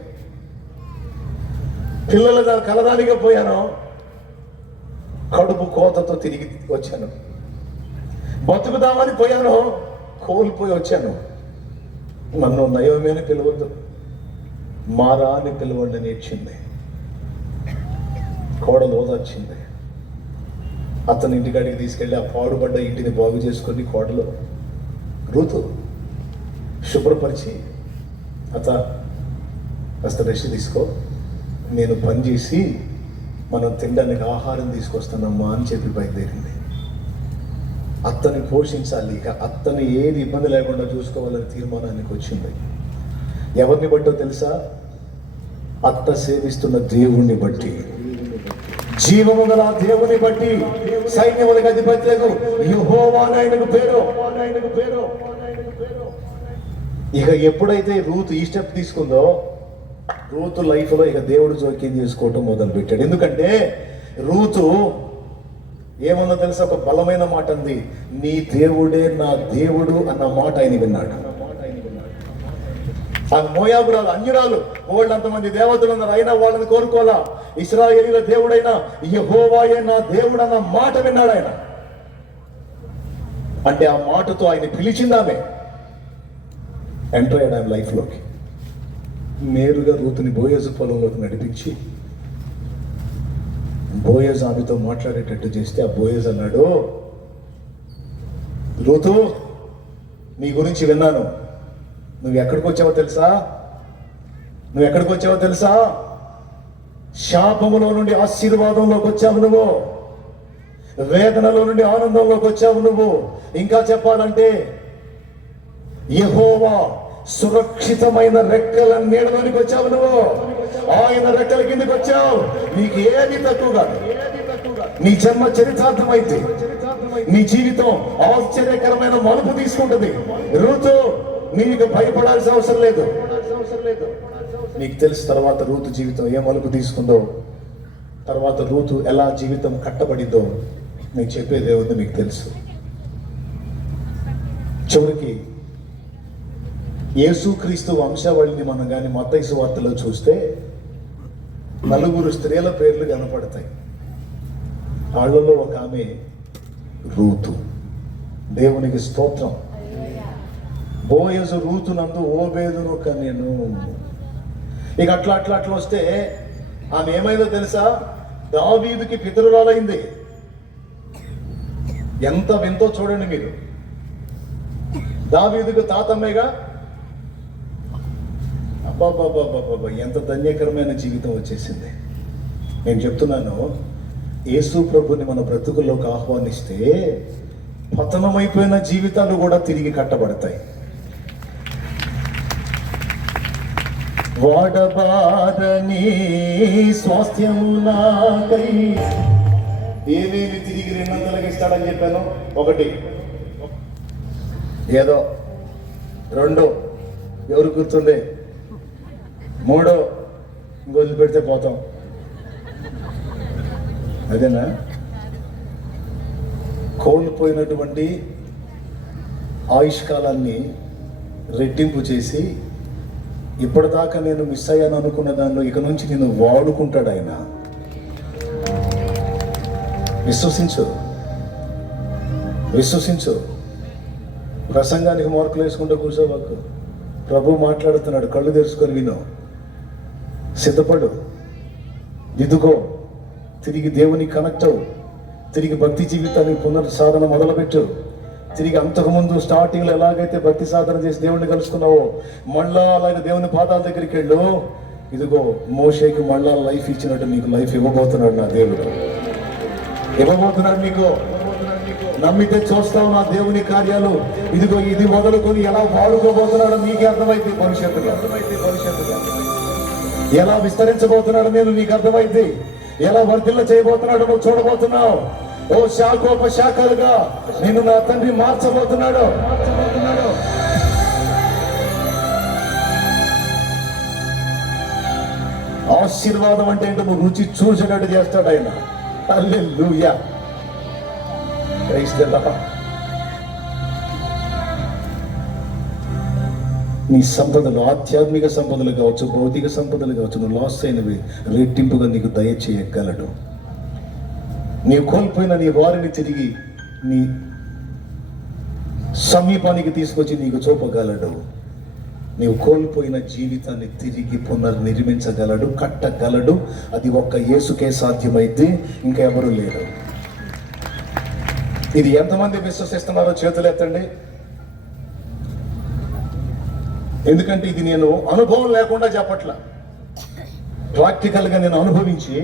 పిల్లల కలదానిగా పోయాను, కడుపు కోతతో తిరిగి వచ్చాను. బతుకుదామని పోయాను, కోల్పోయి వచ్చాను. నన్ను నయోమి అని పిలవద్దు, మారా అని పిలవండి అని ఇచ్చింది. కోడలు ఓదార్చింది. అతని ఇంటికాడికి తీసుకెళ్ళి ఆ పాడుపడ్డ ఇంటిని బాగు చేసుకొని కోడలు రూతు శుభ్రపరిచి, అత కాస్త రెస్ట్ తీసుకో, నేను పని చేసి మనం తినడానికి ఆహారం తీసుకొస్తానమ్మా అని చెప్పి బయలుదేరింది. అత్తని పోషించాలి, ఇక అత్తని ఏది ఇబ్బంది లేకుండా చూసుకోవాలని తీర్మానానికి వచ్చింది. ఎవరిని బట్టో తెలుసా? అత్త సేవిస్తున్న దేవుణ్ణి బట్టి, జీవము గల దేవుని బట్టి సైన్యములకు అధిపత్యకు యెహోవా అని ఆయనకు పేరు. ఇక ఎప్పుడైతే రూతు ఈ స్టెప్ తీసుకుందో, రూతు లైఫ్ లో ఇక దేవుడు జోక్యం చేసుకోవటం మొదలు పెట్టాడు. ఎందుకంటే రూతు ఏమన్నా తెలుసా, ఒక బలమైన మాట అంది, నీ దేవుడే నా దేవుడు అన్న మాట ఆయన విన్నాడు. ఆ మోయాబురాలు అన్యురాలు, వాళ్ళంతమంది దేవతలు ఉన్నారు, అయినా వాళ్ళని కోరుకోవాలా. ఇశ్రాయేలీల దేవుడైన యెహోవాయే నా దేవుడు అన్న మాట విన్నాడు ఆయన. అంటే ఆ మాటతో ఆయన పిలిచిందామే ఎంటర్ అయ్యాడు ఆయన లైఫ్లోకి. నేరుగా రూతుని బోయజు పొలంలోకి నడిపించి బోయజ్ ఆమెతో మాట్లాడేటట్టు చేస్తే ఆ బోయజ్ అన్నాడు, రూతు నీ గురించి విన్నాను, నువ్వు ఎక్కడికి వచ్చావో తెలుసా? శాపములో నుండి ఆశీర్వాదంలోకి వచ్చావు నువ్వు, వేదనలో నుండి ఆనందంలోకి వచ్చావు నువ్వు. ఇంకా చెప్పాలంటే యెహోవా సురక్షితమైన రెక్కల నీడలోనికి వచ్చావు నువ్వు. ఆయన రెక్కల కిందకి వచ్చావు. నీకు ఏది తక్కువ కాదు. నీ జన్మ చరితార్థమైంది. నీ జీవితం ఆశ్చర్యకరమైన మలుపు తీసుకుంటుంది. రూతు నీకు భయపడాల్సిన అవసరం లేదు. నీకు తెలుసు తర్వాత రూతు జీవితం ఏ మలుపు తీసుకుందో, తర్వాత రూతు ఎలా జీవితం కట్టబడిందో నీకు చెప్పేదే ఉంది, మీకు తెలుసు. చివరికి యేసుక్రీస్తు వంశావళిని మనం కానీ మత్తయి సువార్తలో చూస్తే 4 స్త్రీల పేర్లు కనపడతాయి. వాళ్ళలో ఒక ఆమె రూతు. దేవునికి స్తోత్రం. బోయజు రూతునందు ఓబేదును కనెను. ఇక అట్లా వస్తే ఆమె ఏమైందో తెలుసా, దావీదుకి పితరురాలైంది. ఎంత వింతో చూడండి మీరు. దావీదుకు తాతమ్మేగా. అబ్బాబాబాబాబా, ఎంత ధన్యకరమైన జీవితం వచ్చేసింది. నేను చెప్తున్నాను, యేసు ప్రభుని మన బ్రతుకుల్లోకి ఆహ్వానిస్తే పతనమైపోయిన జీవితాలు కూడా తిరిగి కట్టబడతాయి. వాడబారని స్వాస్థ్యం నాకై. ఏమేమి తిరిగి 200కి ఇస్తాడని చెప్పాను. 1 ఏదో, 2 ఎవరు గుర్తుండే, 3 ఇంకొదిలి పెడితే పోతాం. అదేనా? కోల్పోయినటువంటి ఆయుష్కాలాన్ని రెట్టింపు చేసి ఇప్పటిదాకా నేను మిస్ అయ్యాను అనుకున్న దానిలో ఇక నుంచి నేను వాడుకుంటాడు ఆయన. విశ్వసించు. ప్రసంగానికి మార్కులు వేసుకుంటూ కూర్చోవాకు. ప్రభు మాట్లాడుతున్నాడు, కళ్ళు తెరుచుకొని విను, సిద్ధపడు, దిద్దుకో, తిరిగి దేవునికి కనెక్ట్ అవ్వు, తిరిగి భక్తి జీవితానికి పునర్సాధన మొదలుపెట్టు. తిరిగి అంతకుముందు స్టార్టింగ్లో ఎలాగైతే భక్తి సాధన చేసి దేవుడిని కలుసుకున్నావో మళ్ళా అలాగే దేవుని పాదాల దగ్గరికి వెళ్ళు. ఇదిగో మోషేకి మళ్ళా లైఫ్ ఇచ్చినట్టు నీకు లైఫ్ ఇవ్వబోతున్నాడు నా దేవుడు. ఇవ్వబోతున్నాడు నీకు. నమ్మితే చూస్తావు నా దేవుని కార్యాలు. ఇదిగో ఇది మొదలుకొని ఎలా వాడుకోబోతున్నాడో నీకే అర్థమైంది. భవిష్యత్తులో ఎలా విస్తరించబోతున్నాడో నేను నీకు అర్థమైంది. ఎలా వర్ధిల్ల చేయబోతున్నాడో నువ్వు చూడబోతున్నావు. ఓ శాఖోపశాఖలుగా నిన్ను నా తండ్రి మార్చబోతున్నాడు. ఆశీర్వాదం అంటే ఏంటో నువ్వు రుచి చూసేటట్టు చేస్తాడు ఆయన. హల్లెలూయా. Praise the lord. నీ సంపదలు, ఆధ్యాత్మిక సంపదలు కావచ్చు, భౌతిక సంపదలు కావచ్చు, నువ్వు లాస్ అయినవి రెట్టింపుగా నీకు దయచేయగలడు. నీవు కోల్పోయిన నీ వారిని తిరిగి నీ సమీపానికి తీసుకొచ్చి నీకు చూపగలడు. నీవు కోల్పోయిన జీవితాన్ని తిరిగి పునర్నిర్మించగలడు, కట్టగలడు. అది ఒక్క యేసుకే సాధ్యమైతే ఇంకా ఎవరు లేరు. ఇది ఎంతమంది విశ్వసిస్తున్నారో చేతులు ఎత్తండి. ఎందుకంటే ఇది నేను అనుభవం లేకుండా చెప్పట్లా. ప్రాక్టికల్గా నేను అనుభవించి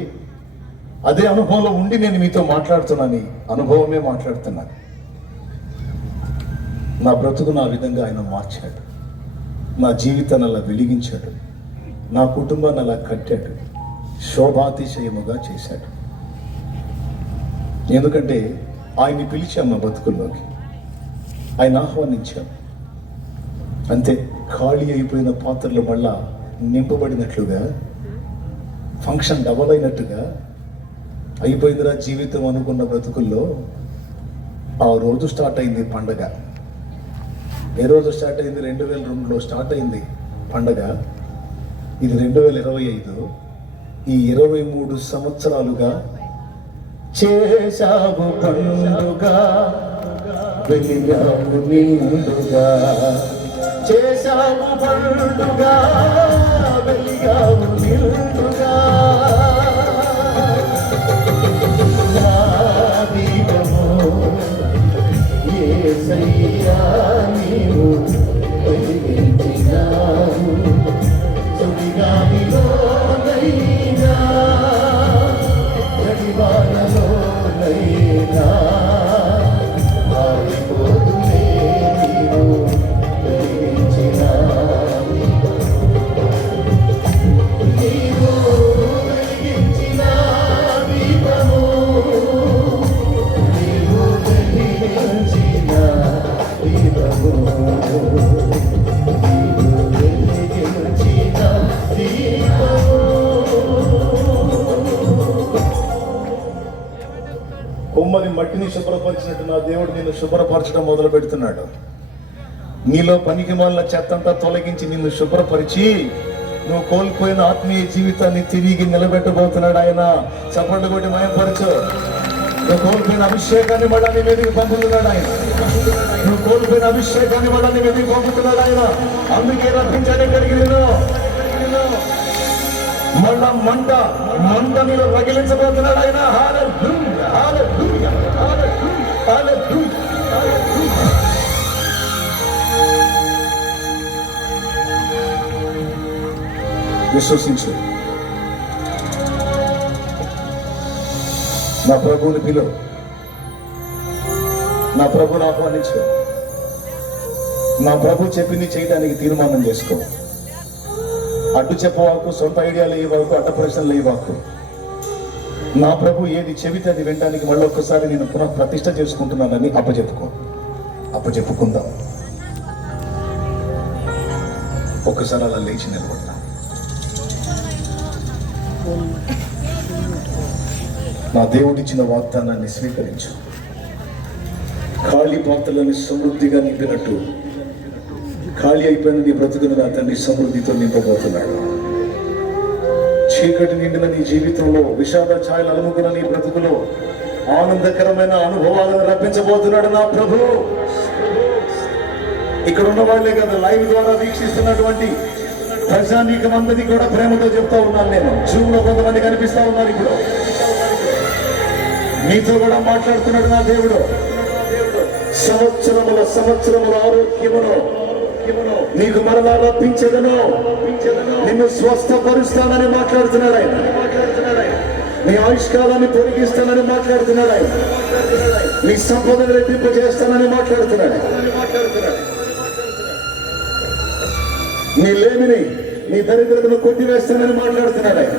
అదే అనుభవంలో ఉండి నేను మీతో మాట్లాడుతున్నాను. అనుభవమే మాట్లాడుతున్నాను. నా బ్రతుకును ఆ విధంగా ఆయన మార్చాడు. నా జీవితాన్ని అలా వెలిగించాడు. నా కుటుంబాన్ని అలా కట్టాడు. శోభాతిశయముగా చేశాడు. ఎందుకంటే ఆయన్ని పిలిచాం మా బతుకుల్లోకి, ఆయన ఆహ్వానించాం. అంతే, ఖాళీ అయిపోయిన పాత్రలు మళ్ళా నింపబడినట్లుగా, ఫంక్షన్ డబల్ అయినట్టుగా అయిపోయిందిరా జీవితం అనుకున్న బ్రతుకుల్లో ఆ రోజు స్టార్ట్ అయింది పండగ. ఏ రోజు స్టార్ట్ అయింది? 2002లో స్టార్ట్ అయింది పండగ. ఇది 2025. ఈ 23 సంవత్సరాలుగా చేశావు పండుగ, వెలిగావు నిండుగా. చేశావు పండుగ, వెలిగావు నిండుగా. నా దీపము యేసయ్యా, నీవు వెలిగించినావు. సుడిగాలిలోనైనా, గడివానలోనైనా ఆరిపోతులే, నీవు వెలిగించినావు. నీవు వెలిగించిన దీపము, నీవు వెలిగించిన దీపము, నీవు వెలిగించిన దీపము. కొమ్మని మట్టిని శుభ్రపరిచినట్టు నా దేవుడు నిన్ను శుభ్రపరచడం మొదలు పెడుతున్నాడు. నీలో పనికి మాలిన చెత్తంతా తొలగించి నిన్ను శుభ్రపరిచి నువ్వు కోల్పోయిన ఆత్మీయ జీవితాన్ని తిరిగి నిలబెట్టబోతున్నాడు ఆయన. చప్పట్లు కొట్టి మయంపరచు. నువ్వు కోల్పోయిన అభిషేకాన్ని మళ్ళా నీ మీదకి పంపుతున్నాడు ఆయన. నువ్వు కోల్పోయిన అభిషేకాన్ని మళ్ళా నీ మీదకి పంపుతున్నాడు ఆయన. అందుకే రప్పించాడు ఇక్కడికి నేను. మళ్ళా మంట నీలో రగిలించబోతున్నాడు ఆయన. హల్లెలూయా, హల్లెలూయా, హల్లెలూయా, హల్లెలూయా, హల్లెలూయా. విశ్వసించు. నా ప్రభువుని పిలువు, నా ప్రభుని ఆహ్వానించు. నా ప్రభు చెప్పింది చేయడానికి తీర్మానం చేసుకో. అడ్డు చెప్పవాకు, సొంత ఐడియాలు ఇవ్వకు, అడ్డ ప్రశ్నలు ఇవ్వకు. నా ప్రభు ఏది చెబితే అది వినడానికి మళ్ళీ ఒక్కసారి నేను పునః ప్రతిష్ట చేసుకుంటున్నానని అప్పచెప్పుకుందాం. ఒక్కసారి అలా లేచి నిలబడతాం. నా దేవుడిచ్చిన వాగ్దానాన్ని స్వీకరించు. ఖాళీ పాత్రలను సమృద్ధిగా నింపినట్టు ఖాళీ అయిపోయిన నీ బ్రతుకును నా తండ్రి సమృద్ధితో నింపబోతున్నాడు. చీకటి నిండిన నీ జీవితంలో, విషాద ఛాయలు అలుముకున్న నీ బ్రతుకులో ఆనందకరమైన అనుభవాలను రప్పించబోతున్నాడు నా ప్రభు. ఇక్కడ ఉన్న వాళ్ళే కదా, లైవ్ ద్వారా వీక్షిస్తున్నటువంటి ప్రజానీకం అందరికీ కూడా ప్రేమతో చెప్తా ఉన్నాను నేను. జూమ్ లో కొంతమంది కనిపిస్తా ఉన్నారు. ఇప్పుడు నీతో కూడా మాట్లాడుతున్నాడు నా దేవుడు. సంవత్సరముల ఆరోగ్యమును నీకు మరలా రప్పించదను, నిన్ను స్వస్థపరుస్తానని మాట్లాడుతున్నాడు ఆయన. నీ ఆయుష్కాలాన్ని పొడిగిస్తానని మాట్లాడుతున్నాడు ఆయన. నీ సంపదను రెట్టింపు చేస్తానని మాట్లాడుతున్నాడు. నీ లేమిని, నీ దరిద్రతను కొట్టివేస్తానని మాట్లాడుతున్నాడు ఆయన.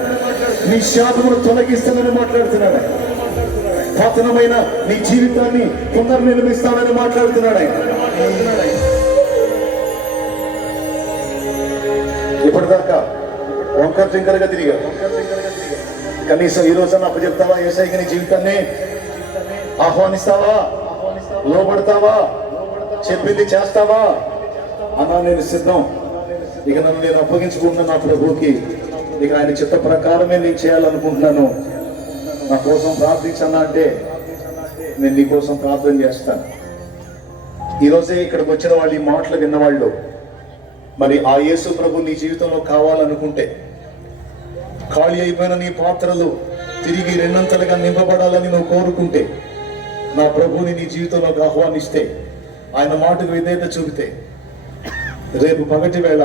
నీ శాపమును తొలగిస్తానని మాట్లాడుతున్నాడు ఆయన. పతనమైన నీ జీవితాన్ని పునర్నిర్మిస్తానని మాట్లాడుతున్నాడు ఆయన. ఇప్పటిదాకా వంకర టింకరగా తిరిగా, కనీసం ఈ రోజున అప్పచెప్తావా? యేసయ్యకి నీ జీవితాన్ని ఆహ్వానిస్తావా? లోబడతావా? చెప్పింది చేస్తావా? అన్నా నేను సిద్ధం. ఇక నన్ను నేను అప్పగించుకుంటున్నాను నా ప్రభువుకి. ఇక ఆయన చిత్త ప్రకారమే నేను చేయాలనుకుంటున్నాను. నా కోసం ప్రార్థించన్నా అంటే నేను నీ కోసం ప్రార్థన చేస్తాను. ఈరోజే ఇక్కడికి వచ్చిన వాళ్ళు, ఈ మాటలు విన్నవాళ్ళు, మరి ఆ యేసు ప్రభు నీ జీవితంలో కావాలనుకుంటే, ఖాళీ అయిపోయిన నీ పాత్రలు తిరిగి రెండంతలుగా నింపబడాలని నువ్వు కోరుకుంటే, నా ప్రభువుని నీ జీవితంలోకి ఆహ్వానిస్తే, ఆయన మాటకు విధేయత చూపితే, రేపు పగటి వేళ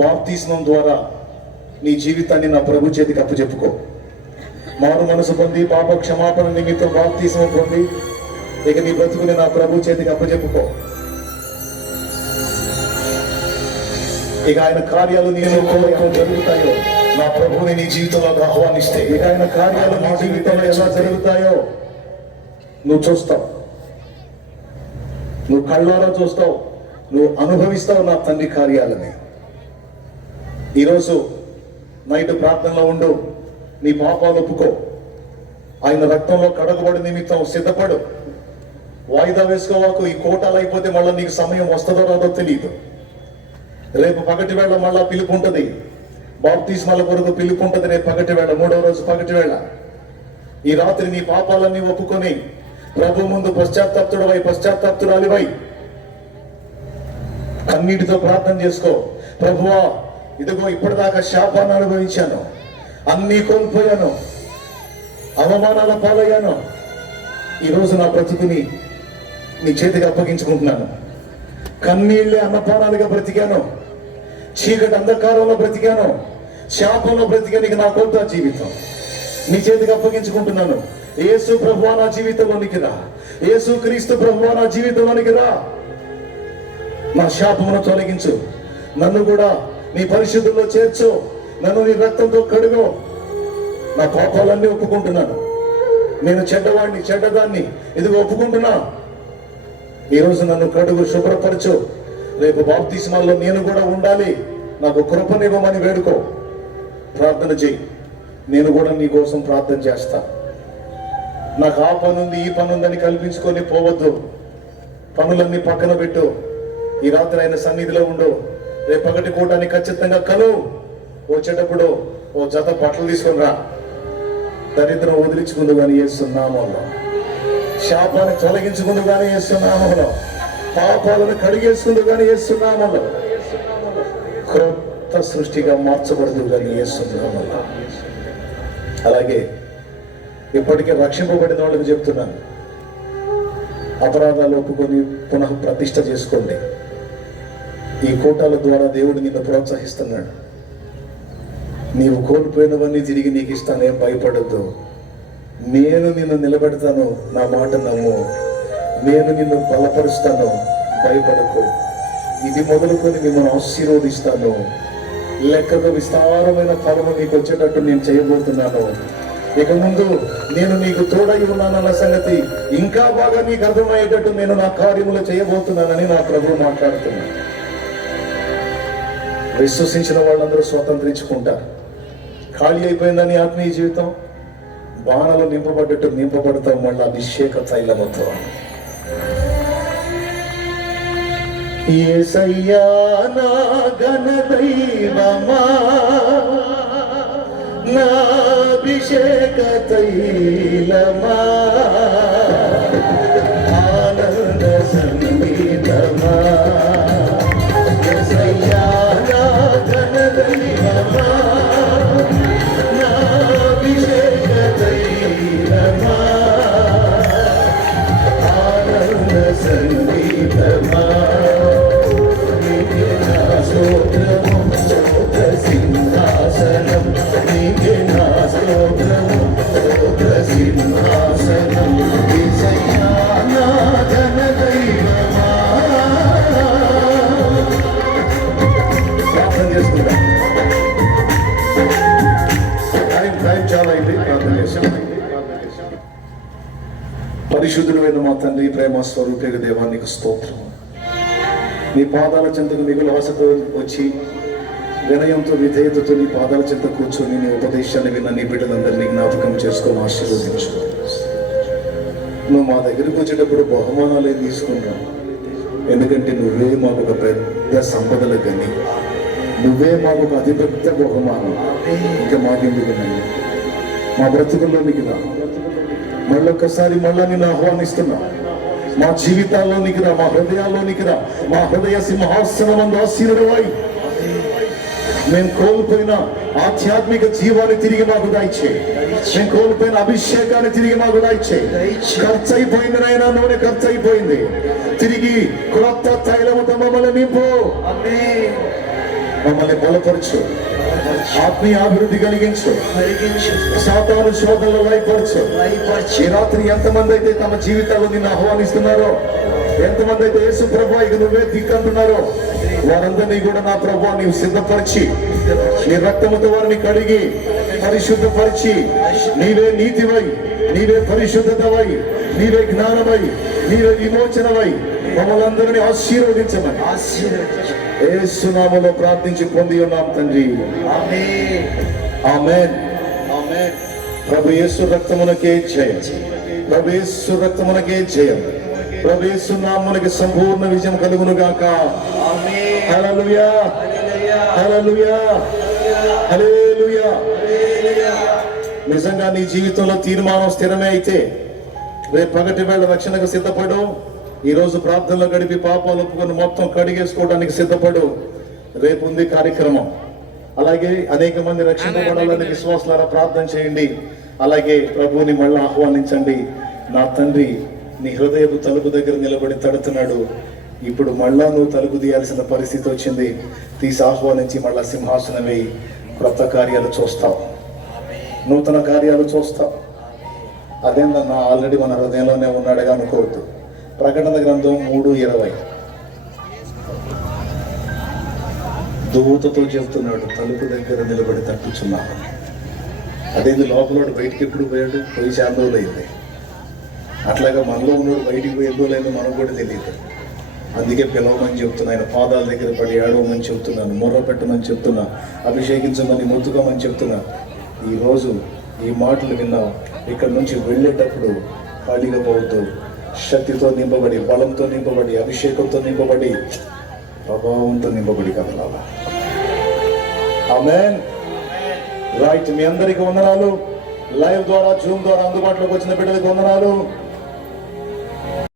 బాప్తిస్మం ద్వారా నీ జీవితాన్ని నా ప్రభు చేతికి అప్పచెప్పుకో. మారు మనసు పొంది పాప క్షమాపణ నిమిత్తం బాప్తిస్మం పొంది ఇక నీ బ్రతుకుని నా ప్రభు చేతికి అప్పచెప్పుకో. ఇక ఆయన కార్యాలు నీలో జరుగుతాయో, నా ప్రభువుని నీ జీవితంలో ఆహ్వానిస్తే, ఇక ఆయన కార్యాలు నీ జీవితంలో ఎలా జరుగుతాయో నువ్వు చూస్తావు, నువ్వు కళ్ళారా చూస్తావు, నువ్వు అనుభవిస్తావు నా తండ్రి కార్యాలని. ఈరోజు నైట్ ప్రార్థనలో ఉండు, నీ పాపాలు ఒప్పుకో, ఆయన రక్తంలో కడగబడి నిమిత్తం సిద్ధపడు. వాయిదా వేసుకోవాకు. ఈ కోటాలు అయిపోతే మళ్ళీ నీకు సమయం వస్తుందో రాదో తెలియదు. రేపు పగటి వేళ మళ్ళా పిలుపు ఉంటుంది, బాప్తిస్మాల కొరకు పిలుపు ఉంటుంది. రేపు పగటి వేళ, 3వ రోజు పగటి వేళ. ఈ రాత్రి నీ పాపాలన్నీ ఒప్పుకొని ప్రభు ముందు పశ్చాత్తాప్తురాలివై కన్నీటితో ప్రార్థన చేసుకో. ప్రభువా, ఇదిగో ఇప్పటిదాకా శాపాన్ని అనుభవించాను, అన్నీ కోల్పోయాను, అవమానాల పాలయ్యాను. ఈరోజు నా బ్రతుకుని నీ చేతికి అప్పగించుకుంటున్నాను. కన్నీళ్ళే అన్నపానాలుగా బ్రతికాను, చీకటి అంధకారంలో బ్రతికాను, శాపంలో బ్రతికానికి నా కొత్త జీవితం నీ చేతికి అప్పగించుకుంటున్నాను. యేసు ప్రభువా నా జీవితంలోనికి రా, యేసు క్రీస్తు ప్రభువా నా జీవితంలోనికి రా. నా శాపమును తొలగించు, నన్ను కూడా నీ పరిశుద్ధుల్లో చేర్చు, నన్ను నీ రక్తంతో కడుగు. నా పాపాలన్నీ ఒప్పుకుంటున్నాను, నేను చెడ్డవాడిని, చెడ్డదాన్ని, ఇదిగో ఒప్పుకుంటున్నా. ఈరోజు నన్ను కడుగు, శుభ్రపరచు. రేపు బాప్తిస్మాల్లో నేను కూడా ఉండాలి, నాకు కృపనివ్వమని వేడుకో. ప్రార్థన చెయ్యి, నేను కూడా నీ కోసం ప్రార్థన చేస్తా. నాకు ఆ పనుంది, ఈ పనుందని కల్పించుకొని పోవద్దు. పనులన్నీ పక్కన పెట్టు. ఈ రాత్రి ఆయన సన్నిధిలో ఉండు. రేపు పగటి కూటాన్ని ఖచ్చితంగా కలువు. వచ్చేటప్పుడు ఓ జత బట్టలు తీసుకొని రా. దరిద్రం వదిలించుకుందు కానీ యేసునామములో, శాపాన్ని తొలగించుకుందు కానీ యేసునామములో, పాపాలను కడిగేసుకుందు కానీ యేసునామములో, క్రొత్త సృష్టిగా మార్చబడదు కానీ యేసునామములో. అలాగే ఇప్పటికే రక్షింపబడిన వాళ్ళకి చెప్తున్నాను, అపరాధాలు ఒప్పుకొని పునః ప్రతిష్ఠ చేసుకోండి. ఈ కూటాల ద్వారా దేవుడు నిన్ను ప్రోత్సహిస్తున్నాడు. నీవు కోల్పోయినవన్నీ తిరిగి నీకు ఇస్తాను, ఏం భయపడద్దు. నేను నిన్ను నిలబెడతాను, నా మాట నమ్ము. నేను నిన్ను బలపరుస్తాను, భయపడకు. ఇది మొదలుకొని మిమ్మల్ని ఆశీర్వదిస్తాను. లెక్కకు విస్తారమైన ఫలము నీకు వచ్చేటట్టు నేను చేయబోతున్నాను. ఇక ముందు నేను నీకు తోడై ఉన్నానన్న సంగతి ఇంకా బాగా నీకు అర్థమయ్యేటట్టు నేను నా కార్యములు చేయబోతున్నానని నా ప్రభువు మాట్లాడుతున్నాను. విశ్వసించిన వాళ్ళందరూ స్వతంత్రించుకుంటారు. ఖాళీ అయిపోయిందని ఆత్మీయ జీవితం, బాణలు నింపబడ్డట్టు నింపబడతాం మళ్ళీ అభిషేక తైలముతో. యేసయ్యా నా ఘనదైవమా, నా అభిషేక తైలమా, ఆనంద సంగీతమా, యేసయ్యా నా ఘనదైవమా, నా అభిషేక తైలమా, ఆనంద సంగీతమా, నీకే నా స్తోత్రము, స్తోత్ర సింహాసనం, నీకే నా స్తోత్రము, స్తోత్ర సింహాసనం, యేసయ్యా నా ఘనదైవమా. ప్రార్థన చేసుకుంటా. టైం చాలా అయింది, ప్రార్థన చేసాం. పరిశుద్ధుడైన మా తండ్రి, ప్రేమ స్వరూపేగ దేవానికి స్తోత్రం. నీ పాదాల చెంతకు మిగులు ఆశతో వచ్చి వినయంతో విధేయతతో నీ పాదాల చెంత కూర్చొని నీ ఉపదేశాన్ని విన్న నీ బిడ్డలందరినీ జ్ఞాపకం చేసుకొని ఆశీర్వదించు. నువ్వు మా దగ్గరికి వచ్చేటప్పుడు బహుమానాలు తీసుకుంటావు, ఎందుకంటే నువ్వే మాకు ఒక పెద్ద సంపదల గని, నువ్వే మాకు ఒక అతిపెద్ద బహుమానం. ఇంకా మాకెందుకు మా బ్రతుకుల్లోనికి రా, మళ్ళొక్కసారి మళ్ళా నిన్ను ఆహ్వానిస్తున్నా. మా జీవితాల్లోనికి రా, మా హృదయాల్లోనికి రా, మా హృదయ సింహాసనం ఆశీర్వై. మేము కోల్పోయిన ఆధ్యాత్మిక జీవాన్ని తిరిగి మాకు దయచేయి. మేము కోల్పోయిన అభిషేకాన్ని తిరిగి మాకు దయచేయి. ఖర్చు అయిపోయింది నాయనా, నూనె ఖర్చు అయిపోయింది. తిరిగి క్రొత్త తైలముతో మమ్మల్ని నింపు, మమ్మల్ని బలపరచు, ఆత్మీయ అభివృద్ధి కలిగించు, సాతాను శోధనలు లయపరచు. ఈ రాత్రి ఎంతమంది అయితే తమ జీవితాల్లో నిన్ను ఆహ్వానిస్తున్నారో, ఎంతమంది అయితే యేసు ప్రభువా ఇక నువ్వే దిక్కంటున్నారో, వారందరినీ కూడా నా ప్రభువా నీవు సిద్ధపరిచి, నీ రక్తముతో వారిని కడిగి పరిశుద్ధపరిచి, నీవే నీతివై నీవే పరిశుద్ధతవై, నీవే జ్ఞానమై, నీవే విమోచనమై మమ్మల్ని అందరినీ ఆశీర్వదించమని యేసు నామములో ప్రార్థించి పొంది ఉన్నాం తండ్రి. ఆమేన్. ఆమేన్. ప్రభు యేసు రక్తమునకే జయం, ప్రభు యేసు రక్తమునకే జయం, ప్రభు యేసు నామమునకి సంపూర్ణ విజయం కలుగును గాక. హల్లెలూయా, హల్లెలూయా, హల్లెలూయా. నిజంగా నీ జీవితంలో తీర్మానం స్థిరమే అయితే రేపు పగటి వేళ రక్షణకు సిద్ధపడు. ఈ రోజు ప్రార్థనలో గడిపి పాపాలు ఒప్పుకొని మొత్తం కడిగేసుకోవడానికి సిద్ధపడు. రేపు ఉంది కార్యక్రమం. అలాగే అనేక మంది రక్షింపబడాలని విశ్వాసాల ప్రార్థన చేయండి. అలాగే ప్రభువుని మళ్ళీ ఆహ్వానించండి. నా తండ్రి నీ హృదయపు తలుపు దగ్గర నిలబడి తడుతున్నాడు. ఇప్పుడు మళ్ళా నువ్వు తలుపు తీయాల్సిన పరిస్థితి వచ్చింది. తీసి ఆహ్వానించి మళ్ళా సింహాసనం వేయి. క్రొత్త కార్యాలు చూస్తావు, నూతన కార్యాలు చూస్తావు. అదేందన్నా ఆల్రెడీ మన హృదయంలోనే ఉన్నాడుగా అనుకోవద్దు. ప్రకటన గ్రంథం 3:20 దూతతో చెప్తున్నాడు, తలుపు దగ్గర నిలబడి తట్టుచున్నాను. అదేంది లోపల బయటికి ఎప్పుడు పోయాడు? పోయి చాలా రోజులు అయింది. అట్లాగా మనలో ఉన్నాడు బయటికి పోయి ఎన్నో లేదో మనకు కూడా తెలియదు. అందుకే పిలవమని చెప్తున్నా, ఆయన పాదాల దగ్గర పడి ఏడవమని చెప్తున్నాను, మొర్ర పెట్టమని చెప్తున్నా, అభిషేకించమని మొత్తుకోమని చెప్తున్నా. ఈరోజు ఈ మాటలు విన్నావు. ఇక్కడ నుంచి వెళ్ళేటప్పుడు ఖాళీగా పోవద్దు. శక్తితో నింపబడి, బలంతో నింపబడి, అభిషేకంతో నింపబడి, ప్రభావంతో నింపబడి కదలాలా. ఆమేన్. రైట్. మీ అందరికీ వందనాలు. లైవ్ ద్వారా, జూమ్ ద్వారా అందుబాటులోకి వచ్చిన బిడ్డలకు వందనాలు.